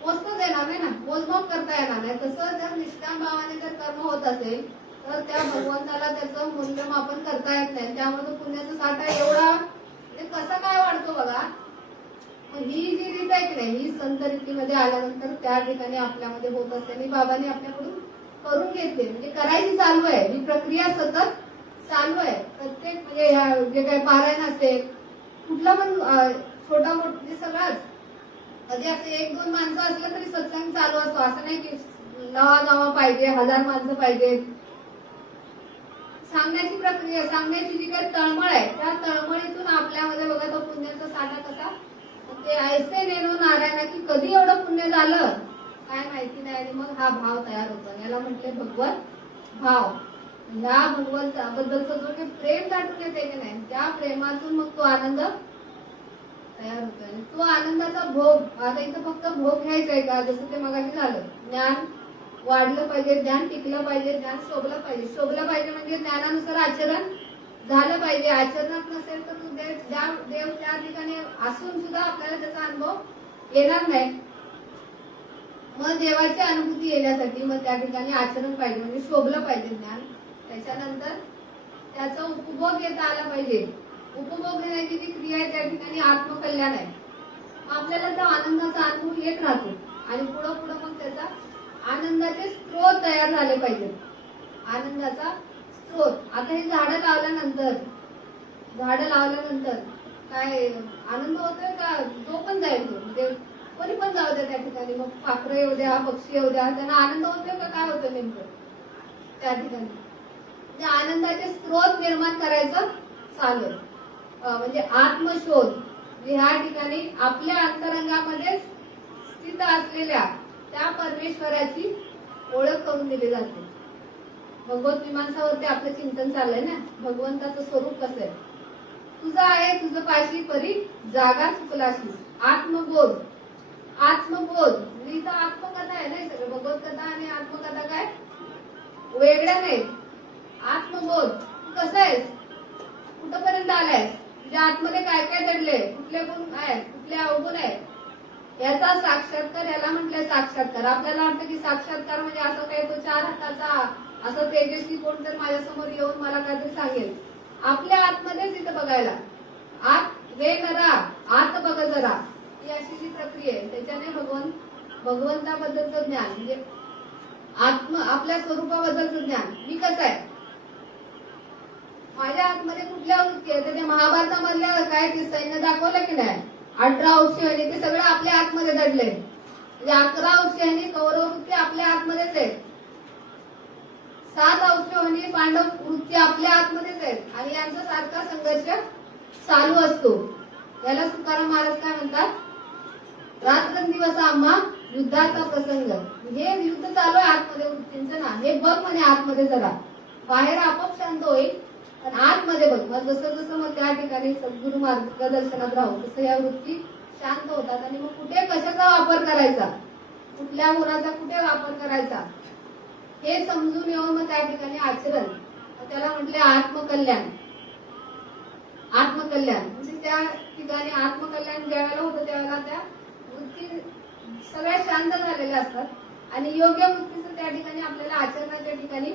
मोजताच येणार नाही ना, मोजमाप करता येणार नाही. तसं जर निष्काम भावाने जर कर्म होत असेल तर त्या भगवंताला त्याचं मूल्यमापन करता येत नाही. त्यामुळे पुण्याचा साठा एवढा कसा काय वाढतो बघा. ही जी रीत आहे की नाही, ही संत रीतीमध्ये आल्यानंतर त्या ठिकाणी आपल्यामध्ये होत असते आणि बाबांनी आपल्याकडून करून घेतले, म्हणजे करायची चालू आहे. ही प्रक्रिया सतत चालू आहे. प्रत्येक म्हणजे जे काही पारायण असेल कुठला पण छोटा मोठा सगळंच, कधी असं 1-2 माणसं असलं तरी सत्संग चालू असतो. असं नाही की नवा पाहिजे, 1000 माणसं पाहिजेत. सांगण्याची प्रक्रिया, सांगण्याची जी काही तळमळ आहे त्या तळमळीतून आपल्यामध्ये बघा तो पुण्याचा साठा कसा ते ऐसे नेनो नारायणा की कधी एवढं पुण्य झालं काय माहिती नाही. आणि मग हा भाव तयार होतो. याला म्हटले भगवत भाव. या भगवंताबद्दलचं जो काही प्रेम दाटून येते की नाही, त्या प्रेमातून मग तो आनंद तयार होतो. आणि तो आनंदाचा भोग, आता इथं फक्त भोग घ्यायचा आहे का? जसं ते मगाशी झालं, ज्ञान वाढलं पाहिजे, ज्ञान टिकलं पाहिजे, ज्ञान शोभलं पाहिजे म्हणजे ज्ञानानुसार आचरण झालं पाहिजे. आचरणात नसेल तर देव त्या ठिकाणी असून सुद्धा आपल्याला त्याचा अनुभव येणार नाही. मग देवाची अनुभूती येण्यासाठी मग त्या ठिकाणी आचरण पाहिजे, म्हणजे शोभलं पाहिजे ज्ञान. त्याच्यानंतर त्याचा उपभोग घेता आला पाहिजे. उपभोग घेण्याची जी क्रिया आहे त्या ठिकाणी आत्मकल्याण आहे. आपल्याला त्या आनंदाचा अनुभव येत राहतो आणि पुढं मग त्याचा आनंदाचे स्त्रोत तयार झाले पाहिजेत. आनंदाचा स्त्रोत. आता हे झाडं लावल्यानंतर काय आनंद होतोय का? जो पण जाईल तो, म्हणजे कोणी पण जाऊ द्या त्या ठिकाणी, मग पाखरं येऊ द्या, पक्षी येऊ द्या, त्यांना आनंद होतोय का? काय होतं नेमकं त्या ठिकाणी? म्हणजे आनंदाचे स्त्रोत निर्माण करायचं चालू आहे. म्हणजे आत्मशोध. ह्या ठिकाणी आपल्या अंतरंगामध्ये स्थित असलेल्या त्या परमेश्वराची ओळख करून दिली जाते. भगवत मीमांसावरती आपलं चिंतन चाललंय ना. भगवंताचं स्वरूप कसं आहे? तुझं आहे तुझं पाशी परी जागा चुकलाशी. आत्मबोध. इथं आत्मकथा आहे नाही, सगळं भगवत कथा आणि आत्मकथा काय वेगळ्या नाहीत. आत्मबोध. तू कसं आहेस? कुठपर्यंत आलायस? तुझ्या आतमध्ये काय काय दडले, कुठले गुण आहेत, कुठले अवगुण आहेत, याचा साक्षात्कार, याला म्हटलंय साक्षात्कार. आपल्याला वाटतं की साक्षात्कार म्हणजे असं काय तो 4 हाताचा असं तेजस्वी कोण तर माझ्यासमोर येऊन मला काहीतरी सांगेल. आपल्या आतमध्येच इथं बघायला. आत वे नरा, आत बघ जरा, ही अशी जी प्रक्रिया आहे. त्याच्याने भगवंताबद्दलचं ज्ञान म्हणजे आपल्या स्वरूपाबद्दलचं ज्ञान. मी कसं आहे माझ्या आतमध्ये कुठल्या वृत्ती आहे तर ते महाभारतामधल्या काय ते सैन्य दाखवलं की नाही 18 औषधी ते सगळं आपल्या आतमध्ये दडलंय. म्हणजे 11 औषधी कौरव वृत्ती आपल्या आतमध्येच आहेत. 7 औषधी पांडव वृत्ती आपल्या आतमध्येच आहेत आणि यांचा सारखा संघर्ष चालू असतो. याला तुकाराम महाराज काय म्हणतात, रात्रंदिवस आम्हा युद्धाचा प्रसंग. हे युद्ध चालू आहे आतमध्ये वृत्तींचं ना, हे बघ म्हणे आतमध्ये जरा, बाहेर आपोआप शांत होईल पण आतमध्ये बघ. मग जसं जसं मग त्या ठिकाणी सद्गुरु मार्गदर्शनात राहू तसं या वृत्ती शांत होतात आणि मग कुठे कशाचा वापर करायचा, कुठल्या गुणाचा कुठे वापर करायचा हे समजून येऊन मग त्या ठिकाणी आचरण, त्याला म्हटले आत्मकल्याण. आत्मकल्याण म्हणजे त्या ठिकाणी आत्मकल्याण ज्यावेळेला होतं त्यावेळेला त्या वृत्ती सगळ्या शांत झालेल्या असतात आणि योग्य वृत्तीचं त्या ठिकाणी आपल्याला आचरणाच्या ठिकाणी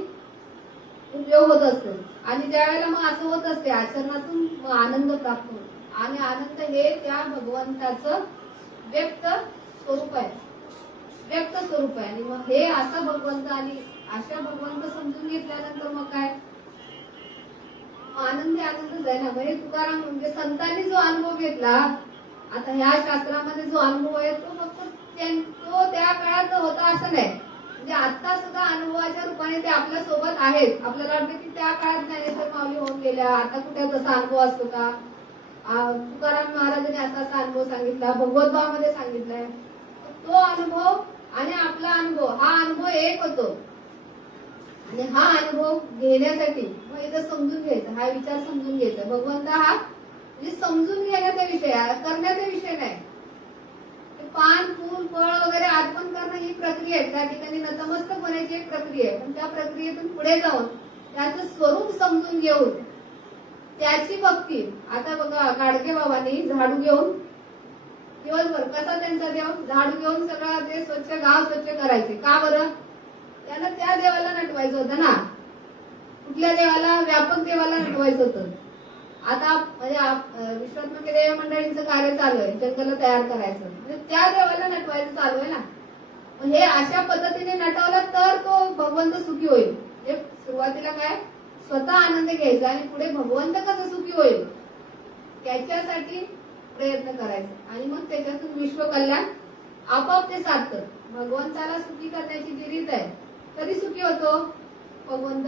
उपयोग होत असतो. आणि ज्यावेळेला मग असं होत असते आचरणातून मग आनंद प्राप्त होतो आणि आनंद हे त्या भगवंताचं व्यक्त स्वरूप आहे, व्यक्त स्वरूप आहे. आणि मग हे असं भगवंत आणि अशा भगवंत समजून घेतल्यानंतर मग काय आनंदी आनंदच आहे ना. म्हणजे तुकाराम म्हणजे संतांनी जो अनुभव घेतला आता ह्या शास्त्रामध्ये जो अनुभव आहे तो फक्त तो त्या काळात होता असं नाही. म्हणजे आता सुद्धा अनुभवाच्या रूपाने ते आपल्या सोबत आहेत. आपल्याला वाटतं की त्या काळात ज्ञानेश्वर माऊली होऊन गेल्या, आता कुठे तसा अनुभव असतो का. तुकाराम महाराजांनी असा असा अनुभव सांगितला, भगवद्भावामध्ये सांगितलाय. तो अनुभव आणि आपला अनुभव हा अनुभव एक होतो आणि हा अनुभव घेण्यासाठी मग इथं समजून घ्यायचा, हा विचार समजून घ्यायचा. भगवंत हा म्हणजे समजून घेण्याचा विषय आहे, करण्याचा विषय नाही. पान फूल फळ वगैरे अर्पण करणं ही प्रक्रिया आहे, त्या ठिकाणी नतमस्तक होण्याची एक प्रक्रिया आहे. पण त्या प्रक्रियेतून पुढे जाऊन त्याचं स्वरूप समजून घेऊन त्याची भक्ती. आता बघा गाडगे बाबांनी झाडू घेऊन दिवसभर कसा त्यांचा देव झाडू घेऊन सगळं ते स्वच्छ गाव स्वच्छ करायचे. का बरं, त्यांना त्या देवाला नटवायचं होतं ना, कुठल्या देवाला, व्यापक देवाला नटवायचं होतं. आता म्हणजे विश्वात्मक देव मंडळींचं कार्य चालू आहे, जंगल तयार करायचं, म्हणजे त्या देवाला नटवायचं चालू आहे ना. हे अशा पद्धतीने नटवलं तर तो भगवंत सुखी होईल. म्हणजे सुरुवातीला काय स्वतः आनंद घ्यायचा आणि पुढे भगवंत कसं सुखी होईल त्याच्यासाठी प्रयत्न करायचा आणि मग त्याच्यातून विश्व कल्याण आपोआप ते साधतं. भगवंताला सुखी करण्याची जी रीत आहे, कधी सुखी होतो भगवंत,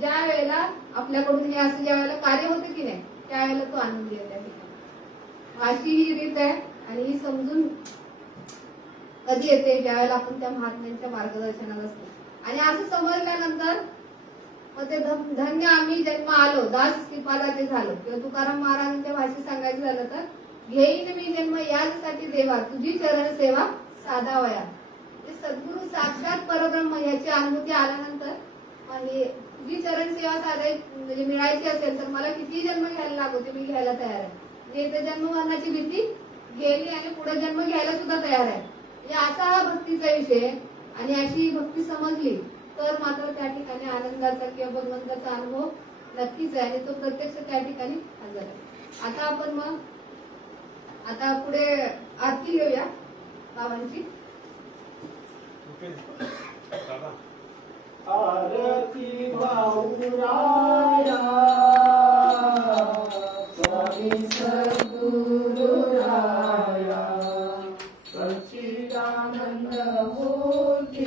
ज्या वेळेला आपल्याकडून हे असं ज्या वेळेला कार्य होतं की नाही त्यावेळेला तो आनंदी आहे त्या ठिकाणी. अशी ही रीत आहे आणि ही समजून कधी येते ज्यावेळेला आपण त्या महात्म्यांच्या मार्गदर्शनात असतो. आणि असं समजल्यानंतर मग ते धन्य आम्ही जन्म आलो दास श्रीपादाचे झालो. किंवा तुकाराम महाराजांच्या भाषेत सांगायचं झालं तर घेईन मी जन्म यासाठी देवा तुझी चरण सेवा साधावया. सद्गुरु साक्षात परब्रह्म याची अनुभूती आल्यानंतर म्हणजे तुझी चरण सेवा साधाय म्हणजे मिळायची असेल तर मला किती जन्म घ्यायला लागते मी घ्यायला तयार आहे. म्हणजे इथे जन्म मरणाची भीती गेली आणि पुढे जन्म घ्यायला सुद्धा तयार आहे. म्हणजे असा हा भक्तीचा विषय आणि अशी भक्ती समजली तर मात्र त्या ठिकाणी आनंदाचा किंवा भगवंताचा अनुभव नक्कीच आहे आणि तो प्रत्यक्ष त्या ठिकाणी हजर आहे. आता आपण मग आता पुढे आरती घेऊया बाबांची. आरती बाऊराया स्वामी सद्गुरु राया सच्चिदानंद मूर्ती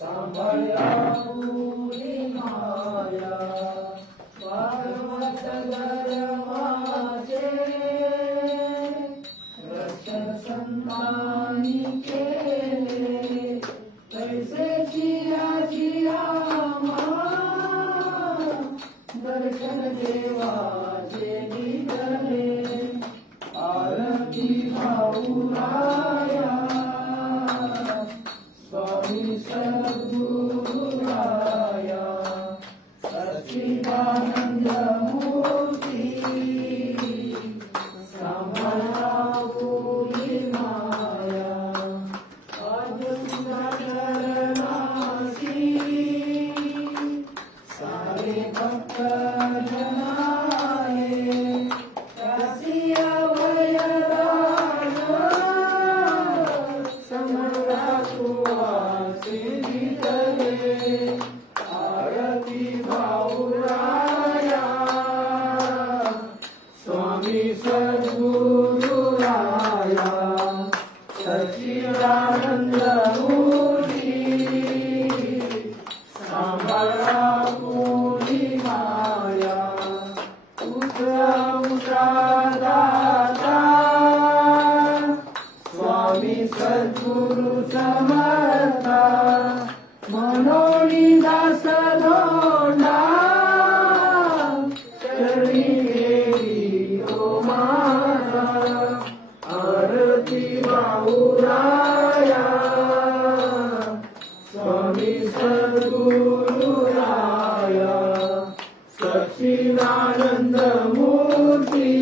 सांभाळा पूरी माया भागवत धर्माचे रक्षण संतानी केले कैसे जिया जिया दर्शन देवाचे निघाले आरती भाऊराया स्वामी सद्गुरु राया सच्चिदानंद मूर्ती सांभाळा पूरी माया सारे भक्त जनाए रसिया वयराज समरा तुआ आरती भा समर्था मनोनी दास धोंडा चरणी गेली ओ माता आरती बाहुराया स्वामी सद्गुरुराया सच्चिदानंद मूर्ती